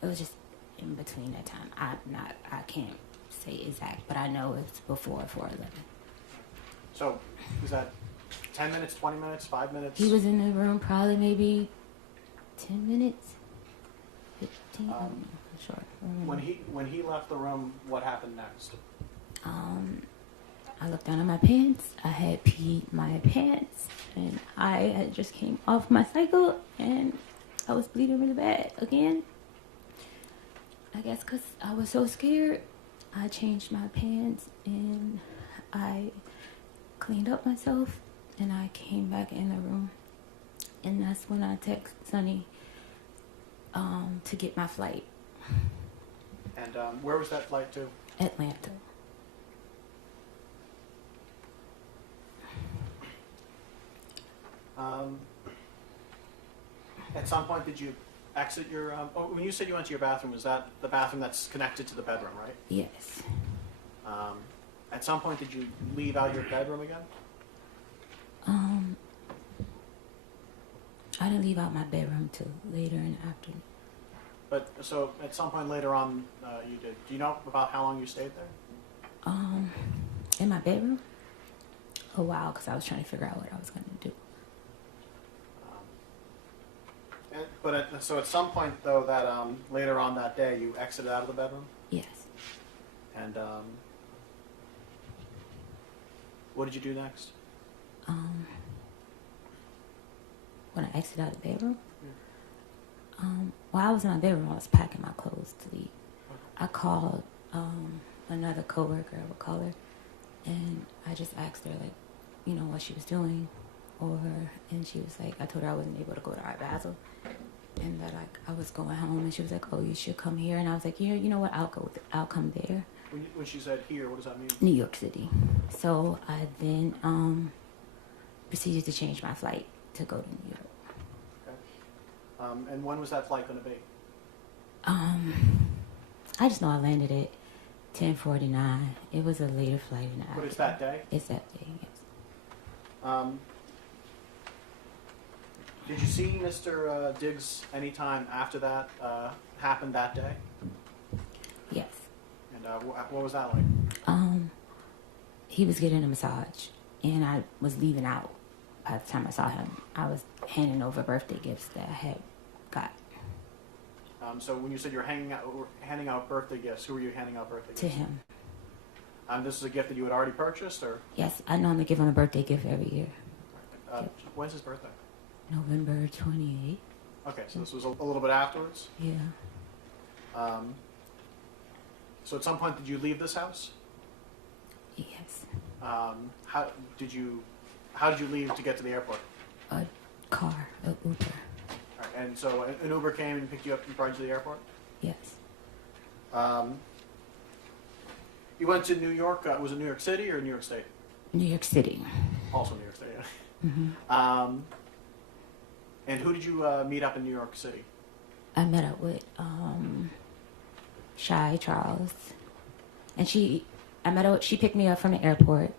It was just in between that time. I can't say exact, but I know it's before 4:11. So, was that 10 minutes, 20 minutes, 5 minutes? He was in the room probably maybe 10 minutes, 15. I'm not sure. When he left the room, what happened next? I looked down at my pants. I had peed my pants, and I had just came off my cycle, and I was bleeding really bad again. I guess because I was so scared, I changed my pants, and I cleaned up myself, and I came back in the room, and that's when I text Sunny to get my flight. And where was that flight to? Atlanta. At some point, did you exit your? When you said you went to your bathroom, was that the bathroom that's connected to the bedroom, right? Yes. At some point, did you leave out your bedroom again? I didn't leave out my bedroom till later in the afternoon. But so at some point later on, you did. Do you know about how long you stayed there? In my bedroom? A while, because I was trying to figure out what I was going to do. So at some point though, that later on that day, you exited out of the bedroom. Yes. And what did you do next? When I exited out of the bedroom? While I was in my bedroom, I was packing my clothes to leave. I called another coworker, I would call her, and I just asked her, like, you know, what she was doing, and she was like, I told her I wasn't able to go to Art Basel, and that like I was going home, and she was like, oh, you should come here, and I was like, yeah, you know what, I'll come there. When she said here, what does that mean? New York City. So I then proceeded to change my flight to go to New York. And when was that flight going to be? I just know I landed at 10:49. It was a later flight in the afternoon. But it's that day? It's that day, yes. Did you see Mr. Diggs anytime after that happened that day? Yes. And what was that like? He was getting a massage, and I was leaving out, by the time I saw him, I was handing over birthday gifts that I had got So when you said you're handing out birthday gifts, who were you handing out birthday gifts to him. This is a gift that you had already purchased, or Yes, I normally give him a birthday gift every year. when's his birthday? November 28th. Okay, so this was a little bit afterwards. Yeah. So at some point, did you leave this house? Yes. How did you leave to get to the airport? A car, a Uber. All right, and so an Uber came and picked you up and brought you to the airport? Yes. You went to New York, was it New York City or New York State? New York City. Also New York State, yeah. Hmm. And who did you meet up in New York City? I met up with Shy Charles, and she picked me up from the airport,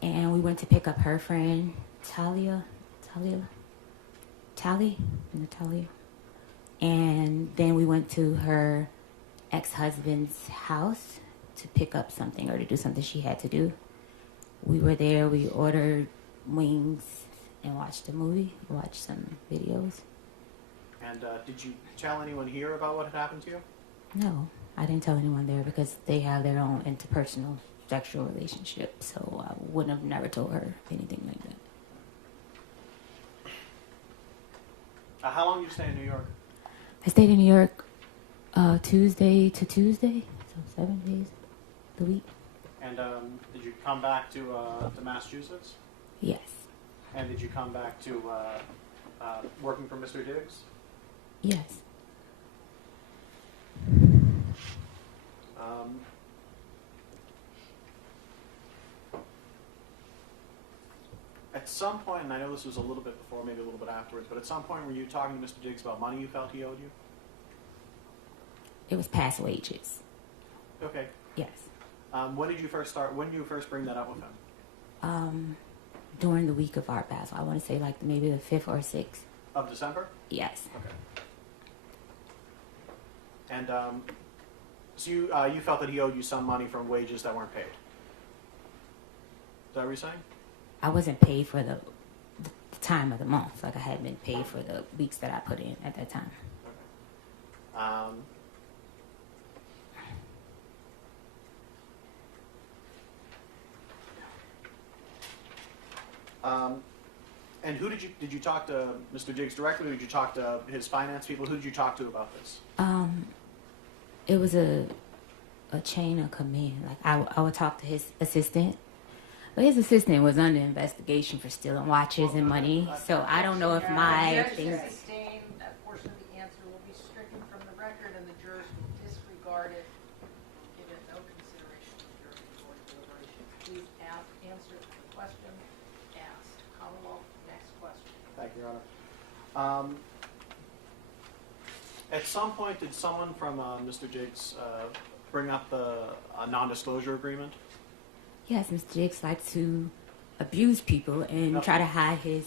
and we went to pick up her friend Natalia, and then we went to her ex-husband's house to pick up something or to do something she had to do. We were there. We ordered wings and watched a movie, watched some videos. And did you tell anyone here about what had happened to you? No, I didn't tell anyone there because they have their own interpersonal sexual relationship, so I wouldn't have never told her anything like that. How long did you stay in New York? I stayed in New York Tuesday to Tuesday, so 7 days the week. And did you come back to Massachusetts? Yes. And did you come back to working for Mr. Diggs? Yes. At some point, and I know this was a little bit before, maybe a little bit afterwards, but at some point were you talking to Mr. Diggs about money you felt he owed you? It was past wages. Okay. Yes. When did you first bring that up with him? During the week of Art Basel. I want to say like maybe the 5th or 6th. Of December? Yes. Okay. And so you felt that he owed you some money from wages that weren't paid? Is that what you're saying? I wasn't paid for the time of the month. Like I had been paid for the weeks that I put in at that time. Okay. And who did you talk to Mr. Diggs directly, or did you talk to his finance people? Who did you talk to about this? It was a chain of command. Like I would talk to his assistant, but his assistant was under investigation for stealing watches and money. So I don't know if my things. Sustain that portion of the answer will be stricken from the record, and the jurors will disregard it, give it no consideration to jury before deliberation. Please answer the question asked. Commonwealth, next question. Thank you, Your Honor. At some point, did someone from Mr. Diggs bring up a non-disclosure agreement? Yes, Mr. Diggs likes to abuse people and try to hide his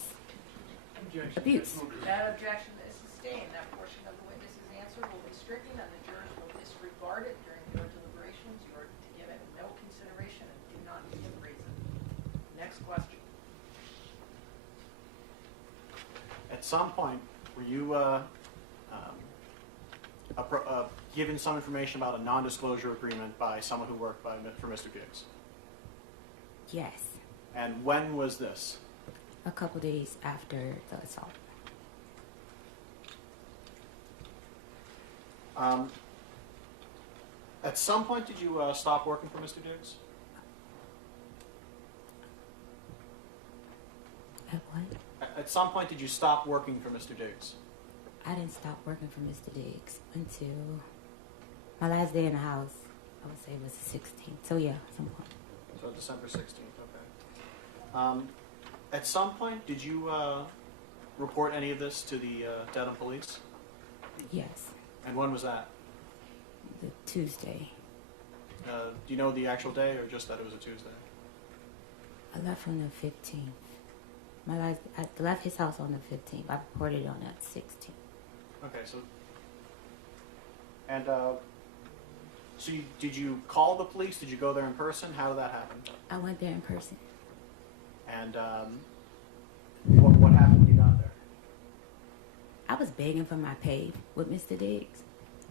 abuse. That objection is sustained. That portion of the witness's answer will be stricken, and the jurors will disregard it during your deliberations. You are to give it no consideration and do not give reason. Next question. At some point, were you given some information about a non-disclosure agreement by someone who worked for Mr. Diggs? Yes. And when was this? A couple days after the assault. At some point, did you stop working for Mr. Diggs? At what? At some point, did you stop working for Mr. Diggs? I didn't stop working for Mr. Diggs until my last day in the house. I would say was the 16th. So yeah, some point. So December 16th, okay. At some point, did you report any of this to the Dedham police? Yes. And when was that? The Tuesday. Do you know the actual day, or just that it was a Tuesday? I left on the 15th. I left his house on the 15th. I reported on that 16th. Okay, so... And, did you call the police? Did you go there in person? How did that happen? I went there in person. And, What happened when you got there? I was begging for my pay with Mr. Diggs,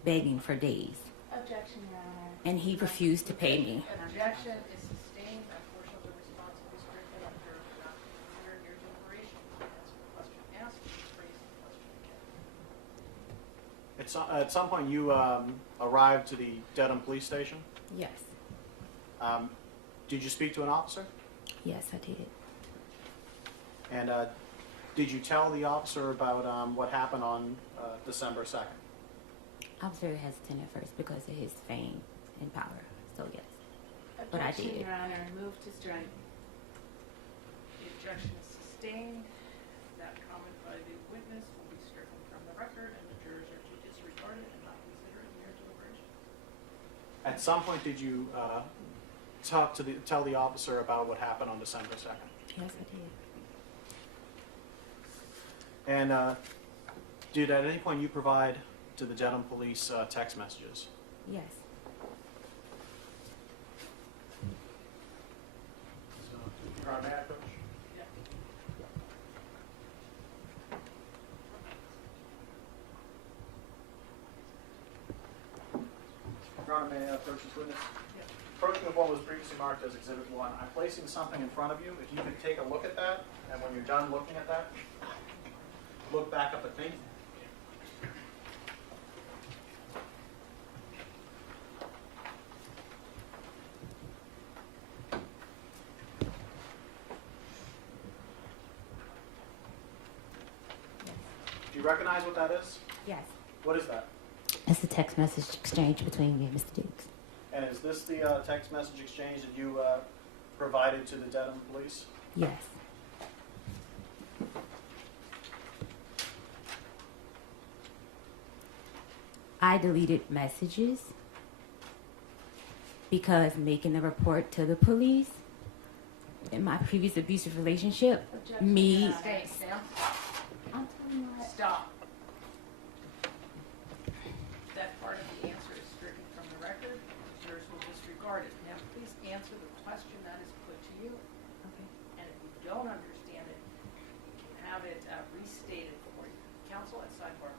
begging for days, Objection, Your Honor. and he refused to pay me. Objection is sustained. A portion of the response will be stricken and observed and not considered in your deliberation. Answer the question asked, phrase the question again. At some point, you arrived to the Dedham Police Station. Yes, Did you speak to an officer? yes, I did. And did you tell the officer about what happened on December 2nd? I was very hesitant at first because of his fame and power, so yes. But I Objection, did. Your Honor. Move to strike. The objection is sustained. That comment by the witness will be stricken from the record, and the jurors are to disregard it and not consider it in their deliberation. At some point, did you tell the officer about what happened on December 2nd? Yes, I did. And did at any point you provide to the Dedham Police text messages? Yes. Your Honor, may I approach? Your Honor, may I approach this witness? Approaching of what was previously marked as Exhibit 1, I'm placing something in front of you. If you could take a look at that, and when you're done looking at that, look back up at me. Do you recognize what that is? Yes. What is that? It's the text message exchange between me and Mr. Diggs. And is this the text message exchange that you provided to the Dedham Police? Yes. I deleted messages because making a report to the police in my previous abusive relationship, me. Stay, Sam. I'm telling you what. Stop. That part of the answer is stricken from the record. The jurors will disregard it. Now, please answer the question that is put to you. Okay. And if you don't understand it, you can have it restated for you. Counsel at sidebar.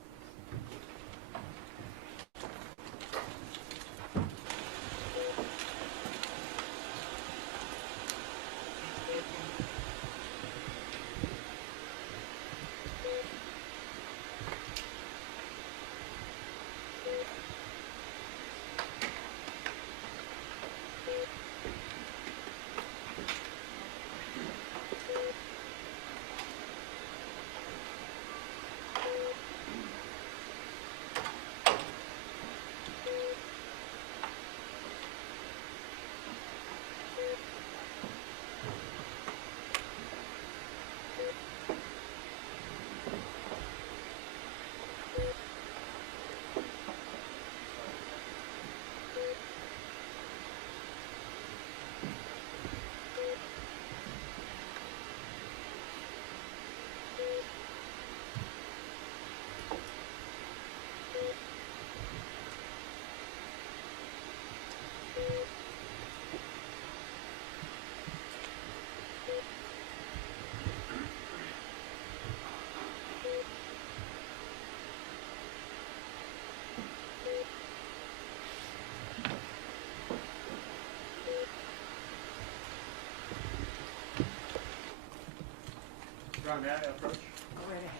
Your Honor, may I approach? Go right ahead.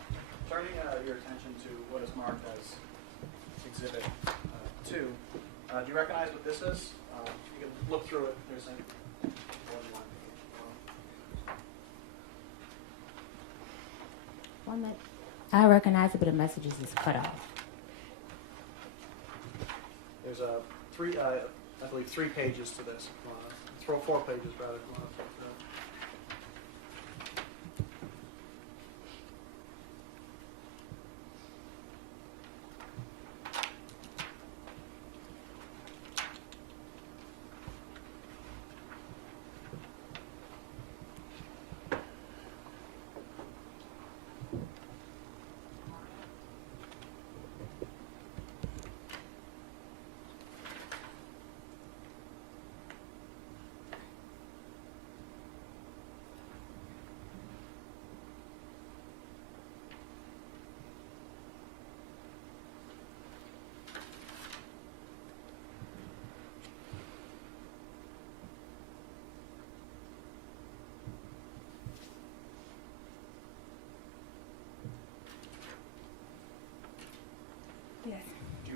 Turning your attention to what is marked as Exhibit 2, do you recognize what this is? You can look through it. There's a One minute. I recognize it, but the messages is cut off. There's I believe 3 pages to this. 4 pages rather. If you wanna flip through it.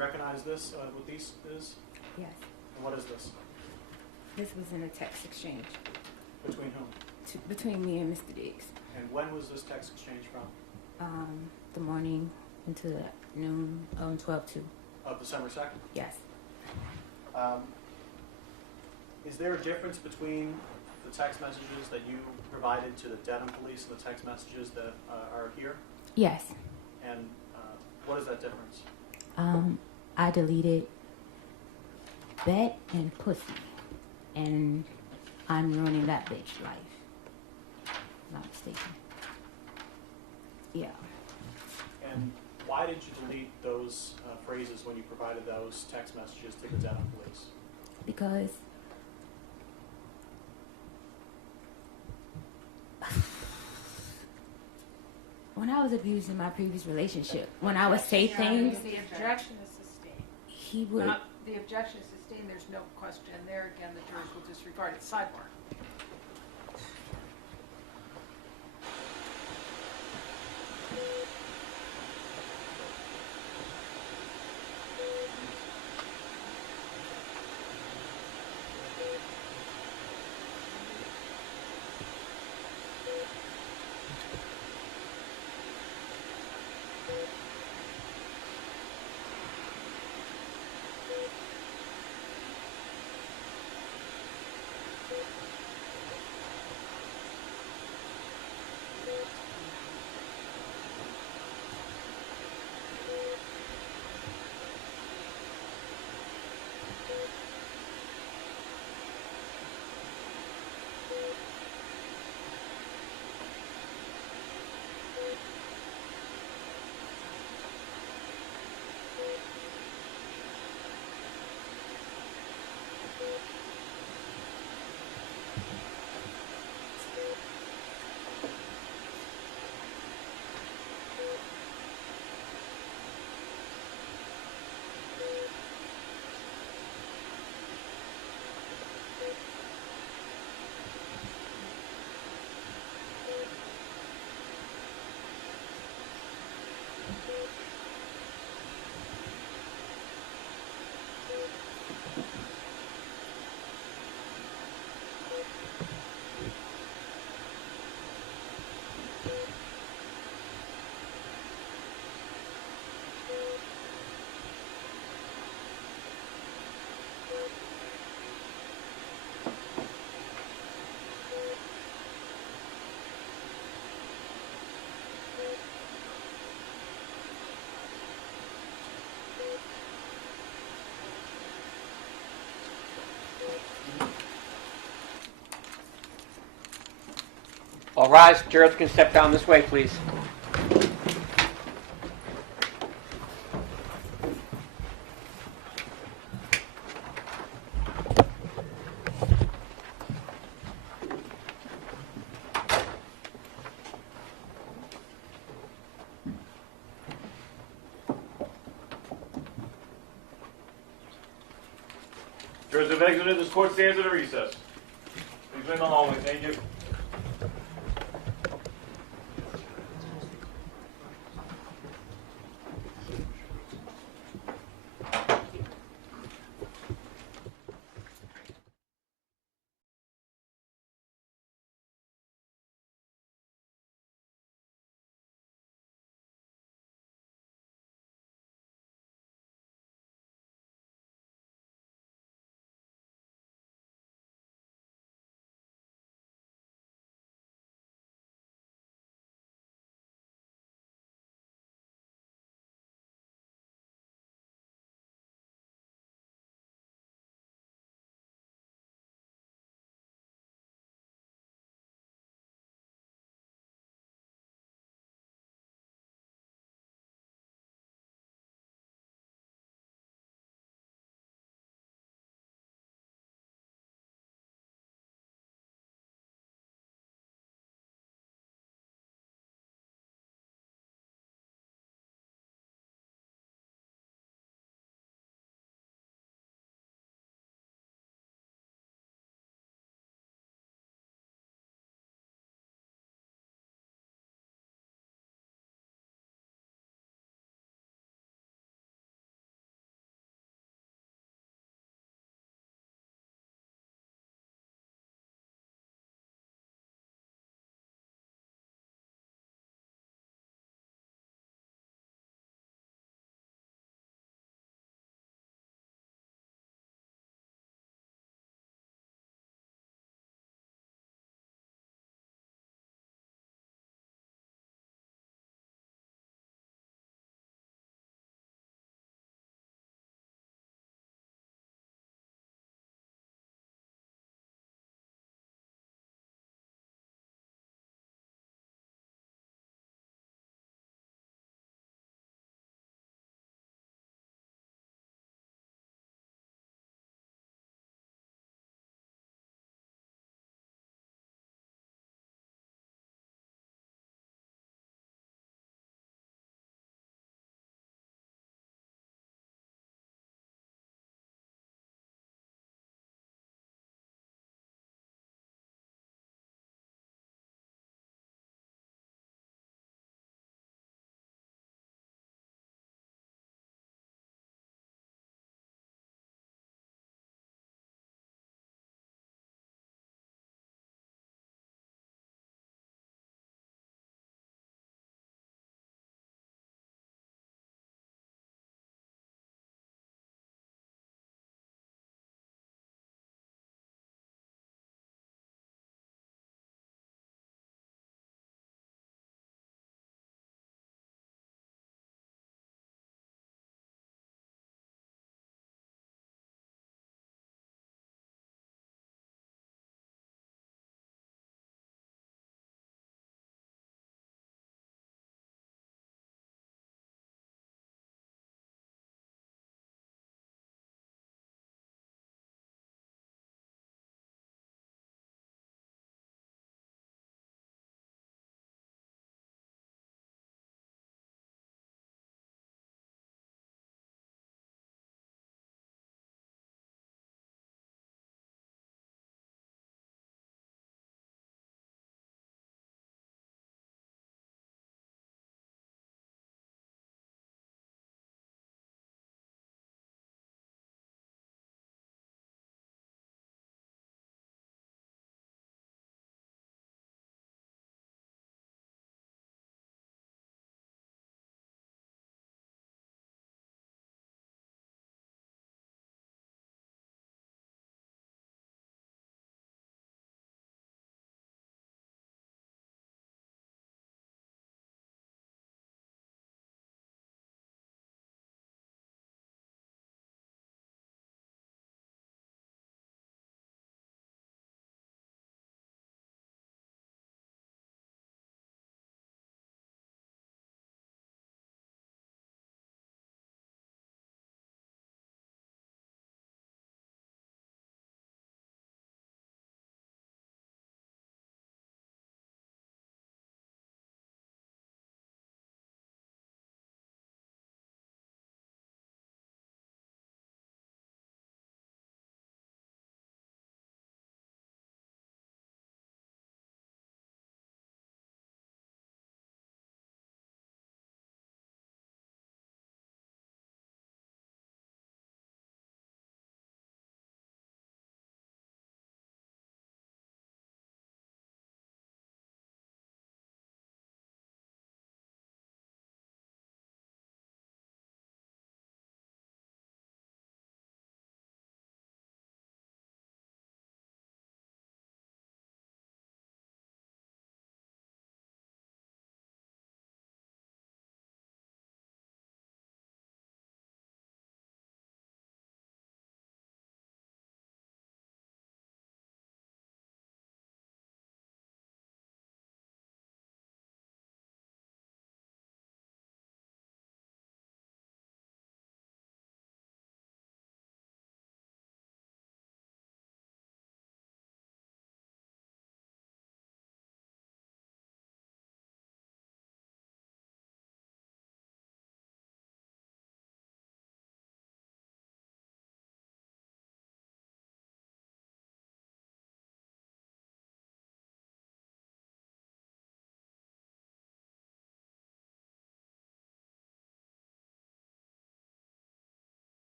recognize this, what these is? Yes. And what is this? This was in a text exchange Between whom? between me and Mr. Diggs. And when was this text exchange from? The morning into the noon on 12/2. Of December 2nd? Yes. Is there a difference between the text messages that you provided to the Dedham police and the text messages that are here? Yes. And what is that difference? I deleted bet and pussy, and I'm ruining that bitch life. Not mistaken. Yeah. And why did you delete those phrases when you provided those text messages to the Dedham police? Because when I was abused in my previous relationship, when I would say things, The objection is sustained. he would. The objection is sustained, there's no question there. Again, the jurors will disregard it. Sidebar. All rise. Jurors can step down this way, please. Jurors have exited. This court stands at a recess. Please remain in the hallway. Thank you.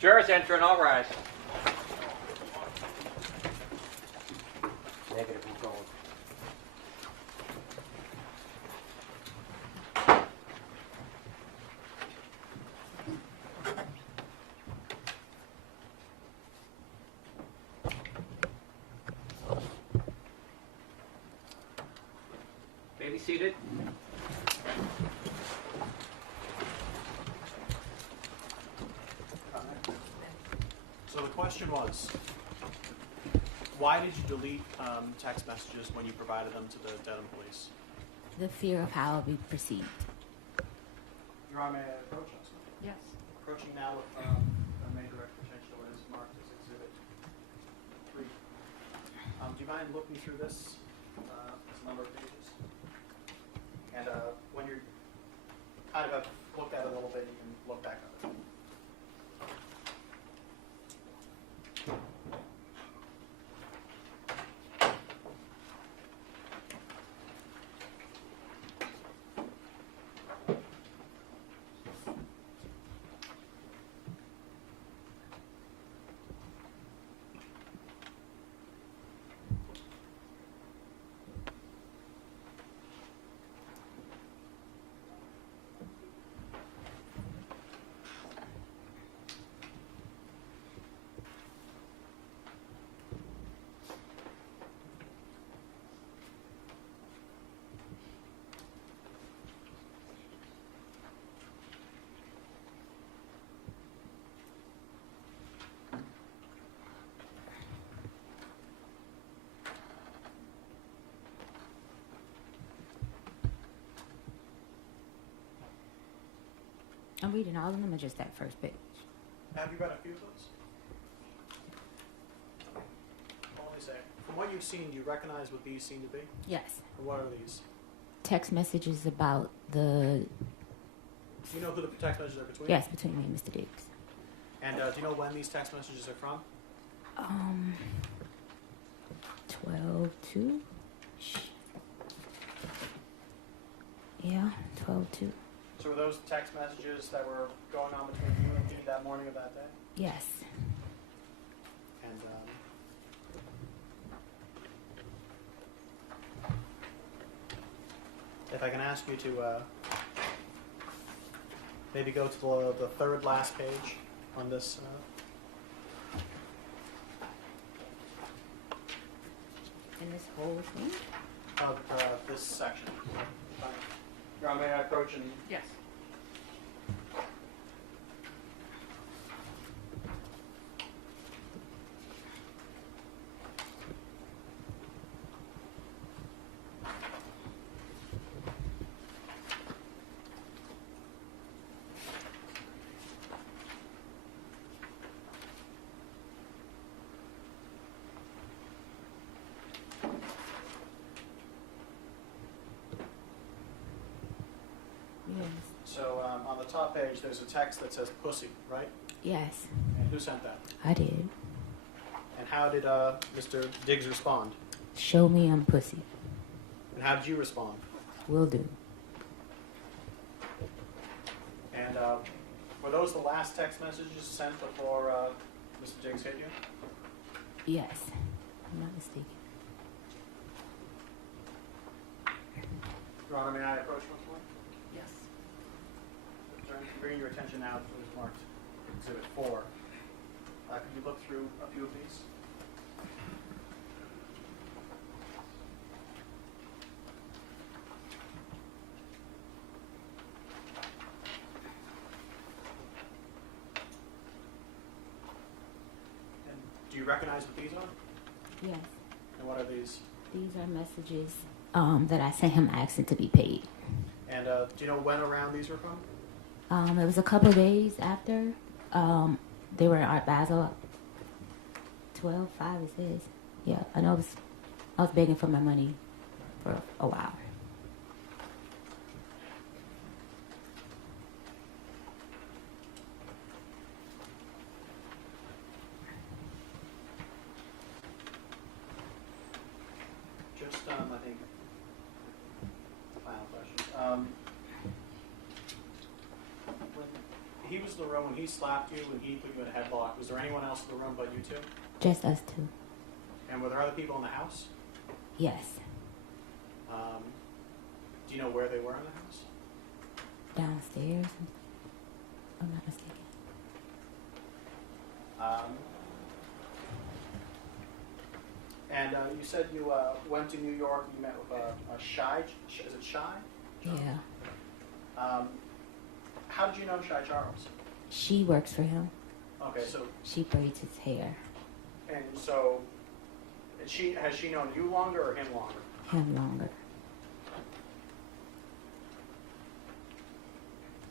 Jurors enter and all rise. Negative and gold. May be seated. So the question was, why did you delete text messages when you provided them to the Dedham police? The fear of how I'll be perceived. Your Honor, may I approach us? Yes. Approaching now with a major direct potential is marked as Exhibit 3. Do you mind looking through this? It's a number of pages. And when you're kind of looked at it a little bit, you can look back at it. I'm reading all of them or just that first page? Have you read a few of those? Well, let me say, from what you've seen, do you recognize what these seem to be? Yes. And what are these? Text messages about the... Do you know who the text messages are between? Yes, between me and Mr. Diggs. And do you know when these text messages are from? 12/2. Yeah, 12/2. So were those text messages that were going on between you and me that morning of that day? Yes. And if I can ask you to maybe go to the third last page on this. In this whole thing? Of this section. Your Honor, may I approach and... Yes. So on the top page, there's a text that says pussy, right? Yes. And who sent that? I did. And how did Mr. Diggs respond? Show me I'm pussy. And how did you respond? Will do. And were those the last text messages sent before Mr. Diggs hit you? Yes. I'm not mistaken. Your Honor, may I approach once more? Yes. Bringing your attention now to what is marked Exhibit 4. Could you look through a few of these? And do you recognize what these are? Yes. And what are these? These are messages that I sent him asking to be paid. And do you know when around these were from? It was a couple of days after. They were in Art Basel. 12/5 it says. Yeah, I know I was begging for my money for a while. Just, I think, final question. When he was in the room when he slapped you and he put you in a headlock. Was there anyone else in the room but you two? Just us two. And were there other people in the house? Yes. Do you know where they were in the house? Downstairs, if I'm not mistaken. And you said you went to New York and you met with a Shy. Is it Shy? Yeah. How did you know Shy Charles? She works for him. Okay, so She braids his hair. and so has she known you longer or him longer? Him longer.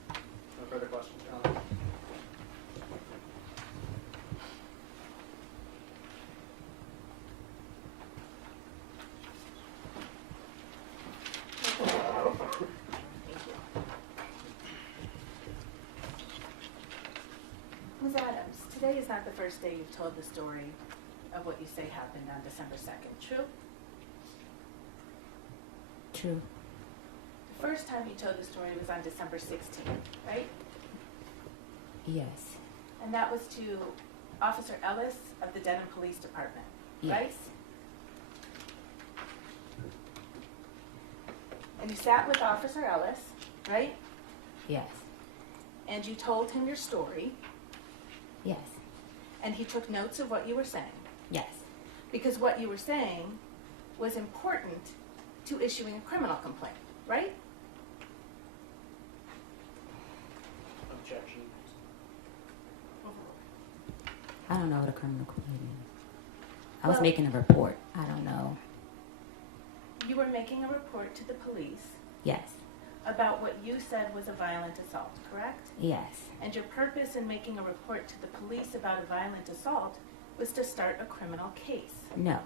No further questions, John? Ms. Adams, today is not the first day you've told the story of what you say happened on December 2nd, true? True. The first time you told the story was on December 16th, right? Yes. And that was to Officer Ellis of the Denham Police Department, right? Yes. And you sat with Officer Ellis, right? Yes. And you told him your story, Yes. and he took notes of what you were saying. Yes. Because what you were saying was important to issuing a criminal complaint, right? Objection. I don't know what a criminal complaint is. I was Well- making a report. I don't know. You were making a report to the police Yes. about what you said was a violent assault, correct? Yes. And your purpose in making a report to the police about a violent assault was to start a criminal case. No.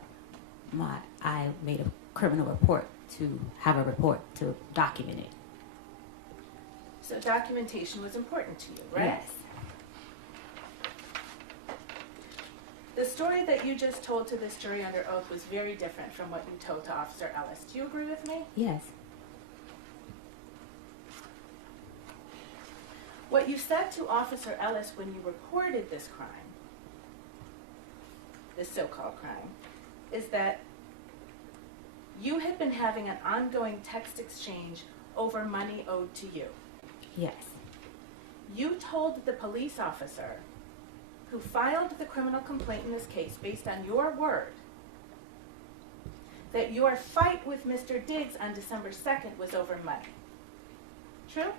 I made a criminal report to have a report to document it. So documentation was important to you, right? Yes. The story that you just told to this jury under oath was very different from what you told to Officer Ellis. Do you agree with me? Yes. What you said to Officer Ellis when you reported this crime, this so-called crime, is that you had been having an ongoing text exchange over money owed to you. Yes. You told the police officer who filed the criminal complaint in this case based on your word that your fight with Mr. Diggs on December 2nd was over money. True?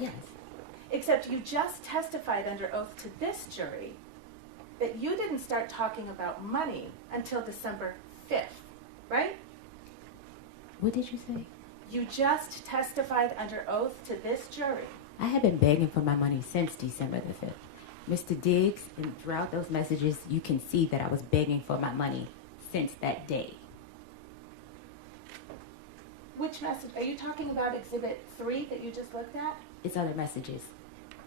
Yes. Except you just testified under oath to this jury that you didn't start talking about money until December 5th, right? What did you say? You just testified under oath to this jury. I had been begging for my money since December the 5th. Mr. Diggs, and throughout those messages, you can see that I was begging for my money since that day. Which message? Are you talking about Exhibit 3 that you just looked at? It's other messages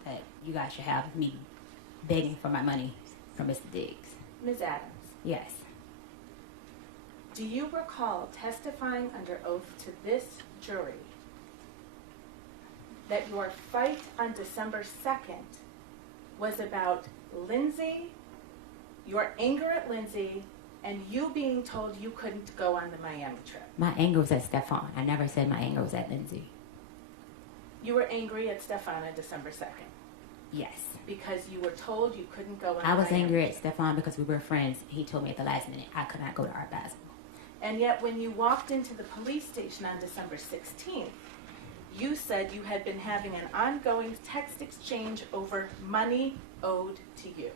that you guys should have me begging for my money from Mr. Diggs. Ms. Adams, Yes. do you recall testifying under oath to this jury that your fight on December 2nd was about Lindsay, your anger at Lindsay, and you being told you couldn't go on the Miami trip? My anger was at Stefon. I never said my anger was at Lindsay. You were angry at Stefon on December 2nd Yes. because you were told you couldn't go on I the was Miami angry at trip. Stefon because we were friends. He told me at the last minute I could not go to Art Basel. And yet when you walked into the police station on December 16th, you said you had been having an ongoing text exchange over money owed to you.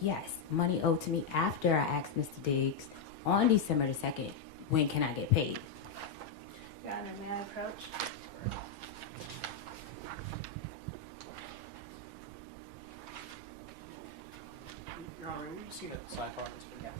Yes, money owed to me after I asked Mr. Diggs on December the 2nd, when can I get paid? Your Honor, may I approach? Your Honor, will you see that sidebar? Yeah.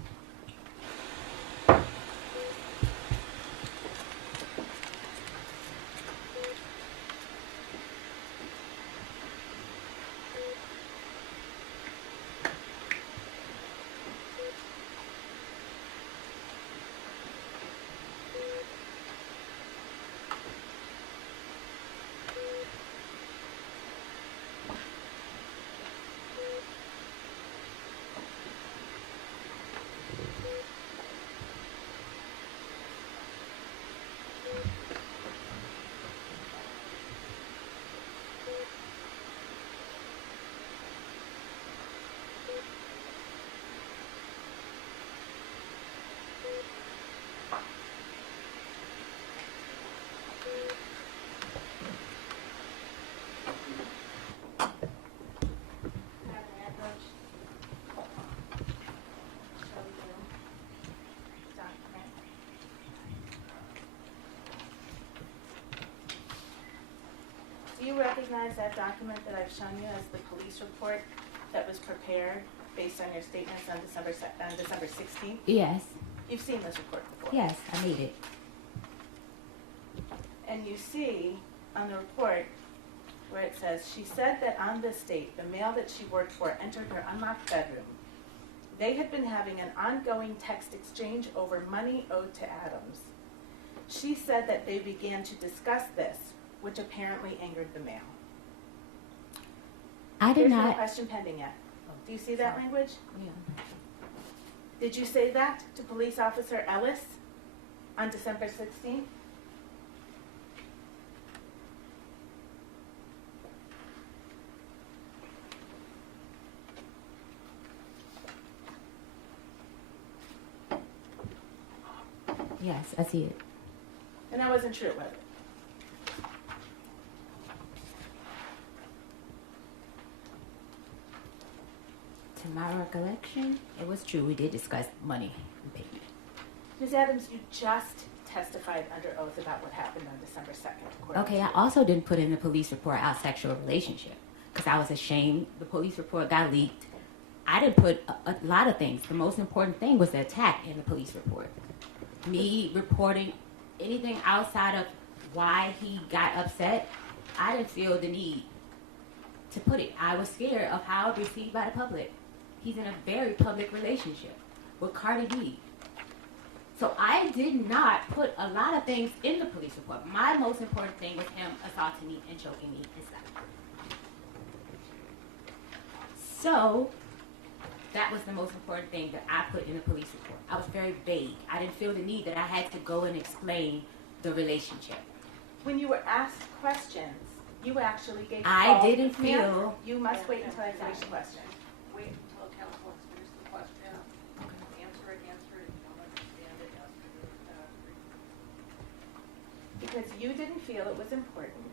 you recognize that document that I've shown you as the police report that was prepared based on your statements on December 16th? Yes. You've seen this report before? Yes, I made it. And you see on the report where it says, she said that on this date, the male that she worked for entered her unlocked bedroom. They had been having an ongoing text exchange over money owed to Adams. She said that they began to discuss this, which apparently angered the male. I did There's no not. question pending yet. Do you see that language? Yeah. Did you say that to Police Officer Ellis on December 16th? Yes, I see it. And that wasn't true, was it? To my recollection, it was true. We did discuss money and payment. Ms. Adams, you just testified under oath about what happened on December 2nd. Okay, I also didn't put in the police report our sexual relationship because I was ashamed. The police report got leaked. I didn't put a lot of things. The most important thing was the attack in the police report. Me reporting anything outside of why he got upset, I didn't feel the need to put it. I was scared of how it was received by the public. He's in a very public relationship with Cardi B. So I did not put a lot of things in the police report. My most important thing was him assaulting me and choking me and stuff. So that was the most important thing that I put in the police report. I was very vague. I didn't feel the need that I had to go and explain the relationship. When you were asked questions, you actually gave I false- didn't Ma'am, feel- You must wait until I finish the question. Wait until counsel has finished the question. Answer it. If you don't understand it, ask it. Because you didn't feel it was important.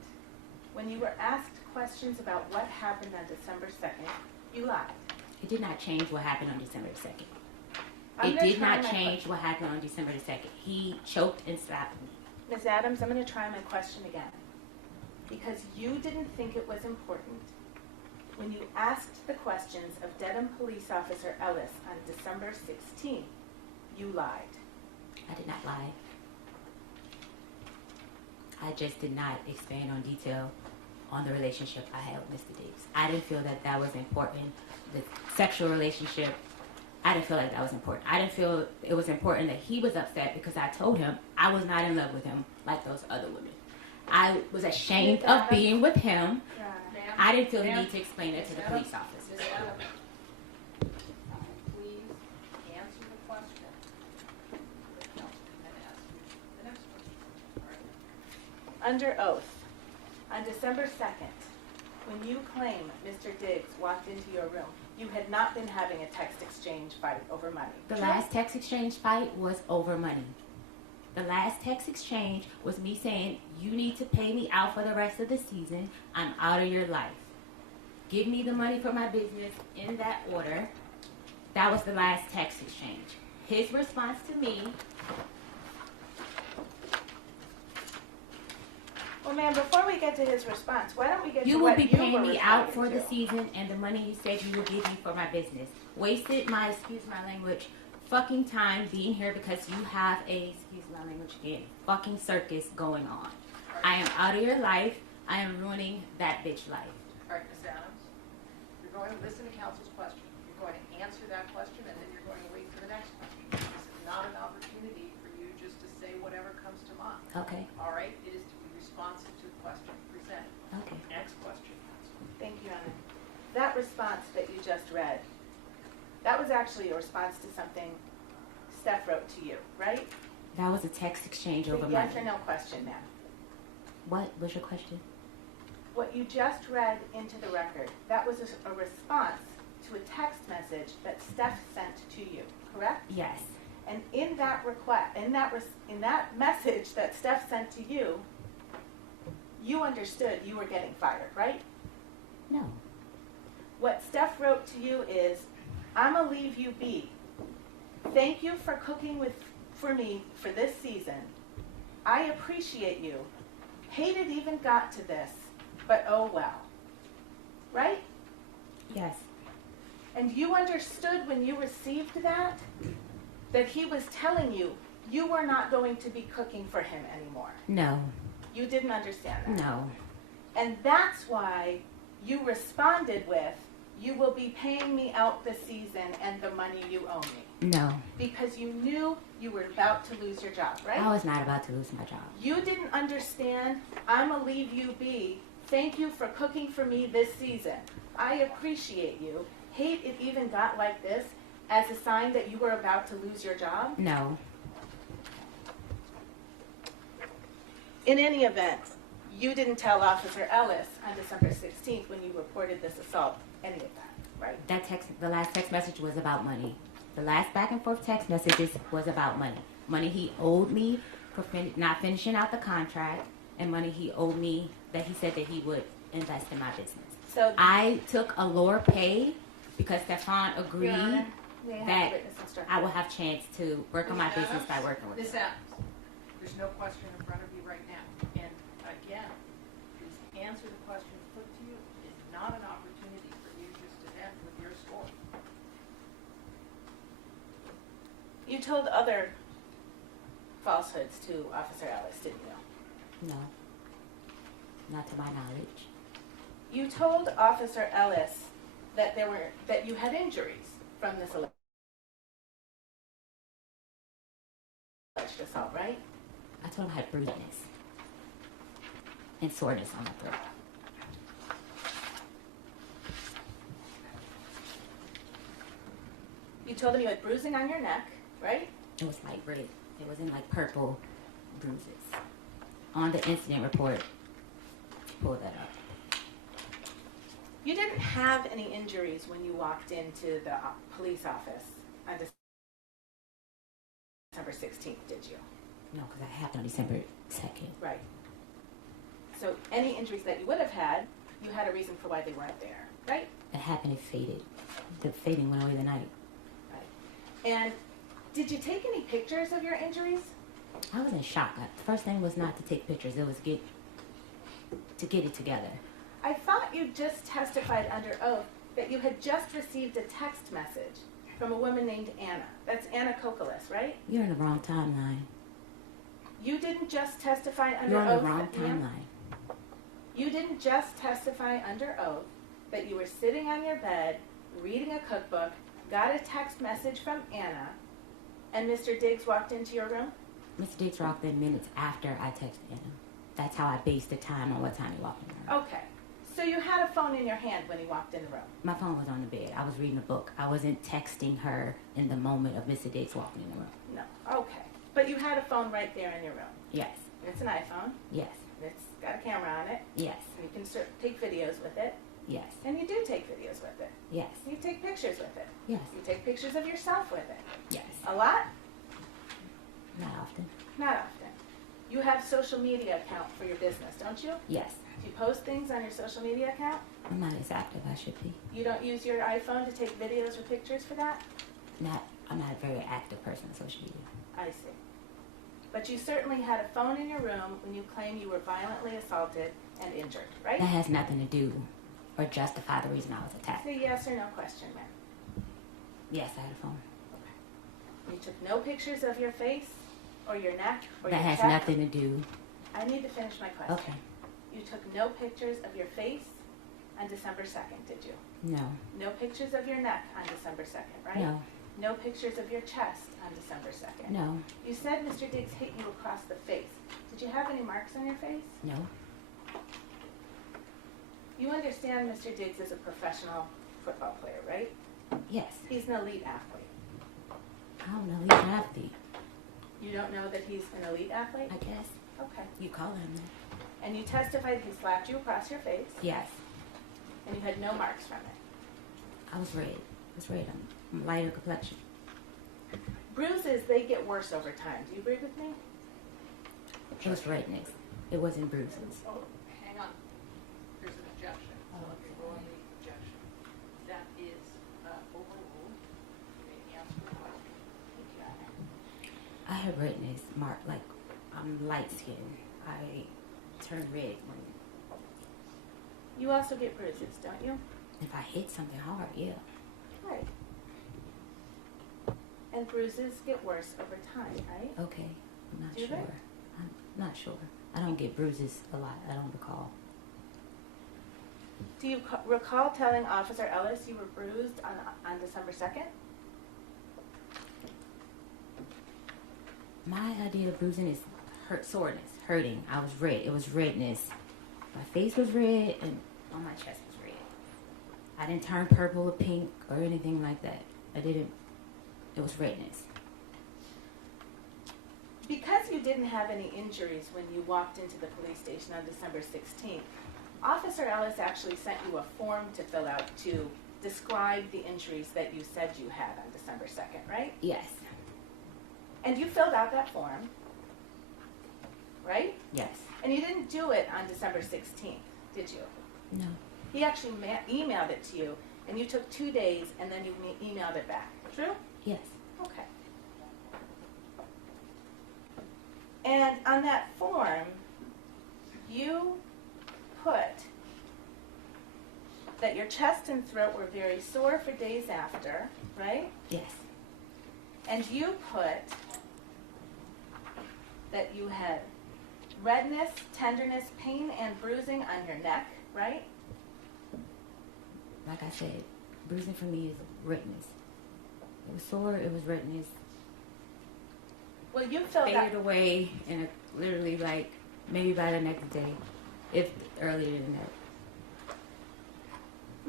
When you were asked questions about what happened on December 2nd, you lied. It did not change what happened on December 2nd. I'm It gonna did try not my change what happened on December 2nd. He choked and slapped me. Ms. Adams, I'm going to try my question again. Because you didn't think it was important. When you asked the questions of Dedham Police Officer Ellis on December 16th, you lied. I did not lie. I just did not expand on detail on the relationship I had with Mr. Davis. I didn't feel that that was important. The sexual relationship, I didn't feel like that was important. I didn't feel it was important that he was upset because I told him I was not in love with him like those other women. I was ashamed of being with him. I didn't feel the need to explain it to the police officer. Ms. Adams, please answer the question. Counsel can then ask you the next question. All right. Under oath, on December 2nd, when you claim Mr. Diggs walked into your room, you had not been having a text exchange fight over money. The last text exchange fight was over money. The last text exchange was me saying, you need to pay me out for the rest of the season. I'm out of your life. Give me the money for my business in that order. That was the last text exchange. His response to me, Well, ma'am, before we get to his response, why don't we get you to will what be you paying were me out responding for the to? season and the money you said you would give me for my business. Wasted my, excuse my language, fucking time being here because you have a, excuse my language again, fucking circus going on. I am out of your life. I am ruining that bitch life. All right, Ms. Adams, you're going to listen to counsel's question. You're going to answer that question, and then you're going to wait for the next question. This is not an opportunity for you just to say whatever comes to mind. Okay. All right? It is to be responsive to the question presented. Okay. Next question, counsel. Thank you, Anna. That response that you just read, that was actually a response to something Steph wrote to you, right? That was a text exchange The over yes money. or no question, ma'am. What was your question? What you just read into the record, that was a response to a text message that Steph sent to you, correct? Yes. And in that request, in that message that Steph sent to you, you understood you were getting fired, right? No. What Steph wrote to you is, "I'ma leave you be. Thank you for cooking for me for this season. I appreciate you. Hate it even got to this. but oh well. Right? Yes. And you understood when you received that he was telling you you were not going to be cooking for him anymore. No. You didn't understand that. No. And that's why you responded with, you will be paying me out this season and the money you owe me. No. Because you knew you were about to lose your job, right? I was not about to lose my job. You didn't understand, I'm going to leave you be. Thank you for cooking for me this season. I appreciate you. Hate it even got like this as a sign that you were about to lose your job? No. In any event, you didn't tell Officer Ellis on December 16th when you reported this assault any of that, right? The last text message was about money. The last back and forth text messages was about money. Money he owed me for not finishing out the contract, and money he owed me that he said that he would invest in my business. So I took a lower pay because Stefon agreed that I will have chance to work on my business by working with This him. happens. There's no question in front of you right now. And again, please answer the questions put to you. It's not an opportunity for you just to end with your story. You told other falsehoods to Officer Ellis, didn't you? No. Not to my knowledge. You told Officer Ellis that you had injuries from this alleged assault, right? I told him I had bruisedness and soreness on my throat. You told him you had bruising on your neck, right? It was like red. It wasn't like purple bruises. On the incident report, pull that up. You didn't have any injuries when you walked into the police office on December 16th, did you? No, because I happened on December 2nd. Right. So any injuries that you would have had, you had a reason for why they weren't there, right? It happened, it faded. The fading went away the night. Right. And did you take any pictures of your injuries? I was in shock. The first thing was not to take pictures. It was to get it together. I thought you just testified under oath that you had just received a text message from a woman named Anna. That's Anna Kokolis, right? You're in the wrong timeline. You didn't just testify under You're on oath. the wrong that timeline. You didn't just testify under oath that you were sitting on your bed, reading a cookbook, got a text message from Anna, and Mr. Diggs walked into your room? Mr. Diggs walked in minutes after I texted him. That's how I based the time on what time he walked in the room. Okay. So you had a phone in your hand when he walked in the room? My phone was on the bed. I was reading a book. I wasn't texting her in the moment of Mr. Diggs walking in the room. No. Okay. But you had a phone right there in your room? Yes. It's an iPhone? Yes. And it's got a camera on it? Yes. And you can take videos with it? Yes. And you do take videos with it? Yes. You take pictures with it? Yes. You take pictures of yourself with it? Yes. A lot? Not often. Not often. You have social media account for your business, don't you? Yes. Do you post things on your social media account? I'm not as active as I should be. You don't use your iPhone to take videos or pictures for that? I'm not a very active person on social media. I see. But you certainly had a phone in your room when you claim you were violently assaulted and injured, right? That has nothing to do or justify the reason I was attacked. Say yes or no question, ma'am. Yes, I had a phone. Okay. You took no pictures of your face or your neck or That your has chest? nothing to do. I need to finish my question. Okay. You took no pictures of your face on December 2nd, did you? No. No pictures of your neck on December 2nd, right? No. No pictures of your chest on December 2nd? No. You said Mr. Diggs hit you across the face. Did you have any marks on your face? No. You understand Mr. Diggs is a professional football player, right? Yes. He's an elite athlete. I don't know. He's an athlete. You don't know that he's an elite athlete? I guess. Okay. You call him that. And you testified he slapped you across your face? Yes. And you had no marks from it? I was red. It was red. I'm lighter complexion. Bruises, they get worse over time. Do you agree with me? It was redness. It wasn't bruises. Oh, hang on. There's an objection. Okay, roll on the objection. That is overruled. You may answer the question. Thank you, Anna. I had redness, I'm light skinned. I turn red when You also get bruises, don't you? If I hit something hard, yeah. Right. And bruises get worse over time, right? Okay, I'm not Do sure. they? I'm not sure. I don't get bruises a lot. I don't recall. Do you recall telling Officer Ellis you were bruised on December 2nd? My idea of bruising is soreness, hurting. I was red. It was redness. My face was red and on my chest was red. I didn't turn purple or pink or anything like that. I didn't. It was redness. Because you didn't have any injuries when you walked into the police station on December 16th, Officer Ellis actually sent you a form to fill out to describe the injuries that you said you had on December 2nd, right? Yes. And you filled out that form, right? Yes. And you didn't do it on December 16th, did you? No. He actually emailed it to you, and you took 2 days, and then you emailed it back. True? Yes. Okay. And on that form, you put that your chest and throat were very sore for days after, right? Yes. And you put that you had redness, tenderness, pain, and bruising on your neck, right? Like I said, bruising for me is redness. It was sore. It was redness. Well, you filled out. Faded away in literally like maybe by the next day, if earlier than that.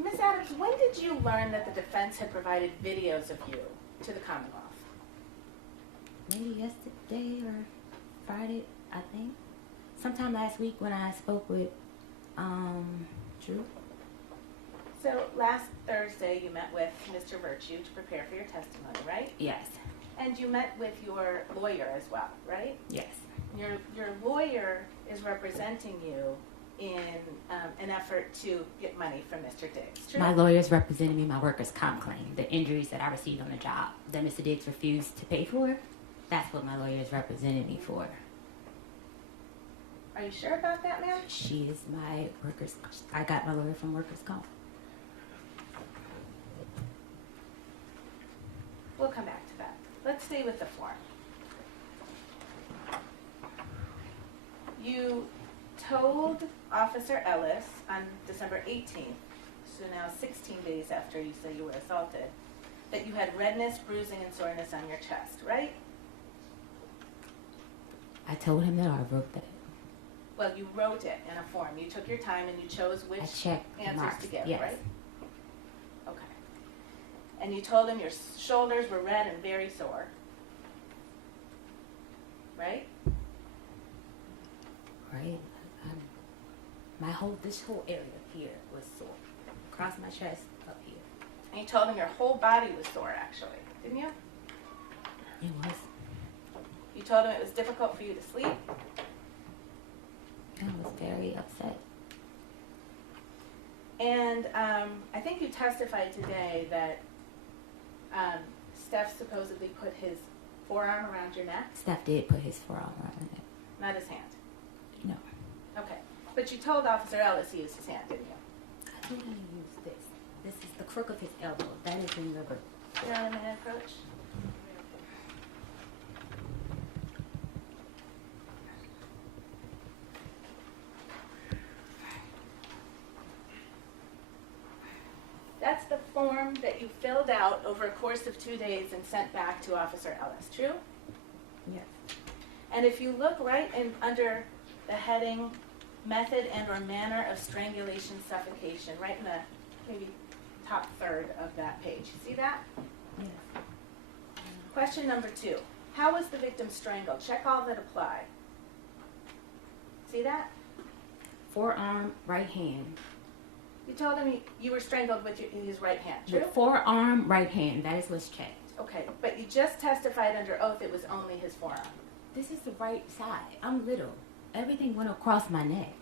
Ms. Adams, when did you learn that the defense had provided videos of you to the Commonwealth? Maybe yesterday or Friday, I think. Sometime last week when I spoke with Drew. So last Thursday you met with Mr. Virtue to prepare for your testimony, right? Yes. And you met with your lawyer as well, right? Yes. Your lawyer is representing you in an effort to get money from Mr. Diggs, true? My lawyer's representing me my workers' comp claim, the injuries that I received on the job that Mr. Diggs refused to pay for. That's what my lawyer is representing me for. Are you sure about that, ma'am? She is my workers. I got my lawyer from workers' comp. We'll come back to that. Let's stay with the form. You told Officer Ellis on December 18th, so now 16 days after you say you were assaulted, that you had redness, bruising, and soreness on your chest, right? I told him that I wrote that. Well, you wrote it in a form. You took your time and you chose which I checked the answers marks, to give, yes. right? Okay. And you told him your shoulders were red and very sore, right? Right? This whole area here was sore. Across my chest, up here. And you told him your whole body was sore, actually, didn't you? It was. You told him it was difficult for you to sleep. I was very upset. And I think you testified today that Steph supposedly put his forearm around your neck. Steph did put his forearm around my neck. Not his hand. No. Okay. But you told Officer Ellis he used his hand, didn't you? I told him to use this. This is the crook of his elbow. That is in the book. You know what I mean, approach? That's the form that you filled out over a course of 2 days and sent back to Officer Ellis, true? Yes. And if you look right in under the heading method and or manner of strangulation suffocation, right in the maybe top third of that page. You see that? Yes. Question number 2. How was the victim strangled? Check all that apply. See that? Forearm, right hand. You told him you were strangled with his right hand, true? The forearm, right hand. That is what's checked. Okay, but you just testified under oath it was only his forearm. This is the right side. I'm little. Everything went across my neck.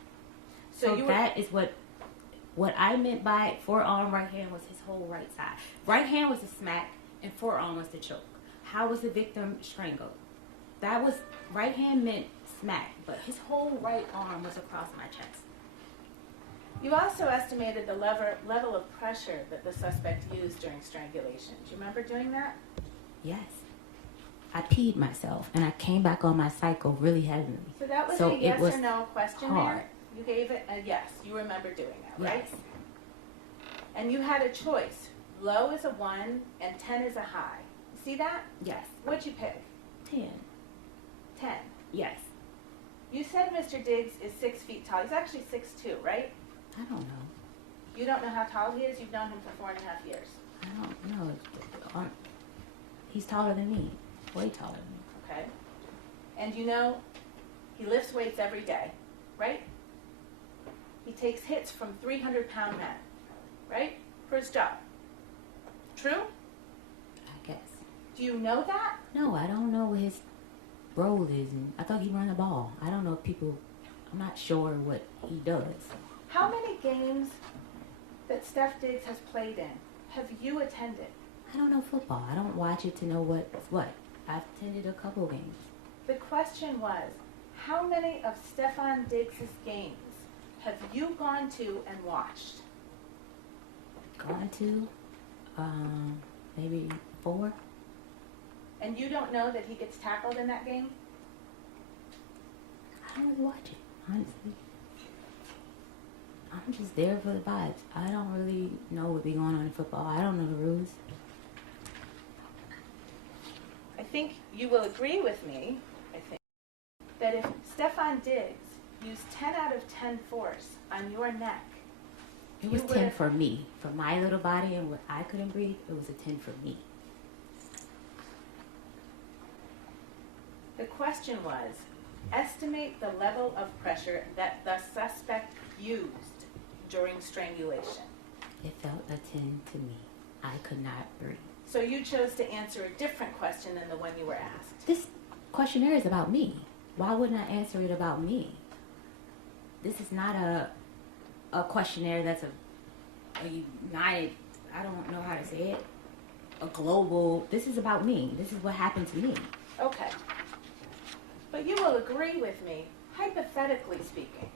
So that is what I meant by forearm, right hand was his whole right side. Right hand was the smack and forearm was the choke. How was the victim strangled? That was, right hand meant smack, but his whole right arm was across my chest. You also estimated the level of pressure that the suspect used during strangulation. Do you remember doing that? Yes. I peed myself, and I came back on my cycle really heavily. So that was a yes or no question there? You gave it a yes. You remember doing that, right? Yes. And you had a choice. Low is a 1 and 10 is a high. See that? Yes. What'd you pick? 10. 10. Yes. You said Mr. Diggs is 6 feet tall. He's actually 6'2", right? I don't know. You don't know how tall he is? You've known him for 4.5 years. I don't know. He's taller than me. Way taller than me. Okay. And you know he lifts weights every day, right? He takes hits from 300-pound men, right? For his job. True? I guess. Do you know that? No, I don't know what his role is. And I thought he ran the ball. I don't know if people... I'm not sure what he does. How many games that Steph Diggs has played in have you attended? I don't know football. I don't watch it to know what's what. I've attended a couple games. The question was, how many of Stefon Diggs' games have you gone to and watched? Gone to? Maybe 4. And you don't know that he gets tackled in that game? I don't really watch it, honestly. I'm just there for the vibes. I don't really know what be going on in football. I don't know the rules. I think you will agree with me, that if Stefon Diggs used 10 out of 10 force on your neck, it was 10 for me. For my little body and what I couldn't breathe, it was a 10 for me. The question was, estimate the level of pressure that the suspect used during strangulation. It felt a 10 to me. I could not breathe. So you chose to answer a different question than the one you were asked. This questionnaire is about me. Why wouldn't I answer it about me? This is not a questionnaire that's a united, I don't know how to say it, a global, this is about me. This is what happened to me. Okay. But you will agree with me, hypothetically speaking,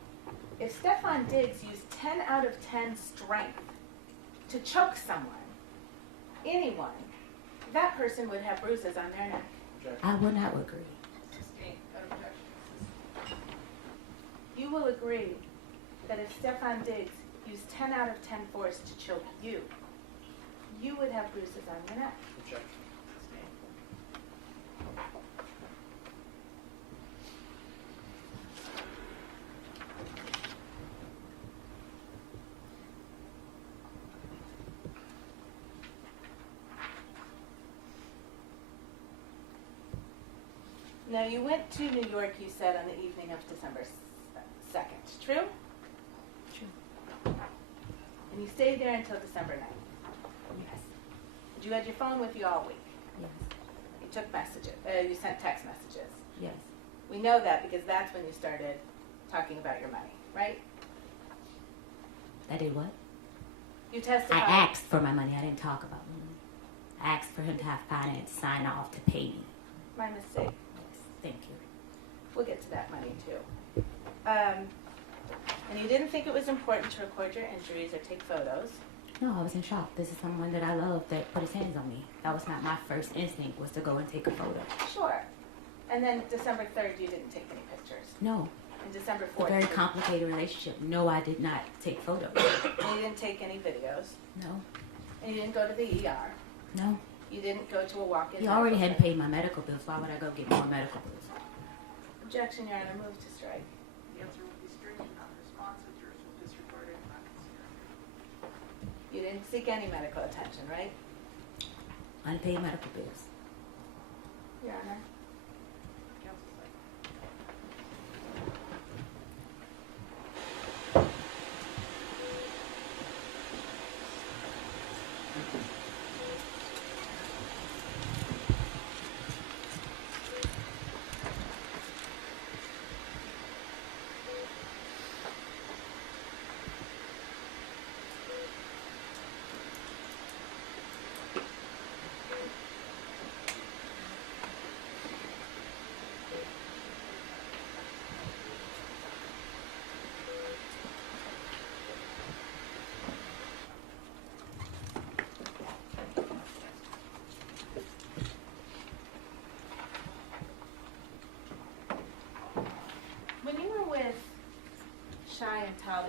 if Stefon Diggs used 10 out of 10 strength to choke someone, anyone, that person would have bruises on their neck. I would not agree. You will agree that if Stefon Diggs used 10 out of 10 force to choke you, you would have bruises on your neck. Now, you went to New York, you said, on the evening of December 2nd. True? True. And you stayed there until December 9th? Yes. But you had your phone with you all week? Yes. You took messages. You sent text messages? Yes. We know that because that's when you started talking about your money, right? I did what? You testified. I asked for my money. I didn't talk about my money. I asked for him to have finance sign off to pay me. My mistake. Thank you. We'll get to that money too. And you didn't think it was important to record your injuries or take photos? No, I was in shock. This is someone that I love that put his hands on me. That was not my first instinct, was to go and take a photo. Sure. And then December 3rd, you didn't take any pictures? No. And December 4th? It's a very complicated relationship. No, I did not take photos. And you didn't take any videos? No. And you didn't go to the ER? No. You didn't go to a walk-in? He already hadn't paid my medical bills. Why would I go get more medical bills? Objection, Your Honor. Move to strike. The answer would be stricken, non-responsive, jurors will disregard it, not consider. You didn't seek any medical attention, right? Unpaid medical bills. Your Honor. Counsel's side.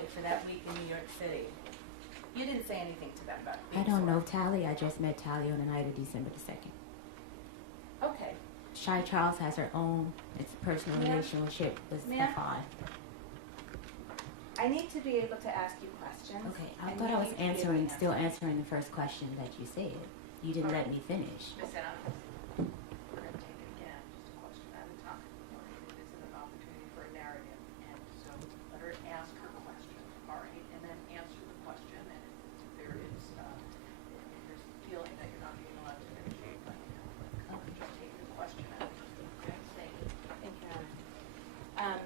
Tally for that week in New York City. You didn't say anything to them about it. I don't know Tally. I just met Tally on the night of December the 2nd. Okay. Shy Charles has her own personal Ma'am? relationship with Ma'am? Stefon. I need to be able to ask you questions. Okay, I and thought you I was need to be able to still answer. answering the first question that you said. You didn't let me finish. Ms. Adams, we're going to take it again, just a question at a time. It isn't an opportunity for a narrative, and so let her ask her question, all right? And then answer the question, and if there is, if there's a feeling that you're not being allowed to finish, let me know. Just take the question at a time, okay? Thank you. Thank you, Anna.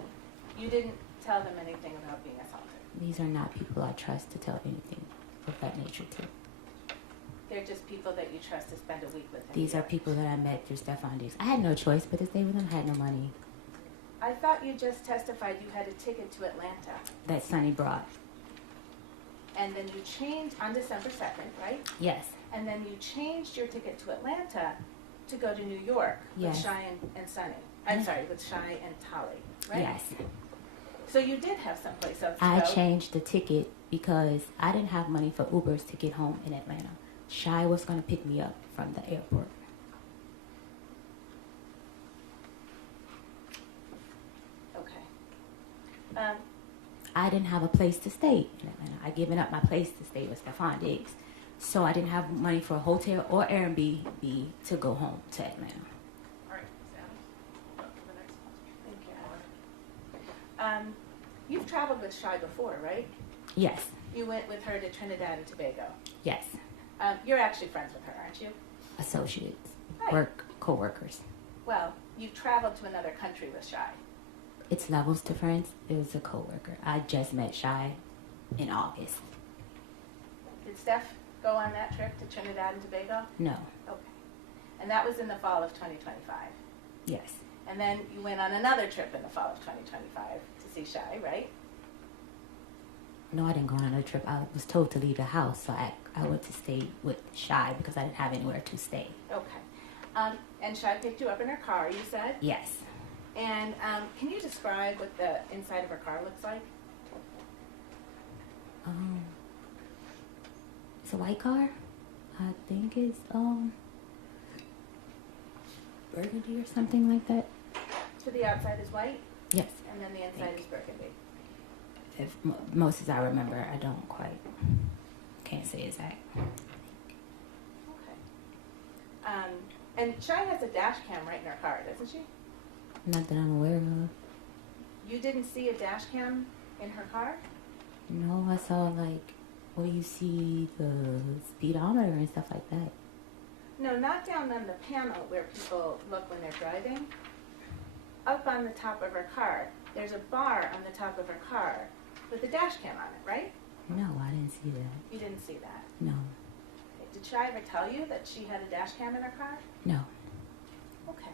You didn't tell them anything about being assaulted. These are not people I trust to tell anything of that nature to. They're just people that you trust to spend a week with. These are people that I met through Stefon Diggs. I had no choice but to stay with them. I had no money. I thought you just testified you had a ticket to Atlanta, That Sonny brought. and then you changed on December 2nd, right? Yes. And then you changed your ticket to Atlanta to go to New York Yes. with Shy and Sonny. I'm sorry, with Shy and Tolly, right? Yes. So you did have someplace else to I go. changed the ticket because I didn't have money for Ubers to get home in Atlanta. Shy was going to pick me up from the airport. Okay. I didn't have a place to stay in Atlanta. I given up my place to stay with Stefon Diggs. So I didn't have money for a hotel or Airbnb to go home to Atlanta. All right, Ms. Adams, up to the next question. Thank you, Anna. You've traveled with Shy before, right? Yes. You went with her to Trinidad and Tobago. Yes. You're actually friends with her, aren't you? Associates. Right. Co-workers. Well, you traveled to another country with Shy. It's levels to friends. It was a co-worker. I just met Shy in August. Did Steph go on that trip to Trinidad and Tobago? No. Okay. And that was in the fall of 2025. Yes. And then you went on another trip in the fall of 2025 to see Shy, right? No, I didn't go on another trip. I was told to leave the house, so I went to stay with Shy because I didn't have anywhere to stay. Okay. And Shy picked you up in her car, you said? Yes. And can you describe what the inside of her car looks like? It's a white car. I think it's burgundy or something like that. So the outside is white? Yes. And then the inside is burgundy. If most as I remember, I don't quite can't say exact. Okay. And Shy has a dash cam right in her car, doesn't she? Not that I'm aware of. You didn't see a dash cam in her car? No, I saw like where you see the speedometer and stuff like that. No, not down on the panel where people look when they're driving. Up on the top of her car. There's a bar on the top of her car with a dash cam on it, right? No, I didn't see that. You didn't see that. No. Okay. Did Shy ever tell you that she had a dash cam in her car? No. Okay.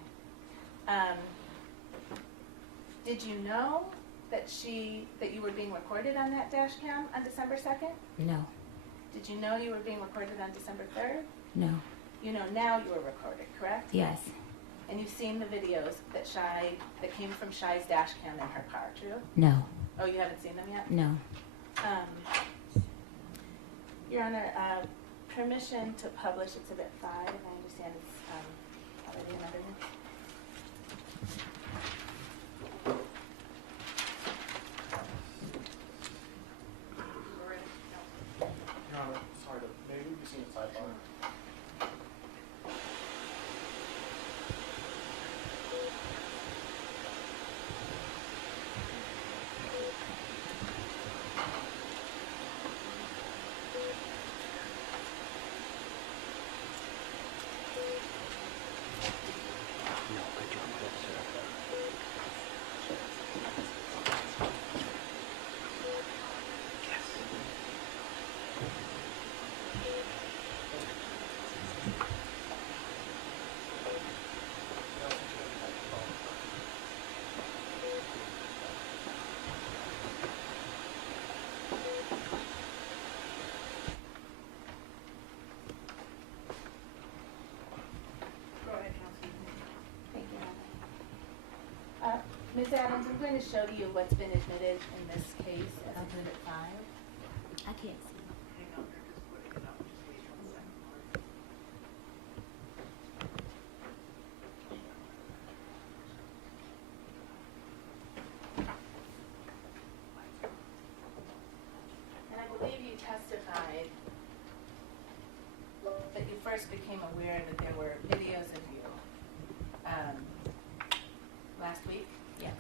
Did you know that you were being recorded on that dash cam on December 2nd? No. Did you know you were being recorded on December 3rd? No. You know now you were recorded, correct? Yes. And you've seen the videos that came from Shy's dash cam in her car, true? No. Oh, you haven't seen them yet? No. Your Honor, permission to publish Exhibit 5, and I understand it's already in evidence. Your Honor, sorry, maybe we can see the sidebar. Ms. Adams, I'm going to show you what's been admitted in this case as Exhibit 5. I can't see. Hang on, they're just putting it up. Just wait 1 second. And I believe you testified that you first became aware that there were videos of you last week? Yes.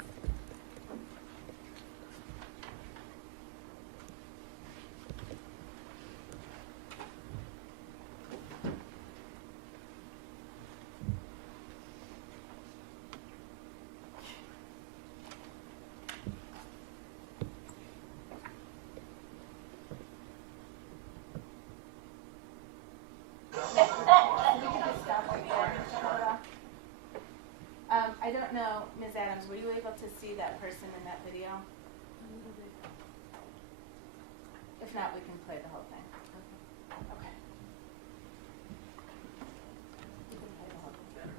I don't know, Ms. Adams, were you able to see that person in that video? If not, we can play the whole thing. Okay. You can play the whole thing.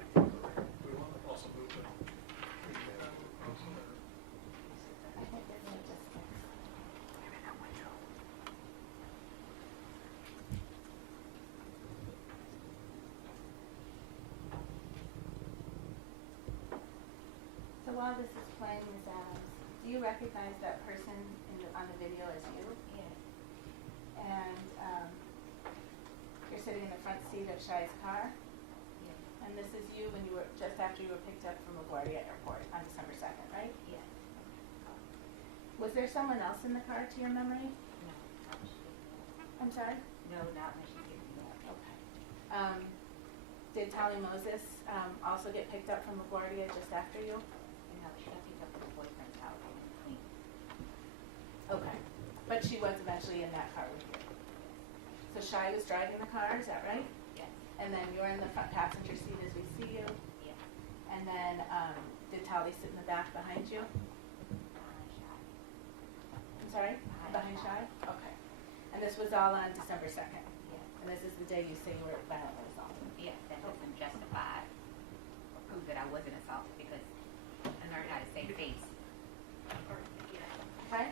We want to also move it. I think they're going to just fix. So while this is playing, Ms. Adams, do you recognize that person on the video as you? Yes. And you're sitting in the front seat of Shai's car? Yes. And this is you when you were, just after you were picked up from LaGuardia Airport on December 2nd, right? Yes. Was there someone else in the car to your memory? No. I'm sorry? No, not when she picked me up. Okay. Did Tali Moses also get picked up from LaGuardia just after you? No, she got picked up with her boyfriend's house in Queens. Okay. But she was eventually in that car with you? So Shai was driving the car, is that right? Yes. And then you're in the front passenger seat as we see you? Yes. And then did Tali sit in the back behind you? Behind Shy. I'm sorry? Behind Shai? Okay. And this was all on December 2nd? Yes. And this is the day you say you were violently assaulted? Yes, that doesn't justify or prove that I wasn't assaulted because I learned how to save face. Okay?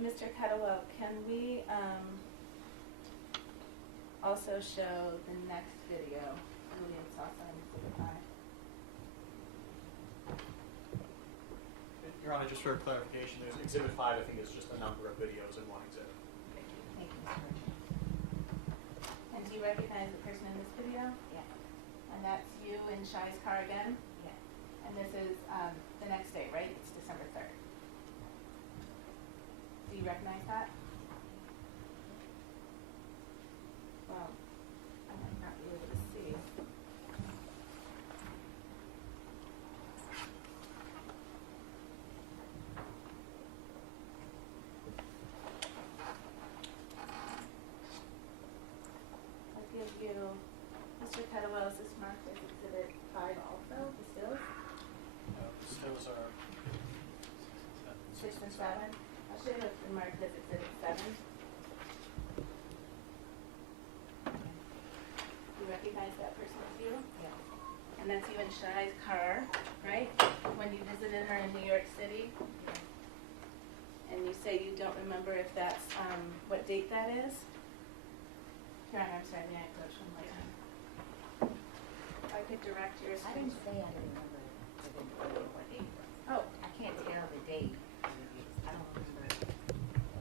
Mr. Kettlewell, can we also show the next video, William Salsa and Exhibit 5? Your Honor, just for clarification, there's Exhibit 5, I think, is just a number of videos in one exhibit. Thank you, Mr. Richards. And do you recognize the person in this video? Yes. And that's you in Shai's car again? Yes. And this is the next day, right? It's December 3rd. Do you recognize that? Well, I might not be able to see. I'll give you, Mr. Kettlewell, is this marked as Exhibit 5 also, the stills? Those are 6 and 7? I should have been marked as Exhibit 7. You recognize that person as you? Yes. And that's you in Shai's car, right? When you visited her in New York City? Yes. And you say you don't remember if that's, what date that is? Your Honor, I'm sorry, may I approach one more time? I could direct your I screen. didn't say I didn't remember what day it was. Oh, I can't tell the date. I don't remember.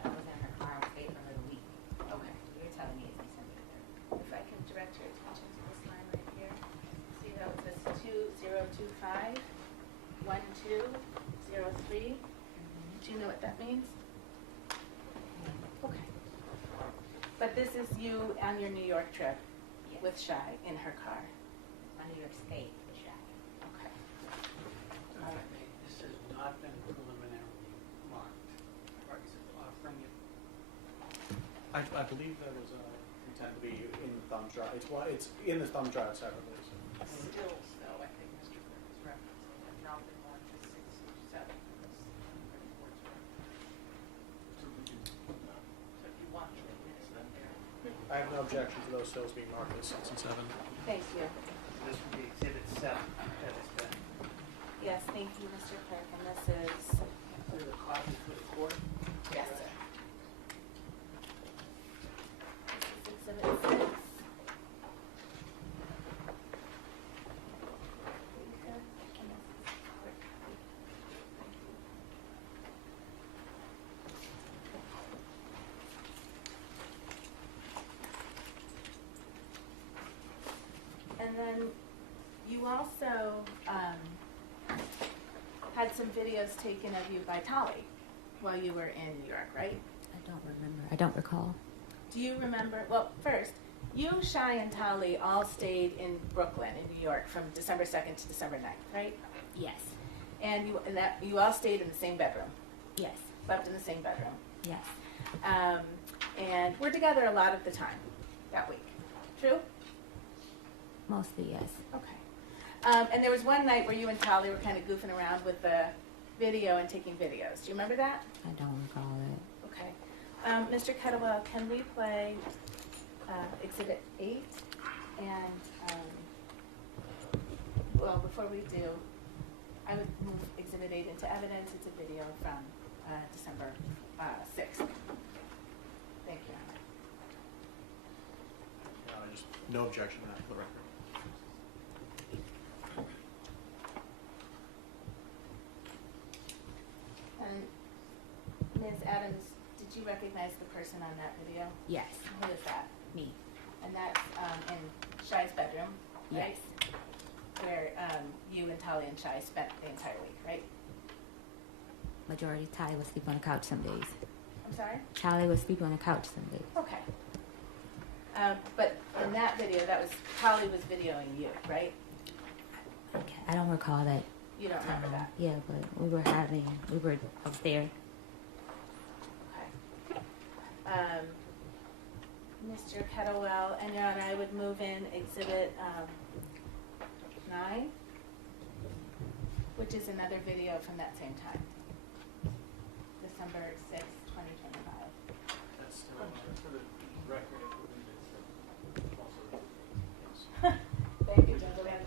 I was in her car. I stayed for her the week. okay. You're telling me it's December 3rd. If I can direct your attention to this line right here. See how it says 2025 1203? Do you know what that means? Okay. But this is you on your New York trip Yes. with Shai in her car. My New York State was shot. Okay. This has not been preliminarily marked. Or is it offering it? I believe that was intended to be in the thumb drive. It's in the thumb drive separately. Stills, though, I think Mr. Burke is referencing, have not been marked as 6 or 7 in this report's reference. So if you want to admit them there. I have no objection to those stills being marked as 6 and 7. Thank you. This would be Exhibit 7 as Yes, thank you, Mr. Clerk, and this is, There's a copy for the court. yes, sir. This is Exhibit 6. And then you also had some videos taken of you by Tolly while you were in New York, right? I don't remember. I don't recall. Do you remember? Well, first, you, Shai, and Tolly all stayed in Brooklyn, in New York, from December 2nd to December 9th, right? Yes. And you all stayed in the same bedroom, Yes. slept in the same bedroom. Yes. And we're together a lot of the time that week. True? Mostly yes. Okay. And there was one night where you and Tolly were kind of goofing around with the video and taking videos. Do you remember that? I don't recall it. Okay. Mr. Kettlewell, can we play Exhibit 8? And, well, before we do, I would move Exhibit 8 into evidence. It's a video from December 6th. Thank you. Just no objection to that for the record. And Ms. Adams, did you recognize the person on that video? Yes. Who is that? Me. And that's in Shai's bedroom, right? Yes. Where you and Tolly and Shai spent the entire week, right? Majority Tally would sleep on the couch some days. I'm sorry? Tally would sleep on the couch some days. Okay. But in that video, that was, Tolly was videoing you, right? Okay. I don't recall that. You don't remember that? Yeah, but we were up there. Okay. Mr. Kettlewell, and Your Honor, I would move in Exhibit 9, which is another video from that same time. December 6th, 2025. That's for the record, I believe it's also. Thank you, gentlemen.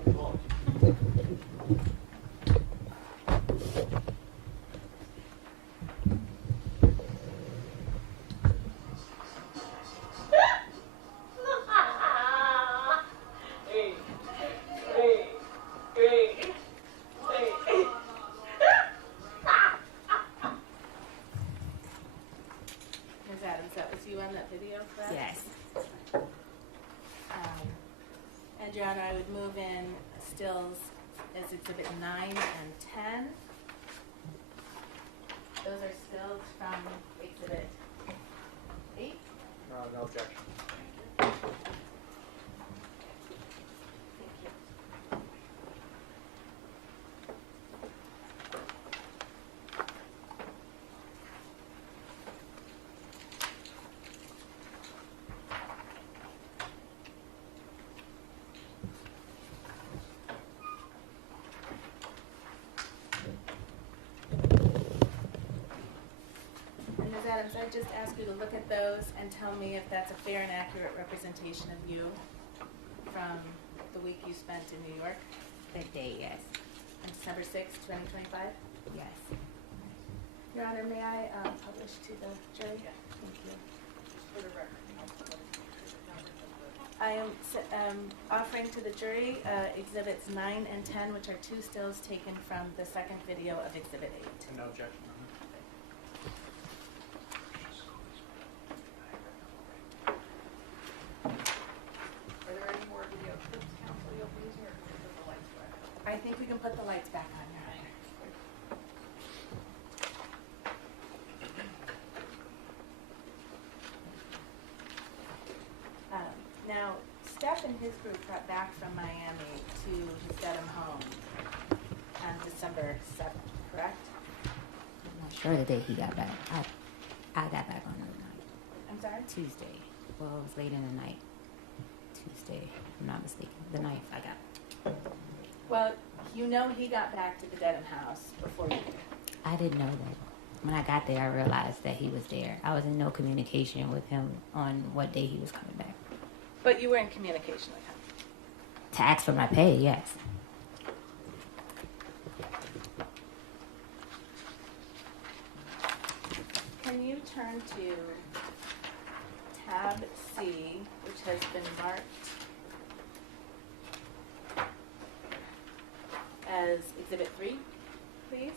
Ms. Adams, that was you on that video, correct? Yes. And Your Honor, I would move in stills as Exhibit 9 and 10. Those are stills from Exhibit 8. No objection. Thank you. And Ms. Adams, I just ask you to look at those and tell me if that's a fair and accurate representation of you from the week you spent in New York. That day, yes. On December 6th, 2025? Yes. Your Honor, may I publish to the jury? Thank you. For the record. I am offering to the jury Exhibits 9 and 10, which are two stills taken from the second video of Exhibit 8. And no objection. Are there any more video clips, counsel, you'll be using, or can we put the lights back on? I think we can put the lights back on, Your Honor. Now, Steph and his group got back from Miami to his Dedham home on December 7th, correct? I'm not sure the day he got back. I got back on the night. I'm sorry? Tuesday. Well, it was late in the night. Tuesday, if I'm not mistaken. The 9th I got. Well, you know he got back to the Dedham house before you did. I didn't know that. When I got there, I realized that he was there. I was in no communication with him on what day he was coming back. But you were in communication with him. To ask for my pay, yes. turn to tab C, which has been marked as Exhibit 3, please.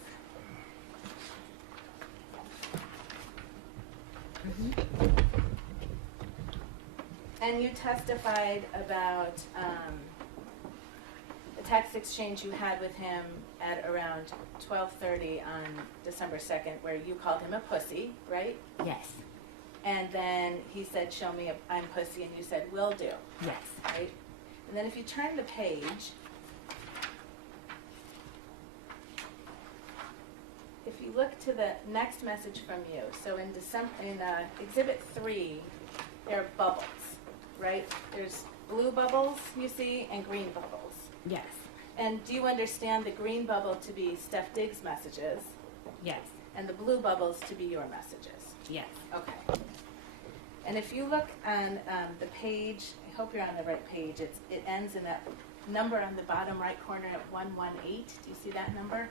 And you testified about the text exchange you had with him at around 12:30 on December 2nd, where you called him a pussy, right? Yes. And then he said, show me I'm pussy, and you said, will do. Yes. Right? And then if you turn the page, if you look to the next message from you, so in Exhibit 3, there are bubbles, right? There's blue bubbles you see and green bubbles. Yes. And do you understand the green bubble to be Steph Diggs' messages? Yes. And the blue bubbles to be your messages? Yes. Okay. And if you look on the page, I hope you're on the right page, it ends in that number on the bottom right corner at 118. Do you see that number?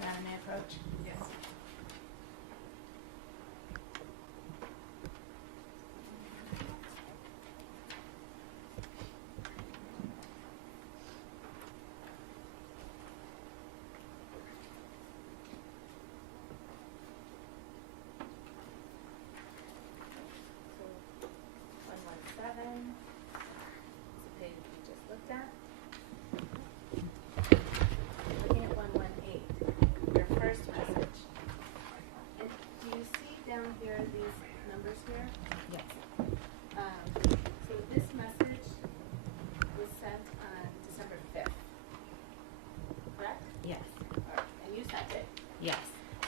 Now I may approach? Yes.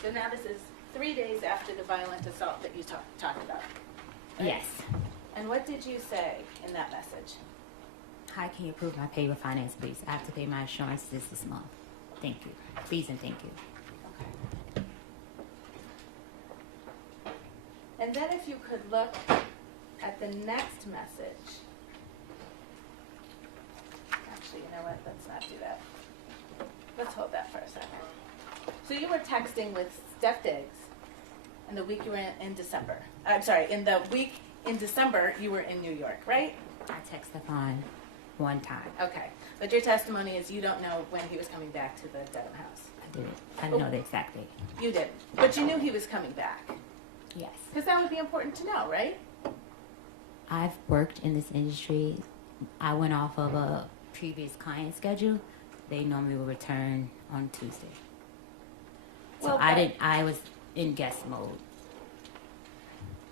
So now this is 3 days after the violent assault that you talked about. Right? Yes. And what did you say in that message? Hi, can you approve my pay with finance, please? I have to pay my insurance this month. Thank you. Please and thank you. Okay. And then if you could look at the next message. Actually, you know what? Let's not do that. Let's hold that for a second. So you were texting with Steph Diggs in the week you were in December. I'm sorry, in the week in December you were in New York, right? I text Stefon one time. Okay. But your testimony is you don't know when he was coming back to the Dedham house. I didn't. I didn't know the exact date. You did. But you knew he was coming back. Yes. Because that would be important to know, right? I've worked in this industry. I went off of a previous client schedule. They normally will return on Tuesday. So Well, I was in guest mode.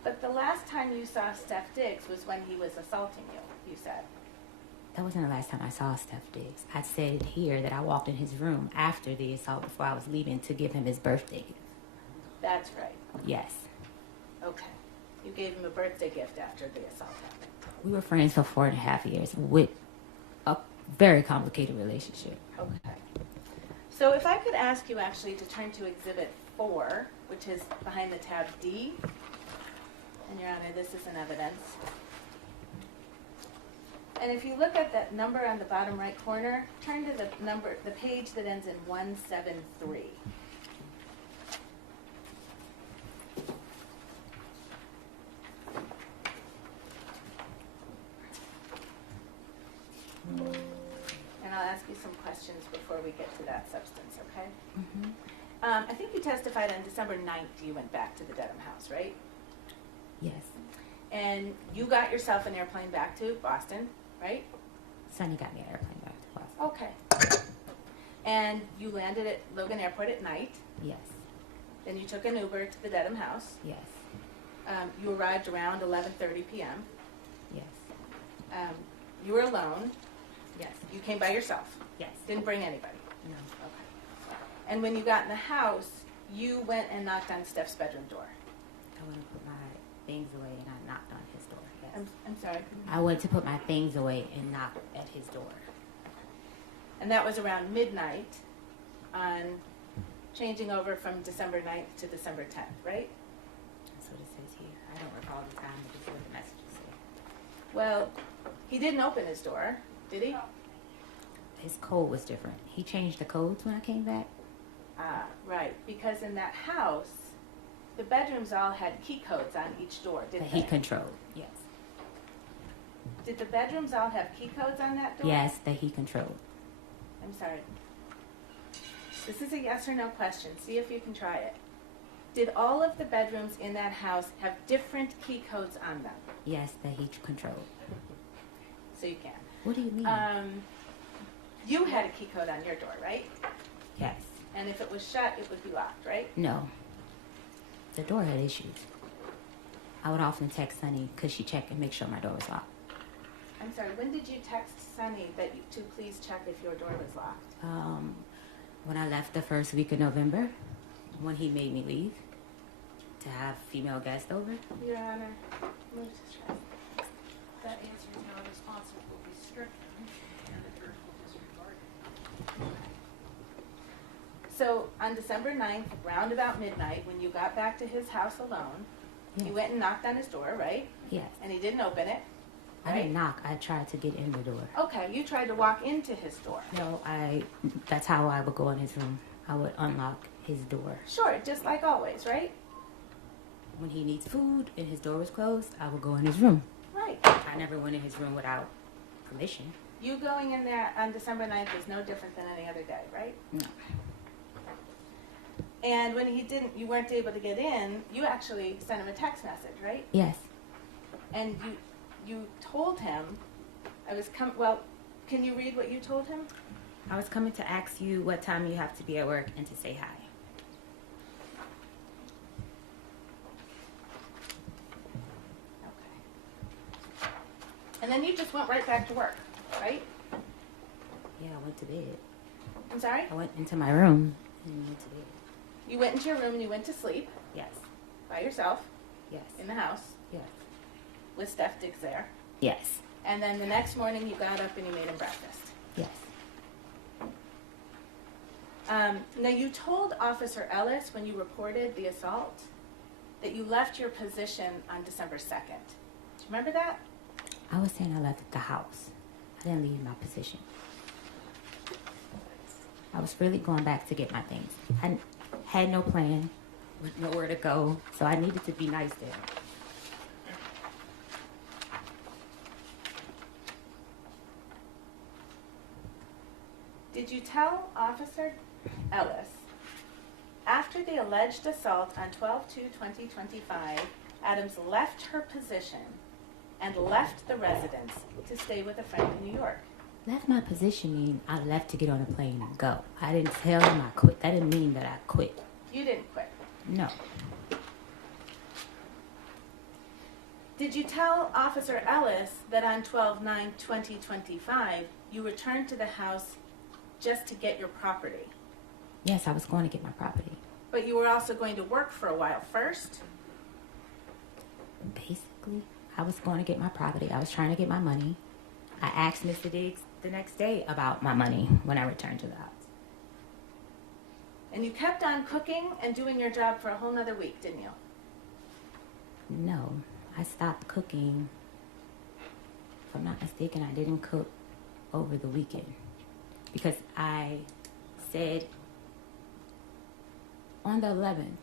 But the last time you saw Steph Diggs was when he was assaulting you, you said. That wasn't the last time I saw Steph Diggs. I said here that I walked in his room after the assault before I was leaving to give him his birthday gift. That's right. Yes. Okay. You gave him a birthday gift after the assault happened. We were friends for 4.5 years with a very complicated relationship. Okay. So if I could ask you actually to turn to Exhibit 4, which is behind the tab D. And Your Honor, this is an evidence. And if you look at that number on the bottom right corner, turn to the page that ends in 173. And I'll ask you some questions before we get to that substance, okay? Mm-hmm. I think you testified on December 9th you went back to the Dedham house, right? Yes. And you got yourself an airplane back to Boston, right? Sonny got me an airplane back to Boston. Okay. And you landed at Logan Airport at night. Yes. Then you took an Uber to the Dedham house. Yes. You arrived around 11:30 p.m. Yes. You were alone. Yes. You came by yourself. Yes. Didn't bring anybody. No. Okay. And when you got in the house, you went and knocked on Steph's bedroom door. I went to put my things away and I knocked on his door. Yes. I'm sorry. I went to put my things away and knocked at his door. And that was around midnight on changing over from December 9th to December 10th, right? That's what it says here. I don't recall the time, but it's what the messages say. Well, he didn't open his door, did he? His code was different. He changed the codes when I came back. Right, because in that house, the bedrooms all had key codes on each door, didn't That they? he controlled, yes. Did the bedrooms all have key codes on that door? Yes, that he controlled. I'm sorry. This is a yes or no question. See if you can try it. Did all of the bedrooms in that house have different key codes on them? Yes, that he controlled. So you can. What do you mean? You had a key code on your door, right? Yes. And if it was shut, it would be locked, right? No. The door had issues. I would often text Sunny, could she check and make sure my door was locked? I'm sorry, when did you text Sunny to please check if your door was locked? When I left the first week of November, when he made me leave to have female guests over. Your Honor, move to strike. That answer is now responsive will be stricken, and the jurors will disregard it. So on December 9th, round about midnight, when you got back to his house alone, Yes. you went and knocked on his door, right? Yes. And he didn't open it. I didn't knock. I tried to get in the door. Okay, you tried to walk into his door. No, that's how I would go in his room. I would unlock his door. Sure, just like always, right? When he needs food and his door was closed, I would go in his room. Right. I never went in his room without permission. You going in there on December 9th is no different than any other day, right? No. And when you weren't able to get in, you actually sent him a text message, right? Yes. And you told him, can you read what you told him? I was coming to ask you what time you have to be at work and to say hi. Okay. And then you just went right back to work, right? Yeah, I went to bed. I'm sorry? I went into my room and went to bed. You went into your room and you went to sleep Yes. by yourself Yes. in the house Yes. with Steph Diggs there. Yes. And then the next morning you got up and you made him breakfast. Yes. Now you told Officer Ellis when you reported the assault that you left your position on December 2nd. Do you remember that? I was saying I left the house. I didn't leave my position. I was really going back to get my things. I had no plan, nowhere to go, so I needed to be nice there. Did you tell Officer Ellis, after the alleged assault on 12/2/2025, Adams left her position and left the residence to stay with a friend in New York? Left my position mean I left to get on a plane and go. I didn't tell him I quit. That didn't mean that I quit. You didn't quit. No. Did you tell Officer Ellis that on 12/9/2025 you returned to the house just to get your property? Yes, I was going to get my property. But you were also going to work for a while first? Basically, I was going to get my property. I was trying to get my money. I asked Mr. Diggs the next day about my money when I returned to the house. And you kept on cooking and doing your job for a whole nother week, didn't you? No, I stopped cooking. If I'm not mistaken, I didn't cook over the weekend. Because I said on the 11th,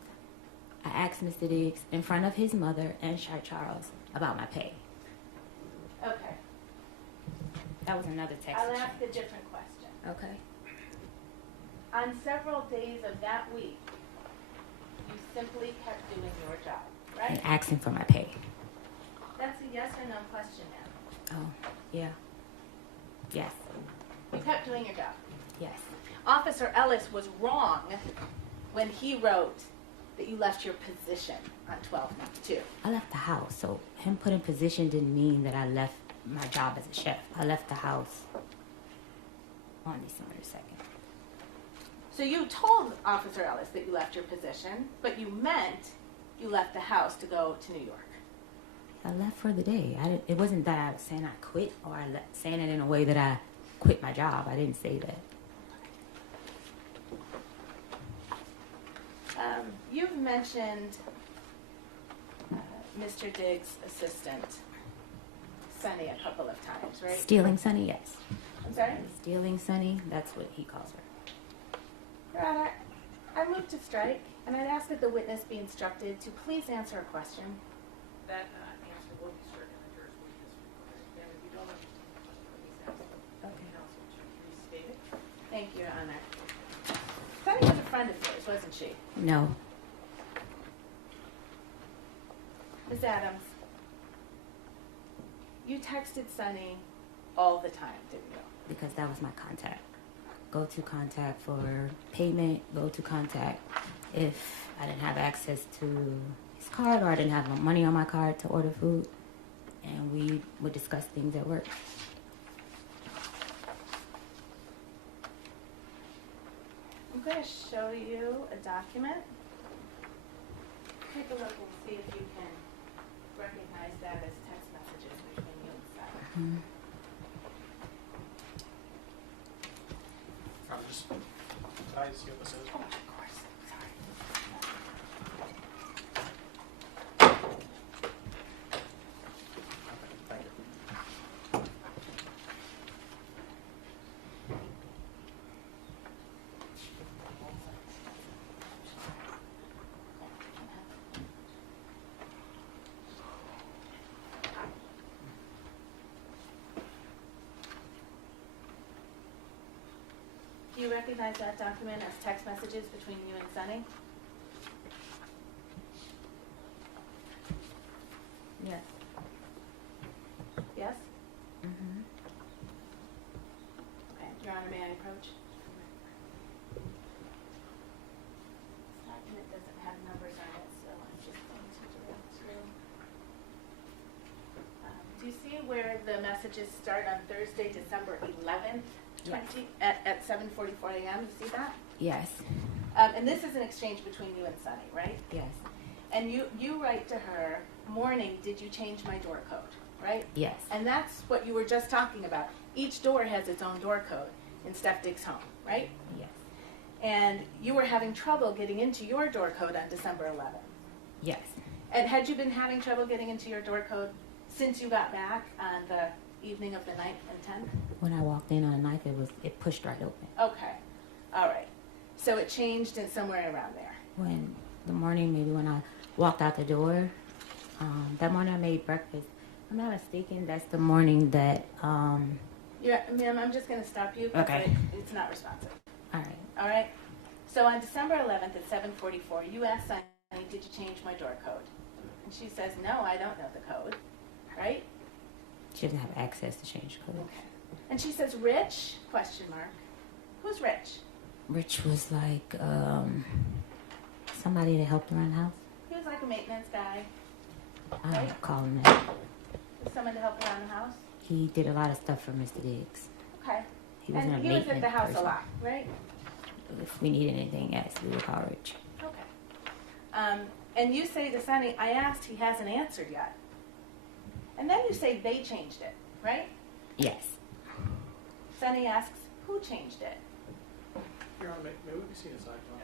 I asked Mr. Diggs in front of his mother and Shy Charles about my pay. Okay. That was another text. I'll ask a different question. Okay. On several days of that week, you simply kept doing your job, right? And asking for my pay. That's a yes or no question now. Oh, yeah. Yes. You kept doing your job. Yes. Officer Ellis was wrong when he wrote that you left your position on 12/2. I left the house, so him putting position didn't mean that I left my job as a chef. I left the house on December 2nd. So you told Officer Ellis that you left your position, but you meant you left the house to go to New York. I left for the day. It wasn't that I was saying I quit or saying it in a way that I quit my job. I didn't say that. You've mentioned Mr. Diggs' assistant, Sunny, a couple of times, right? Stealing Sunny, yes. I'm sorry? Stealing Sunny, that's what he calls her. Your Honor, I move to strike, and I'd ask that the witness be instructed to please answer a question. That answer will be stricken, the jurors will be disregarded. And if you don't understand the question, please ask the counsel to restate it. Thank you, Your Honor. Sunny was a friend of yours, wasn't she? No. Ms. Adams, you texted Sunny all the time, didn't you? Because that was my contact. Go-to contact for payment, go-to contact if I didn't have access to his card or I didn't have no money on my card to order food. And we would discuss things at work. I'm going to show you a document. Take a look and see if you can recognize that as text messages between you and Sunny. I'm just, can I see what this is? Oh, of course. Sorry. Thank you. Do you recognize that document as text messages between you and Sunny? Yes. Yes? Mm-hmm. Okay. Your Honor, may I approach? This document doesn't have numbers on it, so I'm just going to direct you. Do you see where the messages start on Thursday, December 11th? Yes. At 7:44 a.m. You see that? Yes. And this is an exchange between you and Sunny, right? Yes. And you write to her, morning, did you change my door code, right? Yes. And that's what you were just talking about. Each door has its own door code in Steph Diggs' home, right? Yes. And you were having trouble getting into your door code on December 11th. Yes. And had you been having trouble getting into your door code since you got back on the evening of the 9th and 10th? When I walked in on the 9th, it pushed right open. Okay. All right. So it changed in somewhere around there. When the morning, maybe when I walked out the door, that morning I made breakfast. If I'm not mistaken, that's the morning that, Yeah, ma'am, I'm just going to stop you because Okay. it's not responsive. all right. All right? So on December 11th at 7:44, you asked Sunny, did you change my door code? And she says, no, I don't know the code, right? She doesn't have access to change code. Okay. And she says, Rich? Question mark. Who's Rich? Rich was like, somebody that helped around the house. He was like a maintenance guy. I don't Right. call him that. Someone to help around the house? He did a lot of stuff for Mr. Diggs. Okay. He wasn't And a he was at the maintenance house person. a lot, right? If we needed anything, yes, we would call Rich. Okay. And you say to Sunny, I asked, he hasn't answered yet. And then you say they changed it, right? Yes. Sunny asks, who changed it? Your Honor, may we be seen aside, John?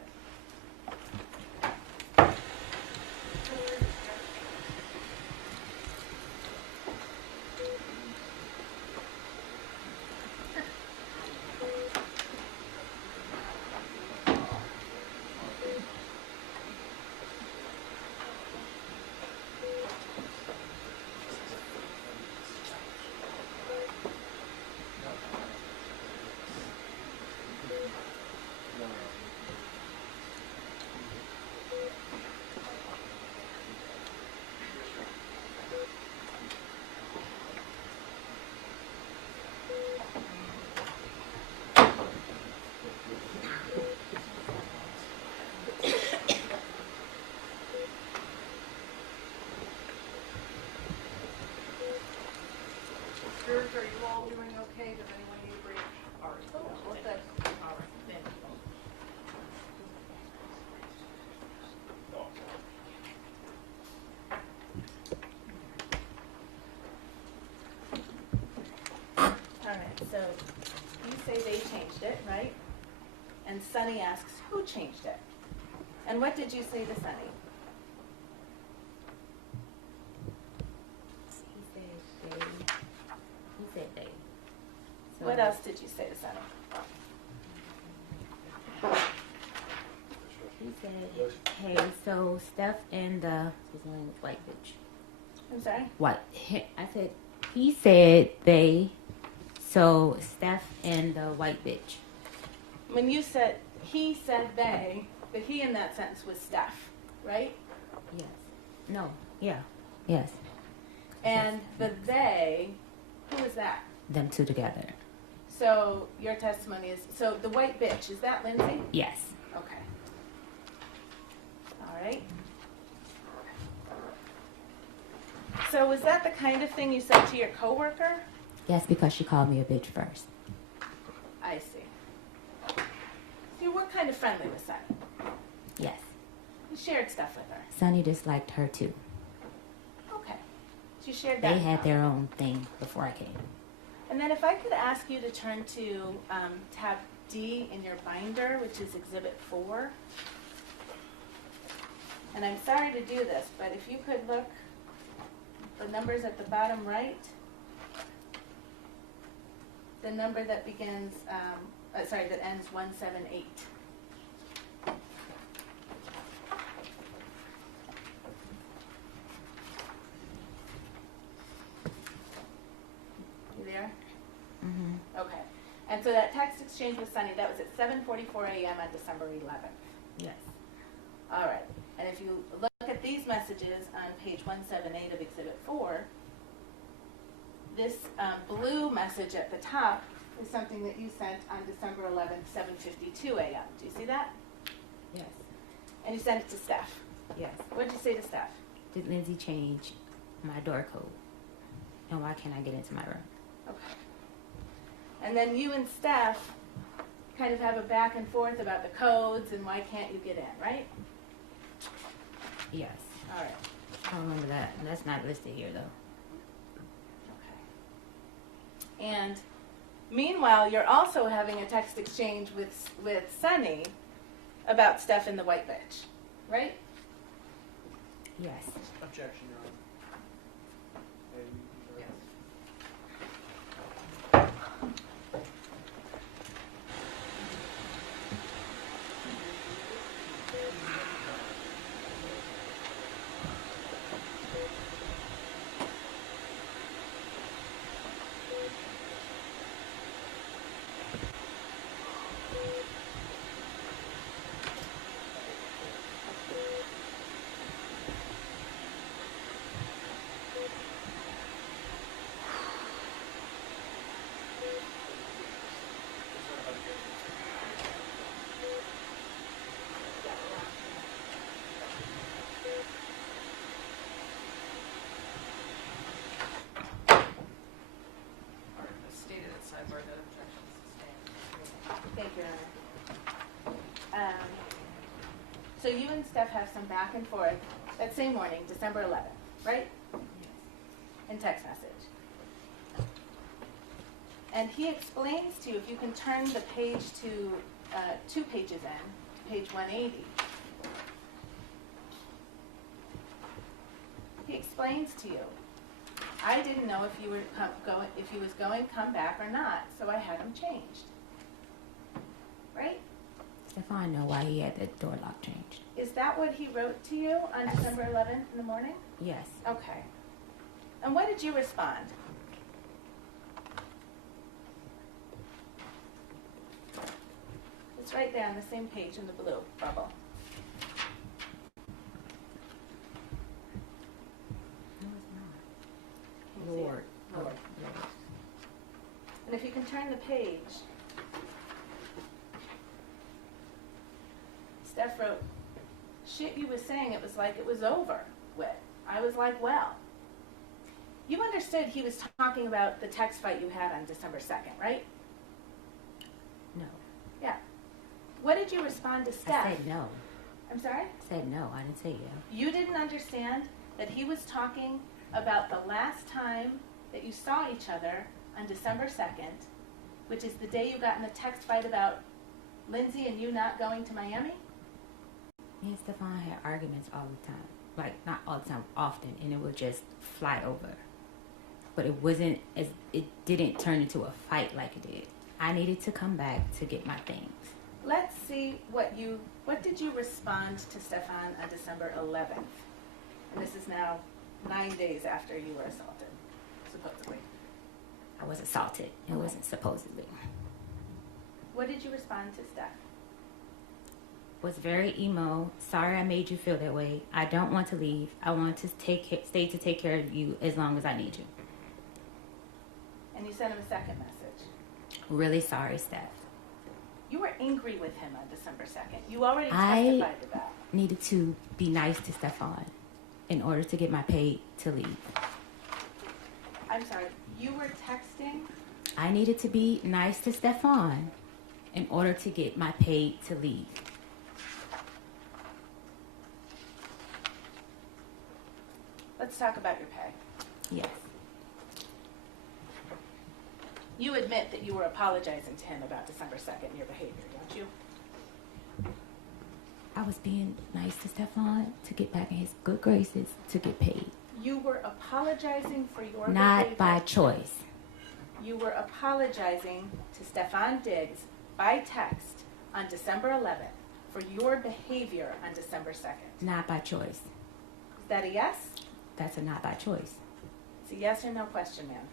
Jurors, are you all doing okay? Does anyone need a break? All right. We're good. All right. Thank you. All right, so you say they changed it, right? And Sunny asks, who changed it? And what did you say to Sunny? He said they. He said they. So What else did you say to Sunny? said, hey, so Steph and his name was white bitch. I'm sorry? White. I said, he said they, so Steph and the white bitch. When you said, he said they, the he in that sentence was Steph, right? Yes. No. Yeah. Yes. And the they, who is that? Them two together. So your testimony is, so the white bitch, is that Lindsay? Yes. Okay. All right. So was that the kind of thing you said to your coworker? Yes, because she called me a bitch first. I see. So you were kind of friendly with Sunny. Yes. You shared stuff with her. Sonny disliked her too. Okay. So you shared that. They had their own thing before I came. And then if I could ask you to turn to tab D in your binder, which is Exhibit 4. And I'm sorry to do this, but if you could look, the numbers at the bottom right, the number that begins, that ends 178. You there? Mm-hmm. Okay. And so that text exchange with Sunny, that was at 7:44 a.m. on December 11th. Yes. All right. And if you look at these messages on page 178 of Exhibit 4, this blue message at the top is something that you sent on December 11th, 7:52 a.m. Do you see that? Yes. And you sent it to Steph. Yes. What did you say to Steph? Did Lindsay change my door code? And why can't I get into my room? Okay. And then you and Steph kind of have a back and forth about the codes and why can't you get in, right? Yes. All right. I remember that. That's not listed here though. Okay. And meanwhile, you're also having a text exchange with Sunny about Steph and the white bitch, right? Yes. Objection, Your Honor. Stated at sidebar that objection is sustained. Thank you, Your Honor. So you and Steph have some back and forth that same morning, December 11th, right? In text message. And he explains to you, if you can turn the page to 2 pages in, to page 180. He explains to you, I didn't know if you were if he was going to come back or not, so I had him changed. Right? Stefon know why he had the door lock changed. Is that what he wrote to you on December 11th in the morning? Yes. Okay. And what did you respond? It's right there on the same page in the blue bubble. No, it's not. Can you see it? Lord. Oh, Lord. And if you can turn the page, Steph wrote, shit you was saying, it was like it was over with. I was like, well. You understood he was talking about the text fight you had on December 2nd, right? No. Yeah. What did you respond to Steph? I said no. I'm sorry? I said no. I didn't say yeah. You didn't understand that he was talking about the last time that you saw each other on December 2nd, which is the day you got in the text fight about Lindsay and you not going to Miami? Me and Stefon had arguments all the time. Like, not all the time, often, and it would just fly over. But it wasn't, it didn't turn into a fight like it did. I needed to come back to get my things. Let's see what did you respond to Stefon on December 11th? And this is now 9 days after you were assaulted, supposedly. I was assaulted. It wasn't supposedly. What did you respond to Steph? Was very emo. Sorry I made you feel that way. I don't want to leave. I want to stay to take care of you as long as I need you. And you sent him a second message. Really sorry, Steph. You were angry with him on December 2nd. You already testified to that. I needed to be nice to Stefon in order to get my pay to leave. I'm sorry, you were texting? I needed to be nice to Stefon in order to get my pay to leave. Let's talk about your pay. Yes. You admit that you were apologizing to him about December 2nd and your behavior, don't you? I was being nice to Stefon to get back in his good graces to get paid. You were apologizing for your Not behavior. by choice. You were apologizing to Stefon Diggs by text on December 11th for your behavior on December 2nd. Not by choice. Is that a yes? That's a not by choice. It's a yes or no question, ma'am.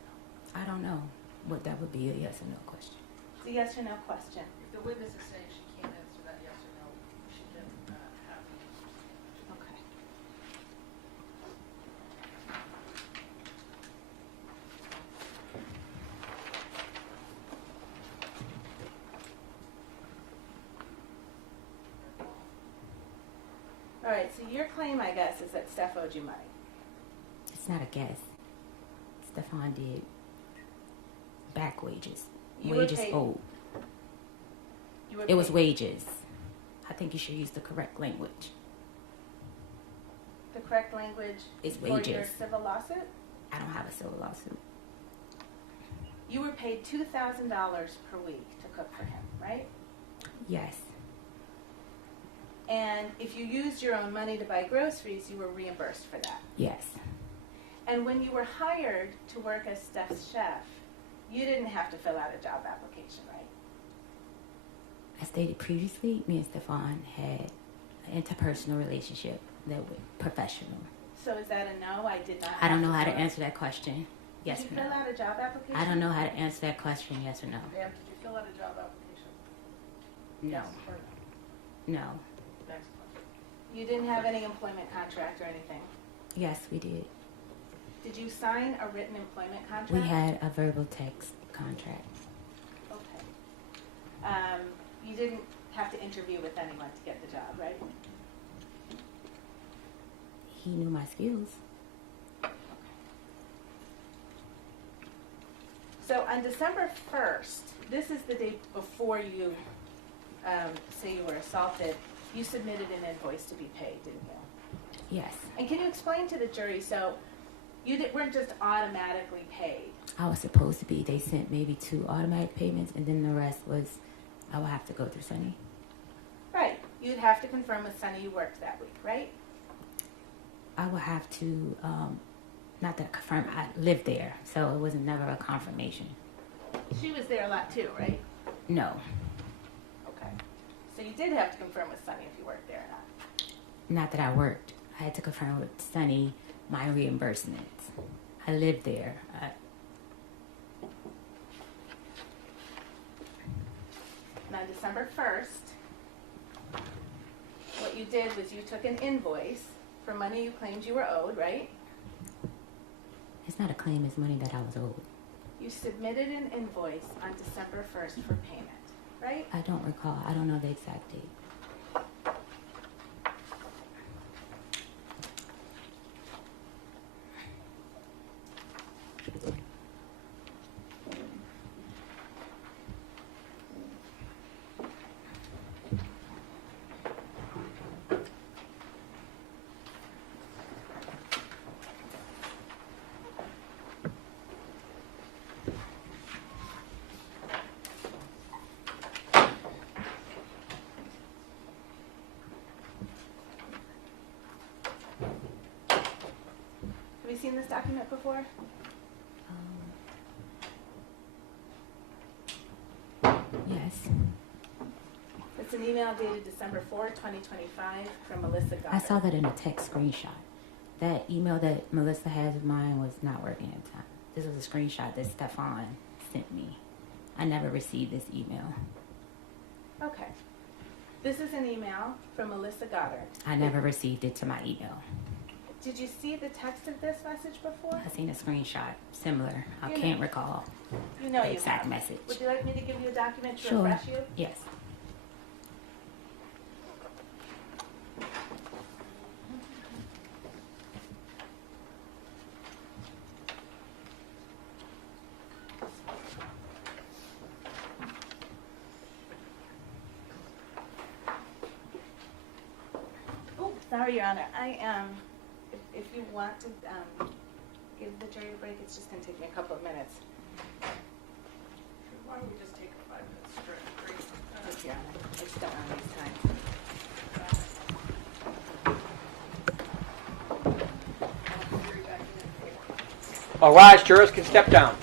I don't know what that would be, a yes or no question. It's a yes or no question. If the witness is saying she can't answer that yes or no, she can have the answer. Okay. All right, so your claim, I guess, is that Steph owed you money. It's not a guess. Stefon did back wages. You were Wages paid- owed. You were It was paid- wages. I think you should use the correct language. The correct language It's for your wages. civil lawsuit? I don't have a civil lawsuit. You were paid $2,000 per week to cook for him, right? Yes. And if you used your own money to buy groceries, you were reimbursed for that. Yes. And when you were hired to work as Steph's chef, you didn't have to fill out a job application, right? As stated previously, me and Stefon had an interpersonal relationship that was professional. So is that a no? I did not. I don't know have how to fill- answer that question. Yes Did or you fill no. out a job application? I don't know how to answer that question. Yes or no. Ma'am, did you fill out a job application? No. Yes or no? No. Next question. You didn't have any employment contract or anything. Yes, we did. Did you sign a written employment contract? We had a verbal text contract. Okay. You didn't have to interview with anyone to get the job, right? He knew my skills. So on December 1st, this is the day before you say you were assaulted, you submitted an invoice to be paid, didn't you? Yes. And can you explain to the jury, so you weren't just automatically paid? I was supposed to be. They sent maybe 2 automatic payments, and then the rest was I would have to go through Sunny. Right. You'd have to confirm with Sunny you worked that week, right? I would have to, not that confirm, I lived there, so it was never a confirmation. She was there a lot too, right? No. Okay. So you did have to confirm with Sunny if you worked there or not. Not that I worked. I had to confirm with Sunny my reimbursements. I lived there. And on December 1st, what you did was you took an invoice for money you claimed you were owed, right? It's not a claim, it's money that I was owed. You submitted an invoice on December 1st for payment, right? I don't recall. I don't know the exact date. Have you seen this document before? Yes. It It's an email dated December 4, 2025 from Melissa Goddard. I saw that in a text screenshot. That email that Melissa has of mine was not working at the time. This was a screenshot that Stefon sent me. I never received this email. Okay. This is an email from Melissa Goddard. I never received it to my email. Did you see the text of this message before? I seen a screenshot similar. I You know- can't recall You know the you exact have. message. Would you like me to give you a document to Sure. refresh you? Yes. Oh, sorry, Your Honor. If you want to give the jury a break, it's just going to take me a couple of minutes. Why don't we just take a 5-minute break? Yes, Your Honor. I just don't want to waste time. All rise, jurors can step down.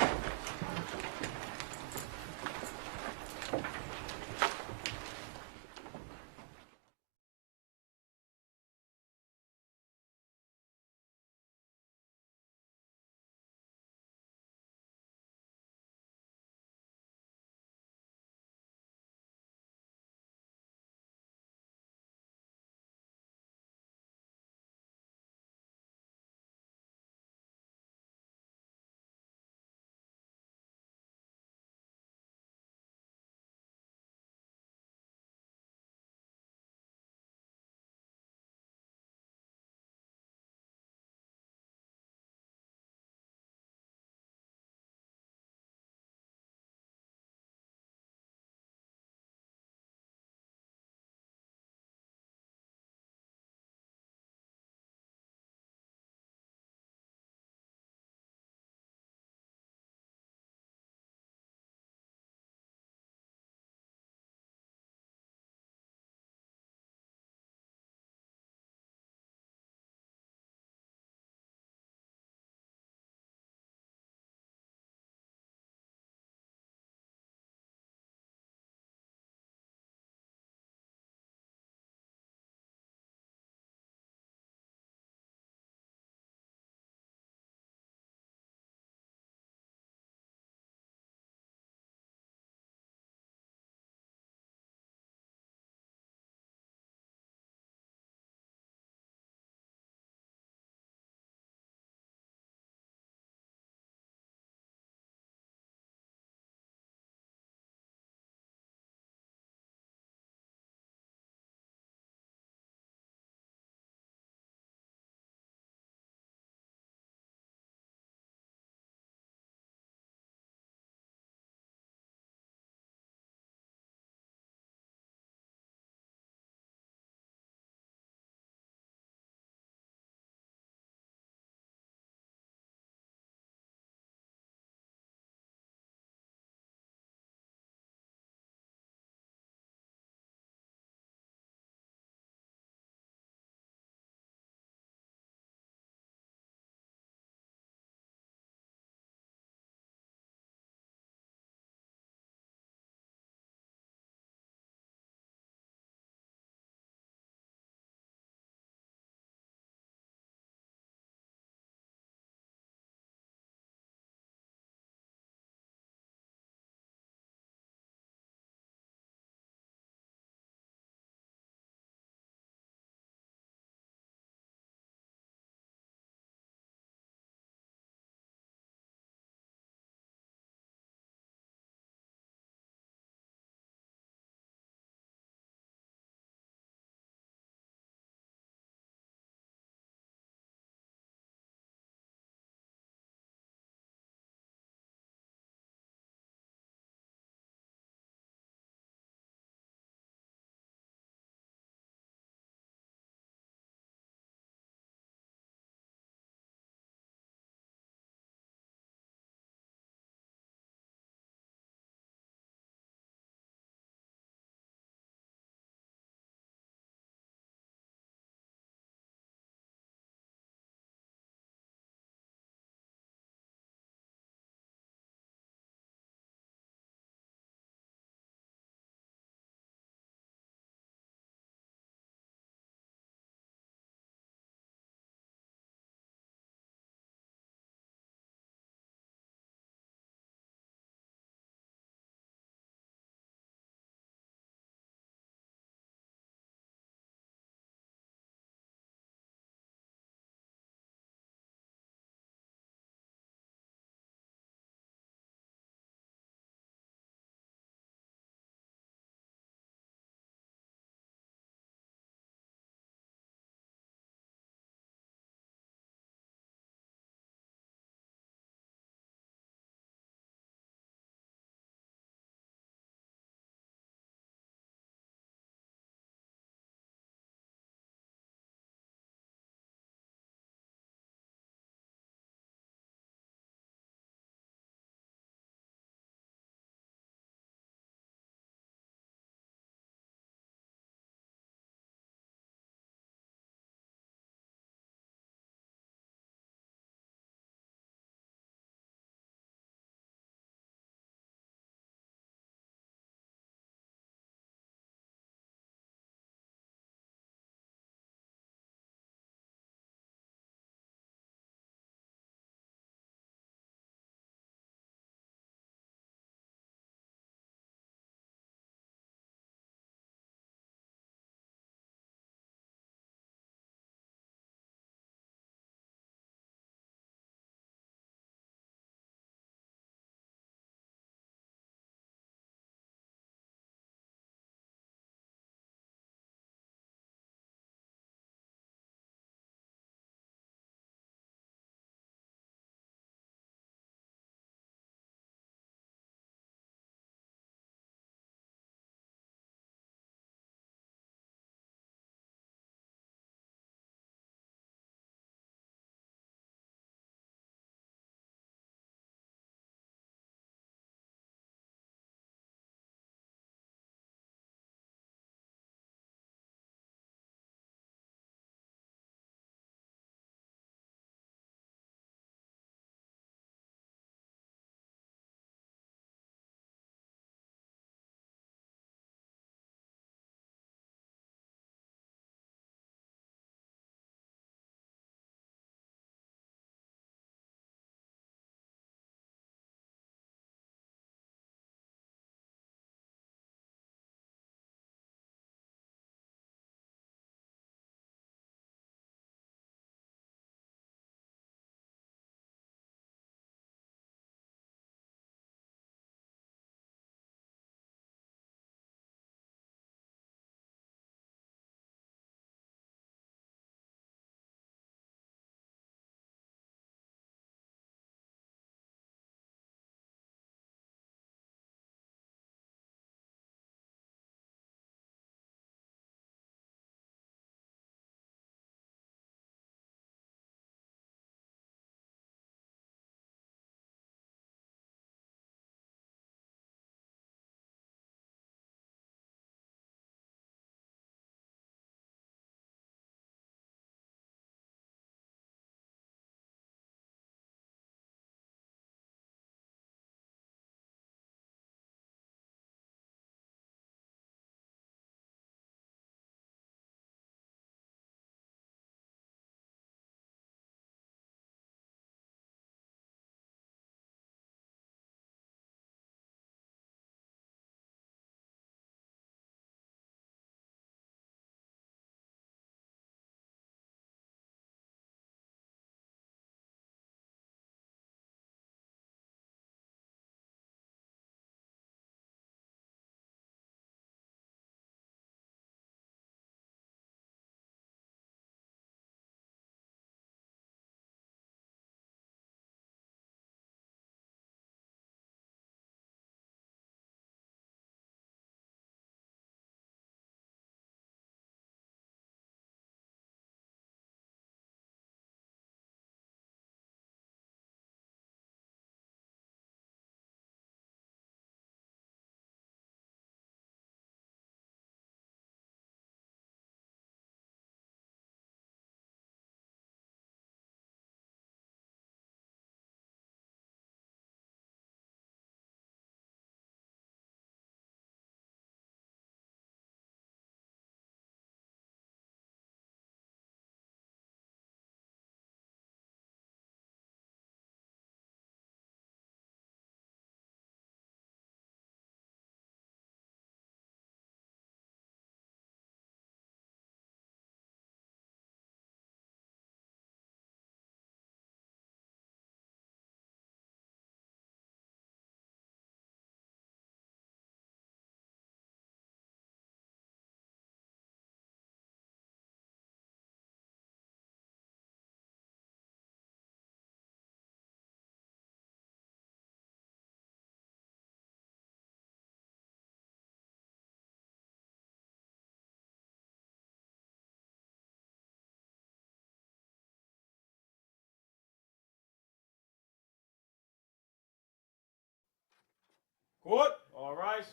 Court, all rise.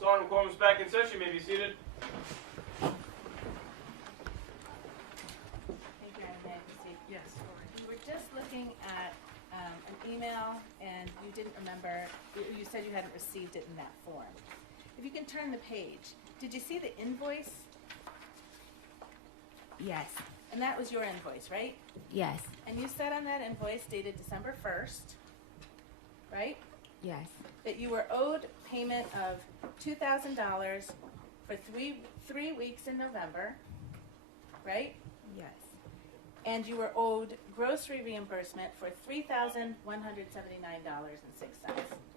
Sorry, quorum's back in session. You may be seated. Thank you, Anna. May I proceed? Yes. We were just looking at an email, and you didn't remember, you said you hadn't received it in that form. If you can turn the page, did you see the invoice? Yes. And that was your invoice, right? Yes. And you said on that invoice dated December 1st, right? Yes. That you were owed payment of $2,000 for three weeks in November, right? Yes. And you were owed grocery reimbursement for $3,179.06,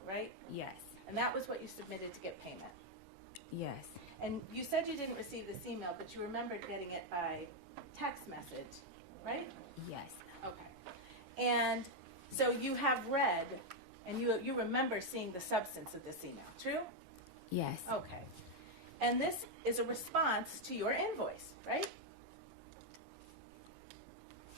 right? Yes. And that was what you submitted to get payment. Yes. And you said you didn't receive this email, but you remembered getting it by text message, right? Yes. Okay. And so you have read, and you remember seeing the substance of this email, true? Yes. Okay. And this is a response to your invoice, right?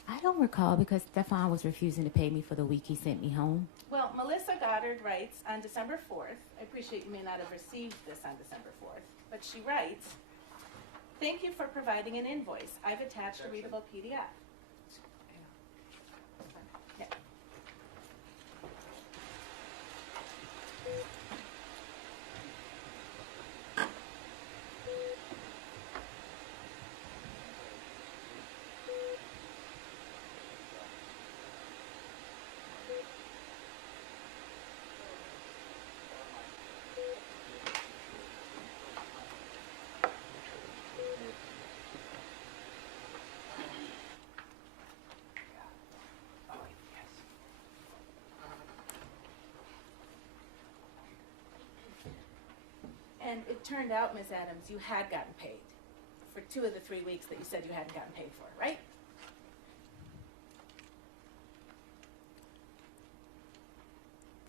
I don't recall because Stefon was refusing to pay me for the week he sent me home. Well, Melissa Goddard writes on December 4th, I appreciate you may not have received this on December 4th, but she writes, "Thank you for providing an invoice. I've attached a readable PDF." Yeah. And it turned out, Ms. Adams, you had gotten paid for 2 of the 3 weeks that you said you hadn't gotten paid for, right?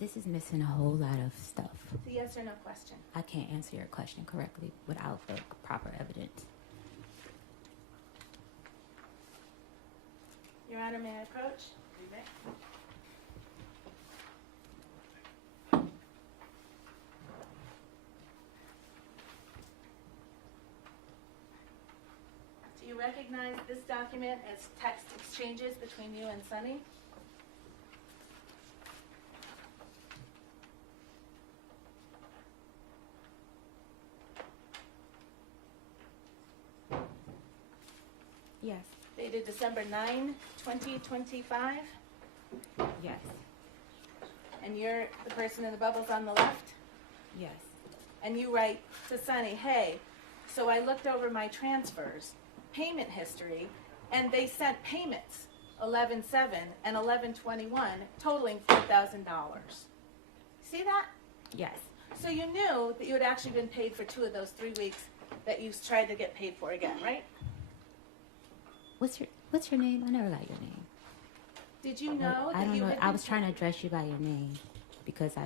This is missing a whole lot of stuff. It's a yes or no question. I can't answer your question correctly without the proper evidence. Your Honor, may I approach? You may. Do you recognize this document as text exchanges between you and Sunny? Yes. Dated December 9, 2025? Yes. And you're the person in the bubbles on the left? Yes. And you write to Sunny, "Hey, so I looked over my transfers, payment history, and they sent payments, 11/7 and 11/21, totaling $4,000. See that? Yes. So you knew that you had actually been paid for 2 of those 3 weeks that you tried to get paid for again, right? What's your name? I never got your name. Did you know that I don't you know. had I been was trying to address you by your name because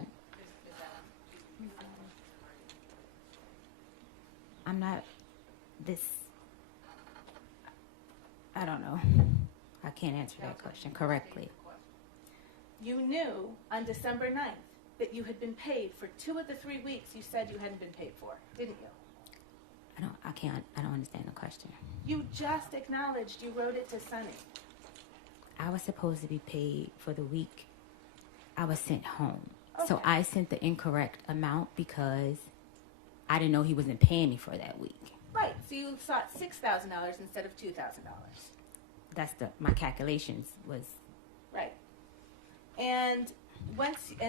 I'm not this. I don't know. I can't answer that question correctly. You knew on December 9th that you had been paid for 2 of the 3 weeks you said you hadn't been paid for, didn't you? I don't understand the question. You just acknowledged you wrote it to Sunny. I was supposed to be paid for the week I was sent home. So Okay. I sent the incorrect amount because I didn't know he wasn't paying me for that week. Right, so you sought $6,000 instead of $2,000. That's my calculations was. Right. And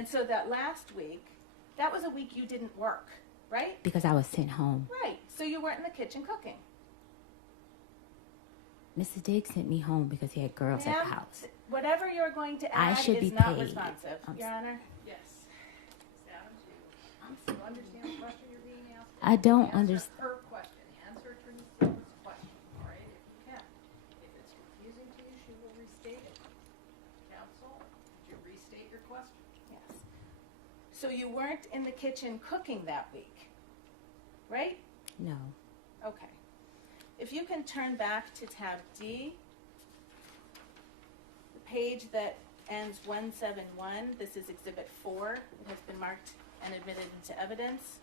so that last week, that was a week you didn't work, right? Because I was sent home. Right, so you weren't in the kitchen cooking. Mrs. Diggs sent me home because he had girls at the Ma'am, house. Whatever you're going to I add should is be not paid. responsive, Your Honor. Yes. Ms. Adams, you understand the question you're being asked? I don't Answer understand. her question. Answer Attorney Silver's question, all right, if you can. If it's confusing to you, she will restate it. Counsel, would you restate your question? Yes. So you weren't in the kitchen cooking that week, right? No. Okay. If you can turn back to tab D, the page that ends 171. This is Exhibit 4. It has been marked and admitted into evidence.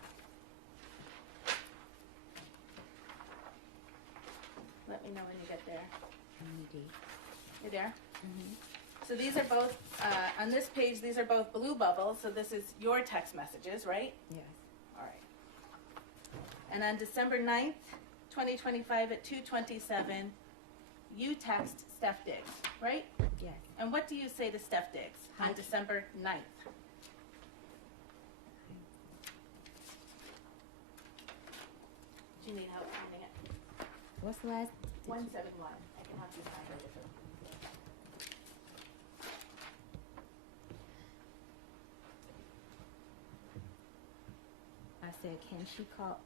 Let me know when you get there. You're there? Mm-hmm. So these are both, on this page, these are both blue bubbles, so this is your text messages, right? Yes. All right. And on December 9th, 2025 at 2:27, you text Steph Diggs, right? Yes. And what do you say to Steph Diggs on December 9th? Do you need help finding it? What's the last? 171. I can help you find it if it. I said, can she call?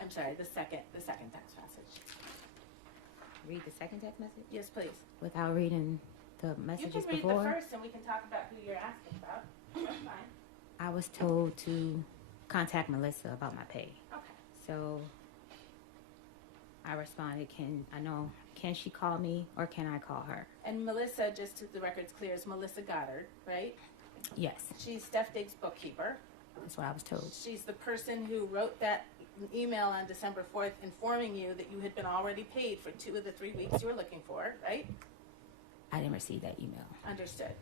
I'm sorry, the second text message. Read the second text message? Yes, please. Without reading the messages You can read before? the first and we can talk about who you're asking about. That's fine. I was told to contact Melissa about my pay. Okay. So I responded, can she call me or can I call her? And Melissa, just so the record's clear, is Melissa Goddard, right? Yes, She's Steph Diggs' bookkeeper. that's what I was told. She's the person who wrote that email on December 4th informing you that you had been already paid for 2 of the 3 weeks you were looking for, right? I didn't receive that email. Understood.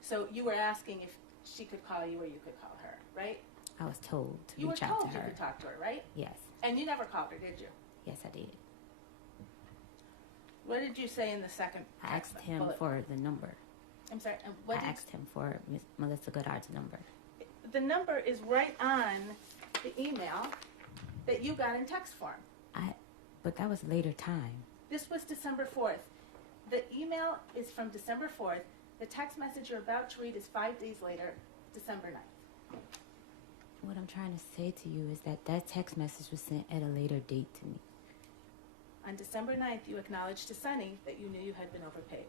So you were asking if she could call you or you could call her, right? I was told to You were reach out told to you her. could talk to her, right? Yes, And you never called her, did you? yes, I did. What did you say in the second I text asked him bullet? for the number. I'm sorry, and I what did asked him for Miss Melissa Goddard's number. the number is right on the email that you got in text form. But that was later time. This was December 4th. The email is from December 4th. The text message you're about to read is 5 days later, December 9th. What I'm trying to say to you is that text message was sent at a later date to me. On December 9th, you acknowledged to Sunny that you knew you had been overpaid.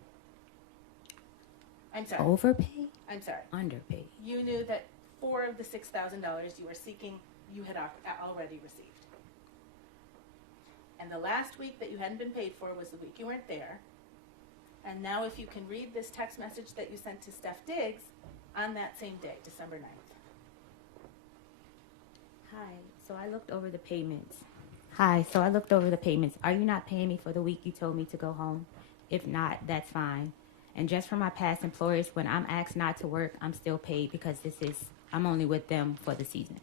I'm sorry. Overpay? I'm sorry. Underpay. You knew that 4 of the $6,000 you were seeking, you had already received. And the last week that you hadn't been paid for was the week you weren't there. And now if you can read this text message that you sent to Steph Diggs on that same day, December 9th. Hi, so I looked over the payments. Are you not paying me for the week you told me to go home? If not, that's fine. And just for my past employers, when I'm asked not to work, I'm still paid because I'm only with them for the season.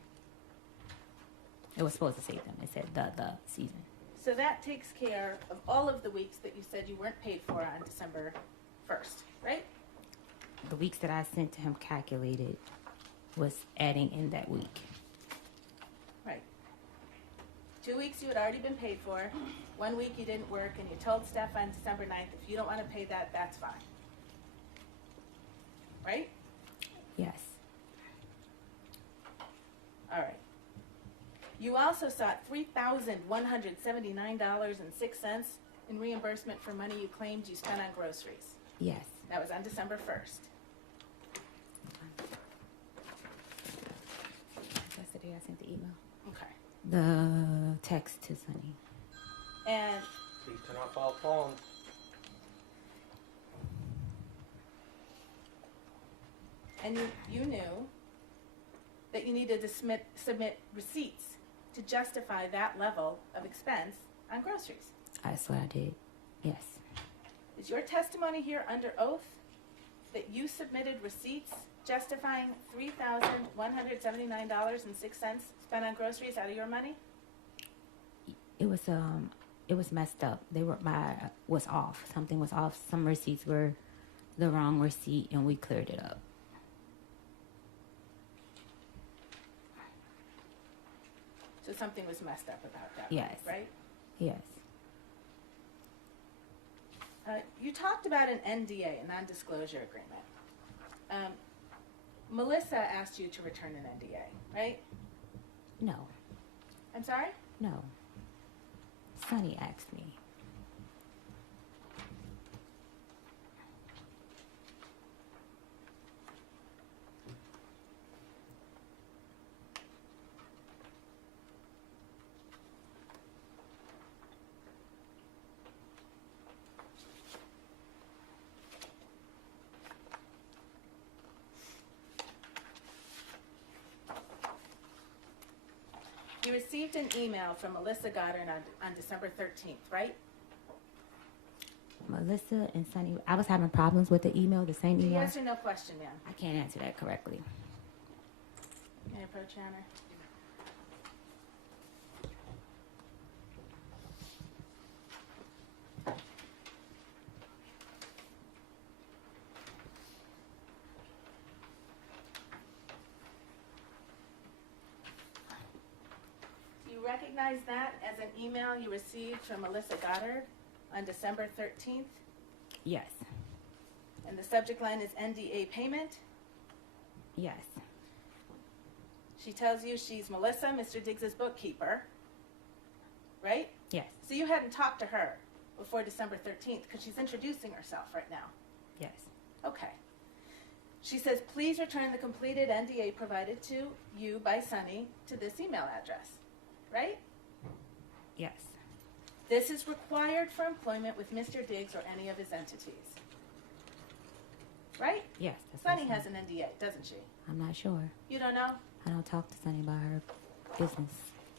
It was supposed to say them. It said the season. So that takes care of all of the weeks that you said you weren't paid for on December 1st, right? The weeks that I sent to him calculated was adding in that week. Right. 2 weeks you had already been paid for. 1 week you didn't work, and you told Steph on December 9th, if you don't want to pay that, that's fine. Right? Yes. All right. You also sought $3,179.06 in reimbursement for money you claimed you spent on groceries. Yes. That was on December 1st. That's the day I sent the email. Okay. The text to Sunny. And Please turn off all phones. and you knew that you needed to submit receipts to justify that level of expense on groceries. That's what I did. Yes. Is your testimony here under oath that you submitted receipts justifying $3,179.06 spent on groceries out of your money? It was messed up. Was off. Something was off. Some receipts were the wrong receipt and we cleared it up. So something was messed up about that, Yes. right? Yes. You talked about an NDA, a non-disclosure agreement. Melissa asked you to return an NDA, right? No. I'm sorry? No. Sunny asked me. You received an email from Melissa Goddard on December 13th, right? Melissa and Sonny, I was having problems with the email, the same email. Yes or no question, ma'am. I can't answer that correctly. May I approach, Your Honor? Do you recognize that as an email you received from Melissa Goddard on December 13th? Yes. And the subject line is NDA payment? Yes. She tells you she's Melissa, Mr. Diggs's bookkeeper, right? Yes. So you hadn't talked to her before December 13th because she's introducing herself right now. Yes. Okay. She says, please return the completed NDA provided to you by Sonny to this email address, right? Yes. This is required for employment with Mr. Diggs or any of his entities. Right? Yes. That's Sonny what has an NDA, doesn't she? I'm not sure. You don't know? I don't talk to Sonny about her business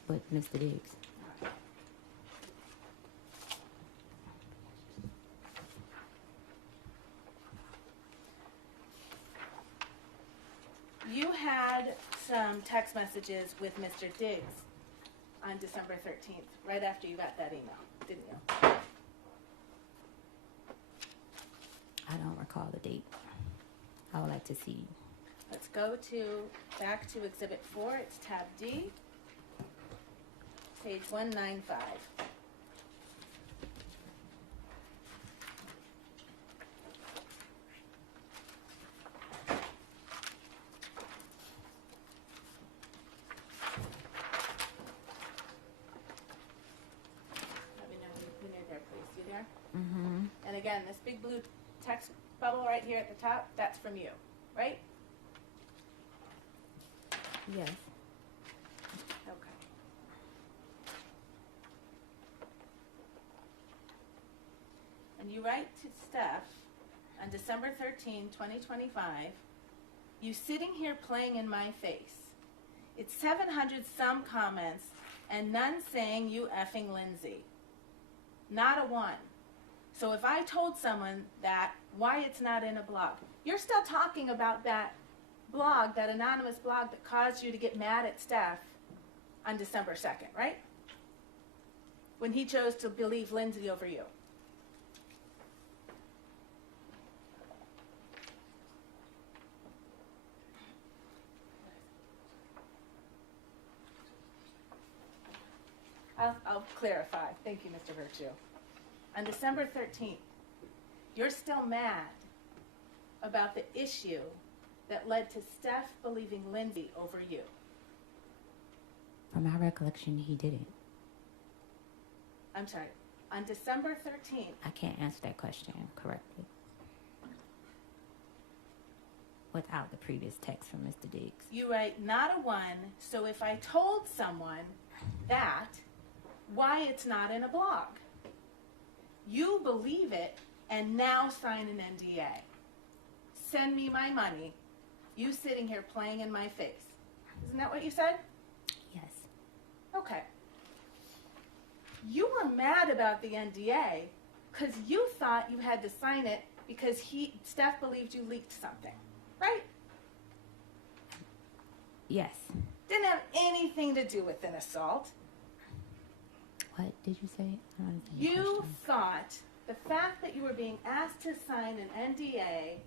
with Mr. Diggs. You had some text messages with Mr. Diggs on December 13th, right after you got that email, didn't you? I don't recall the date. I would like to see. Let's go back to Exhibit 4. It's tab D, page 195. Let me know when you're there, please. You there? Mm-hmm. And again, this big blue text bubble right here at the top, that's from you, right? Yes. Okay. And you write to Steph on December 13, 2025, you sitting here playing in my face. It's 700 some comments and none saying you effing Lindsay. Not a one. So if I told someone that, why it's not in a blog? You're still talking about that blog, that anonymous blog that caused you to get mad at Steph on December 2nd, right? When he chose to believe Lindsay over you. I'll clarify. Thank you, Mr. Virtue. On December 13th, you're still mad about the issue that led to Steph believing Lindsay over you. From my recollection, he didn't. I'm sorry. On December 13th, I can't answer that question correctly without the previous text from Mr. Diggs. you write not a one, so if I told someone that, why it's not in a blog? You believe it and now sign an NDA. Send me my money. You sitting here playing in my face. Isn't that what you said? Yes. Okay. You were mad about the NDA because you thought you had to sign it because Steph believed you leaked something, right? Yes. Didn't have anything to do with an assault. What did you say? I don't understand the You question. thought the fact that you were being asked to sign an NDA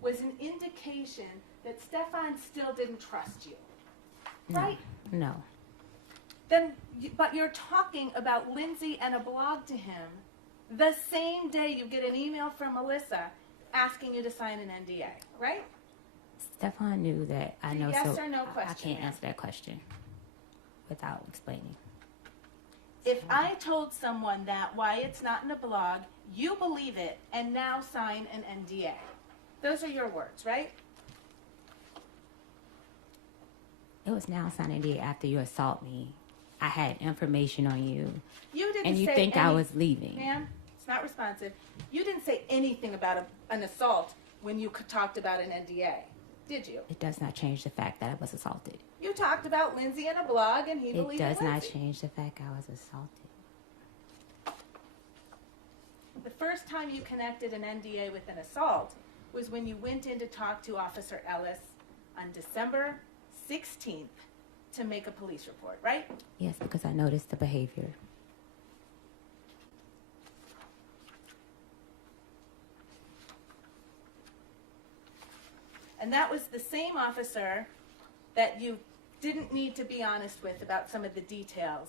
was an indication that Stefon still didn't trust you, right? No. But you're talking about Lindsay and a blog to him the same day you get an email from Melissa asking you to sign an NDA, right? Stefon knew that I know. Yes so or no I question, can't ma'am. answer that question without explaining. If I told someone that why it's not in a blog, you believe it and now sign an NDA. Those are your words, right? It was now signing day after you assault me. I had information on you. You didn't and you say think I was leaving. Ma'am, it's not responsive. You didn't say anything about an assault when you talked about an NDA. Did you? It does not change the fact that I was assaulted. You talked about Lindsay in a blog, and he It believed does not Lindsay. change the fact I was assaulted. The first time you connected an NDA with an assault was when you went in to talk to Officer Ellis on December 16th to make a police report, right? Yes, because I noticed the behavior. And that was the same officer that you didn't need to be honest with about some of the details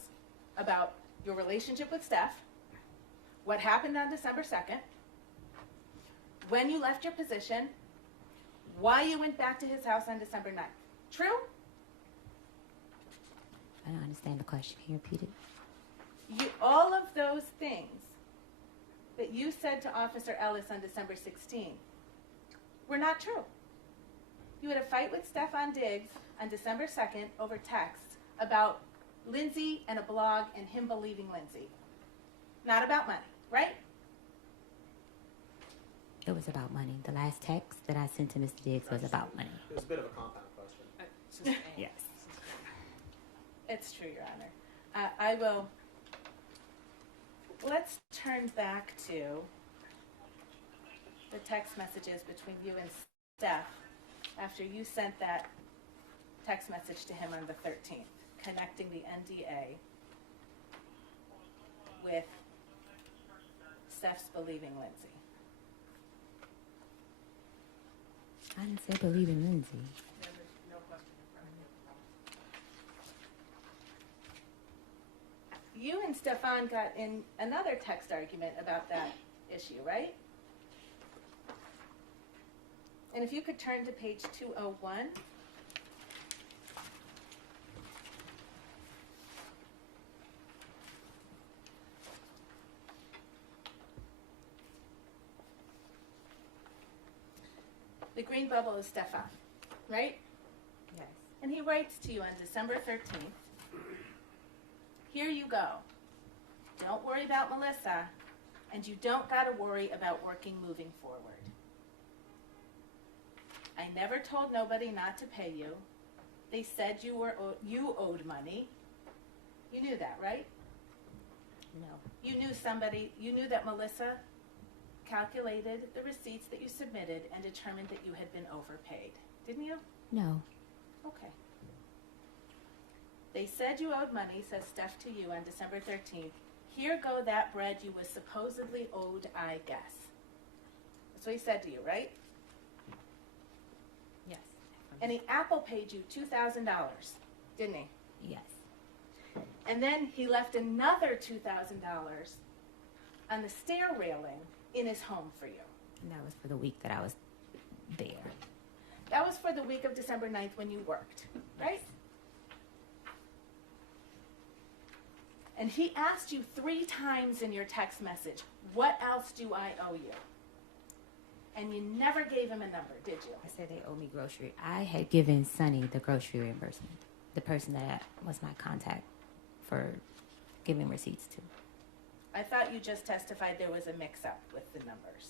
about your relationship with Steph, what happened on December 2nd, when you left your position, why you went back to his house on December 9th. True? I don't understand the question. Can you repeat it? All of those things that you said to Officer Ellis on December 16th were not true. You had a fight with Stefon Diggs on December 2nd over text about Lindsay and a blog and him believing Lindsay. Not about money, right? It was about money. The last text that I sent to Mr. Diggs was about money. It was a bit of a compound question. Yes. It's true, Your Honor. I will. Let's turn back to the text messages between you and Steph after you sent that text message to him on the 13th, connecting the NDA with Steph's believing Lindsay. I didn't say believe in Lindsay. You and Stefon got in another text argument about that issue, right? And if you could turn to page 201. The green bubble is Stefon, right? Yes. And he writes to you on December 13th, here you go. Don't worry about Melissa, and you don't got to worry about working moving forward. I never told nobody not to pay you. They said you owed money. You knew that, right? No. You knew that Melissa calculated the receipts that you submitted and determined that you had been overpaid. Didn't you? No. Okay. They said you owed money, says Steph to you on December 13th. Here go that bread you was supposedly owed, I guess. That's what he said to you, right? Yes. And he Apple paid you $2,000, didn't he? Yes. And then he left another $2,000 on the stair railing in his home for you. And that was for the week that I was there. That was for the week of December 9th when you worked, right? And he asked you 3 times in your text message, what else do I owe you? And you never gave him a number, did you? I said they owe me grocery. I had given Sonny the grocery reimbursement, the person that was my contact for giving receipts to. I thought you just testified there was a mix-up with the numbers.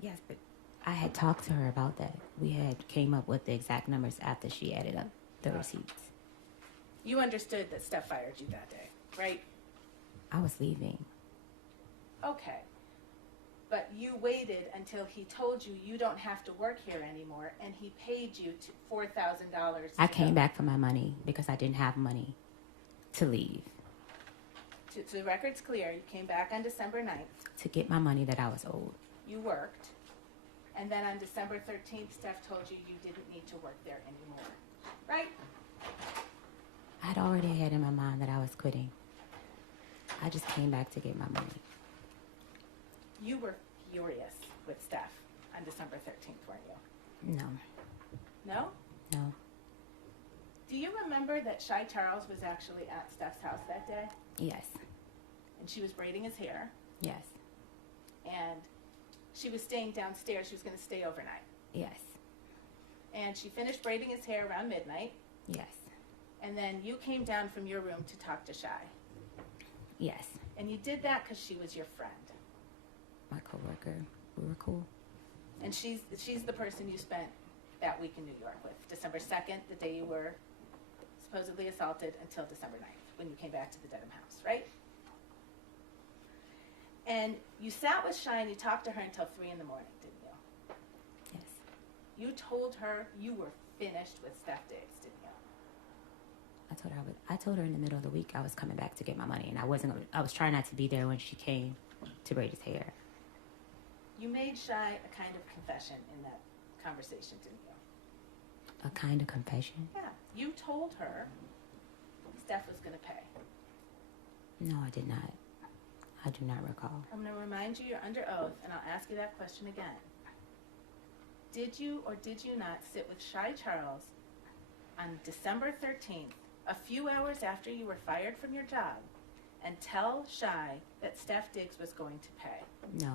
Yes, but I had talked to her about that. We had came up with the exact numbers after she added up the receipts. You understood that Steph fired you that day, right? I was leaving. Okay. But you waited until he told you you don't have to work here anymore, and he paid you $4,000. I came back for my money because I didn't have money to leave. So the record's clear. You came back on December 9th. To get my money that I was owed. You worked. And then on December 13th, Steph told you you didn't need to work there anymore. Right? I'd already had in my mind that I was quitting. I just came back to get my money. You were furious with Steph on December 13th, weren't you? No. No? No. Do you remember that Shy Charles was actually at Steph's house that day? Yes. And she was braiding his hair. Yes. And she was staying downstairs. She was going to stay overnight. Yes. And she finished braiding his hair around midnight. Yes. And then you came down from your room to talk to Shy. Yes. And you did that because she was your friend. My coworker. We were cool. And she's the person you spent that week in New York with? December 2nd, the day you were supposedly assaulted, until December 9th, when you came back to the Dedham house, right? And you sat with Shy and you talked to her until 3 in the morning, didn't you? Yes. You told her you were finished with Steph Diggs, didn't you? I told her in the middle of the week I was coming back to get my money, and I was trying not to be there when she came to braid his hair. You made Shy a kind of confession in that conversation, didn't you? A kind of confession? Yeah. You told her Steph was going to pay. No, I did not. I do not recall. I'm going to remind you you're under oath, and I'll ask you that question again. Did you or did you not sit with Shy Charles on December 13th, a few hours after you were fired from your job, and tell Shy that Steph Diggs was going to pay? No.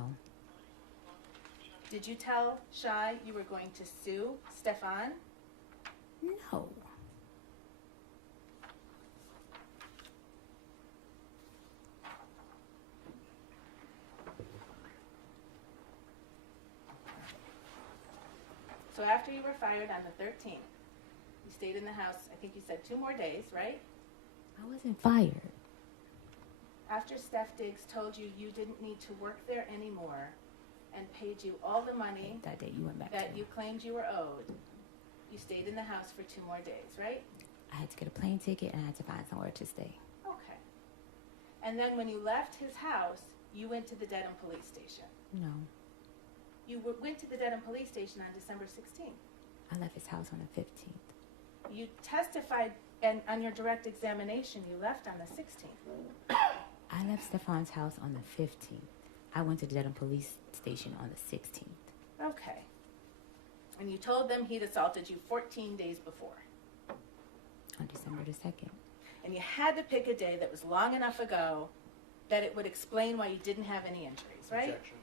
Did you tell Shy you were going to sue Stefon? No. So after you were fired on the 13th, you stayed in the house, I think you said 2 more days, right? I wasn't fired. After Steph Diggs told you you didn't need to work there anymore and paid you all the money That day you went back that to you claimed you were owed, you stayed in the house for 2 more days, right? I had to get a plane ticket and I had to find somewhere to stay. Okay. And then when you left his house, you went to the Dedham police station. No. You went to the Dedham police station on December 16th. I left his house on the 15th. You testified, and on your direct examination, you left on the 16th. I left Stefon's house on the 15th. I went to the Dedham police station on the 16th. Okay. And you told them he'd assaulted you 14 days before. On December the 2nd. And you had to pick a day that was long enough ago that it would explain why you didn't have any injuries, right? Objection.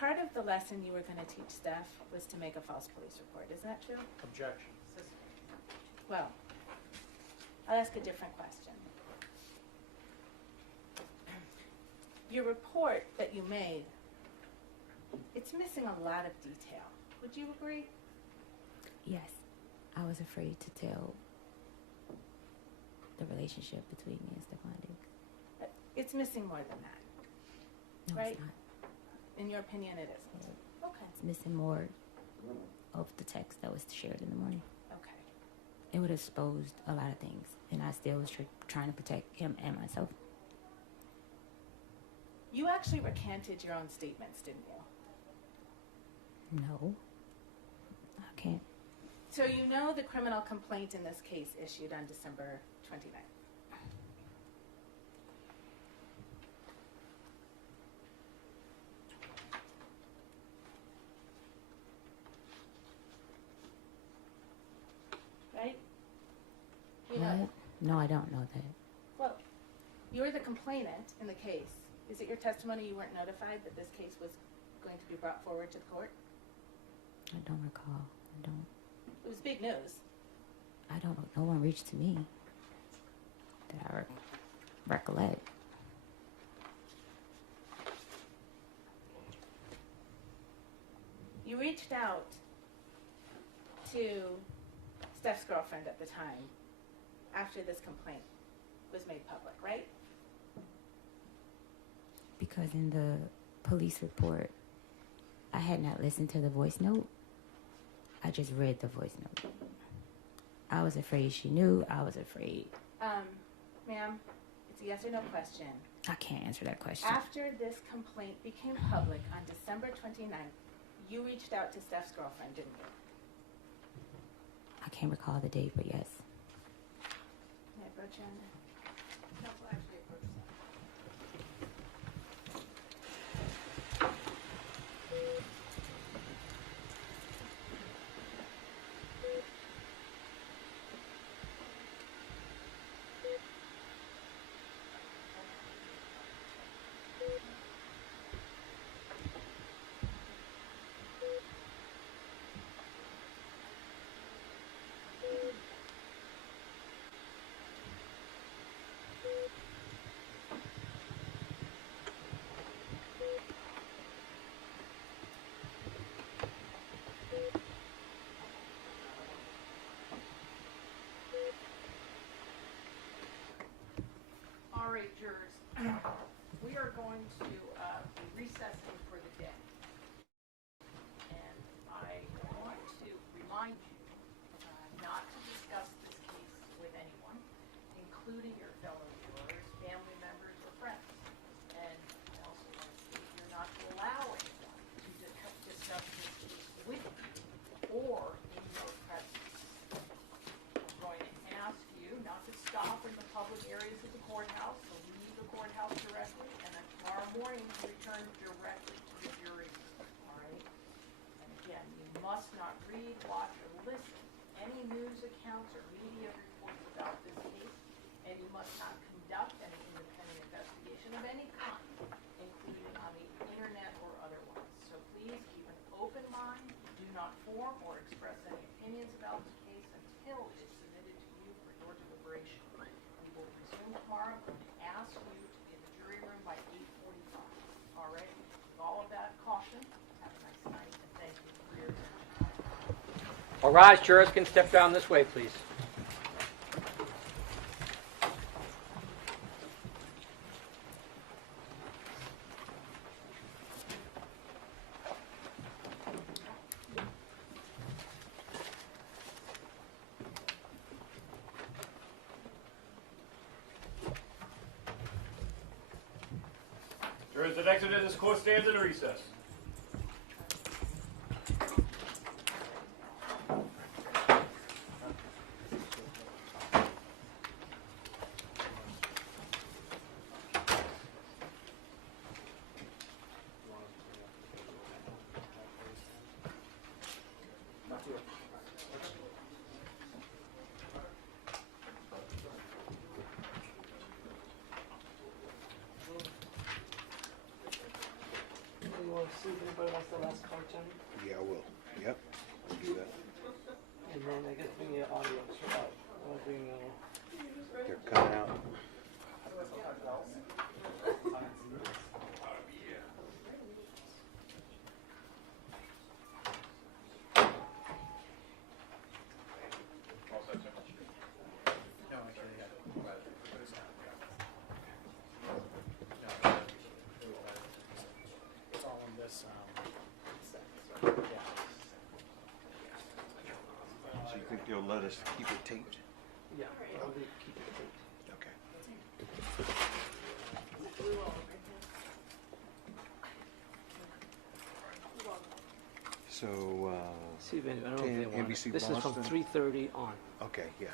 Part of the lesson you were going to teach Steph was to make a false police report. Isn't that true? Objection. Well, I'll ask a different question. Your report that you made, it's missing a lot of detail. Would you agree? Yes. I was afraid to tell the relationship between me and Stefon Diggs. It's missing more than that. No, right? it's not. In your opinion, it isn't. Okay. It's missing more of the text that was shared in the morning. Okay. It would have exposed a lot of things, and I still was trying to protect him and myself. You actually recanted your own statements, didn't you? No. I can't. So you know the criminal complaint in this case issued on December 29th. Right? You know What? that. No, I don't know that. Well, you're the complainant in the case. Is it your testimony you weren't notified that this case was going to be brought forward to the court? I don't recall. I don't. It was big news. I don't. No one reached to me that I recollect. You reached out to Steph's girlfriend at the time after this complaint was made public, right? Because in the police report, I had not listened to the voice note. I just read the voice note. I was afraid she knew. I was afraid. Ma'am, it's a yes or no question. I can't answer that question. After this complaint became public on December 29th, you reached out to Steph's girlfriend, didn't you? I can't recall the date, but yes. May I approach you on that? Counsel actually approached that. right, jurors, we are going to be recessing for the day. And I want to remind you not to discuss this case with anyone, including your fellow jurors, family members, or friends. And I also want to state you're not to allow anyone to discuss this case with you or in your presence. I'm going to ask you not to stop in the public areas of the courthouse, so leave the courthouse directly, and then tomorrow morning to return directly to the jury room, all right? And again, you must not read, watch, or listen to any news accounts or media reports about this case, and you must not conduct any independent investigation of any kind, including on the internet or otherwise. So please keep an open mind, do not form or express any opinions about the case until it is submitted to you for your deliberation. We will resume tomorrow. I'm going to ask you to be in the jury room by 8:45. All right? With all of that caution, have a nice night, and thank you for your attention. All rise, jurors can step down this way, please. Jurors that exited this court stands at a recess. You want to see if anybody wants the last part, Johnny? Yeah, I will. Yep, I'll do that. And then I guess bring your audio out. I'll bring They're coming out. It's all in this, So you think they'll let us keep it taped? yeah, I'll keep it taped. Okay. So, See if any, I don't know if they want NBC it. This is from Boston? 3:30 on. Okay, yeah.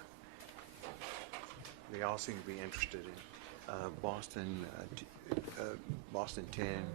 They all seem to be interested in Boston 10,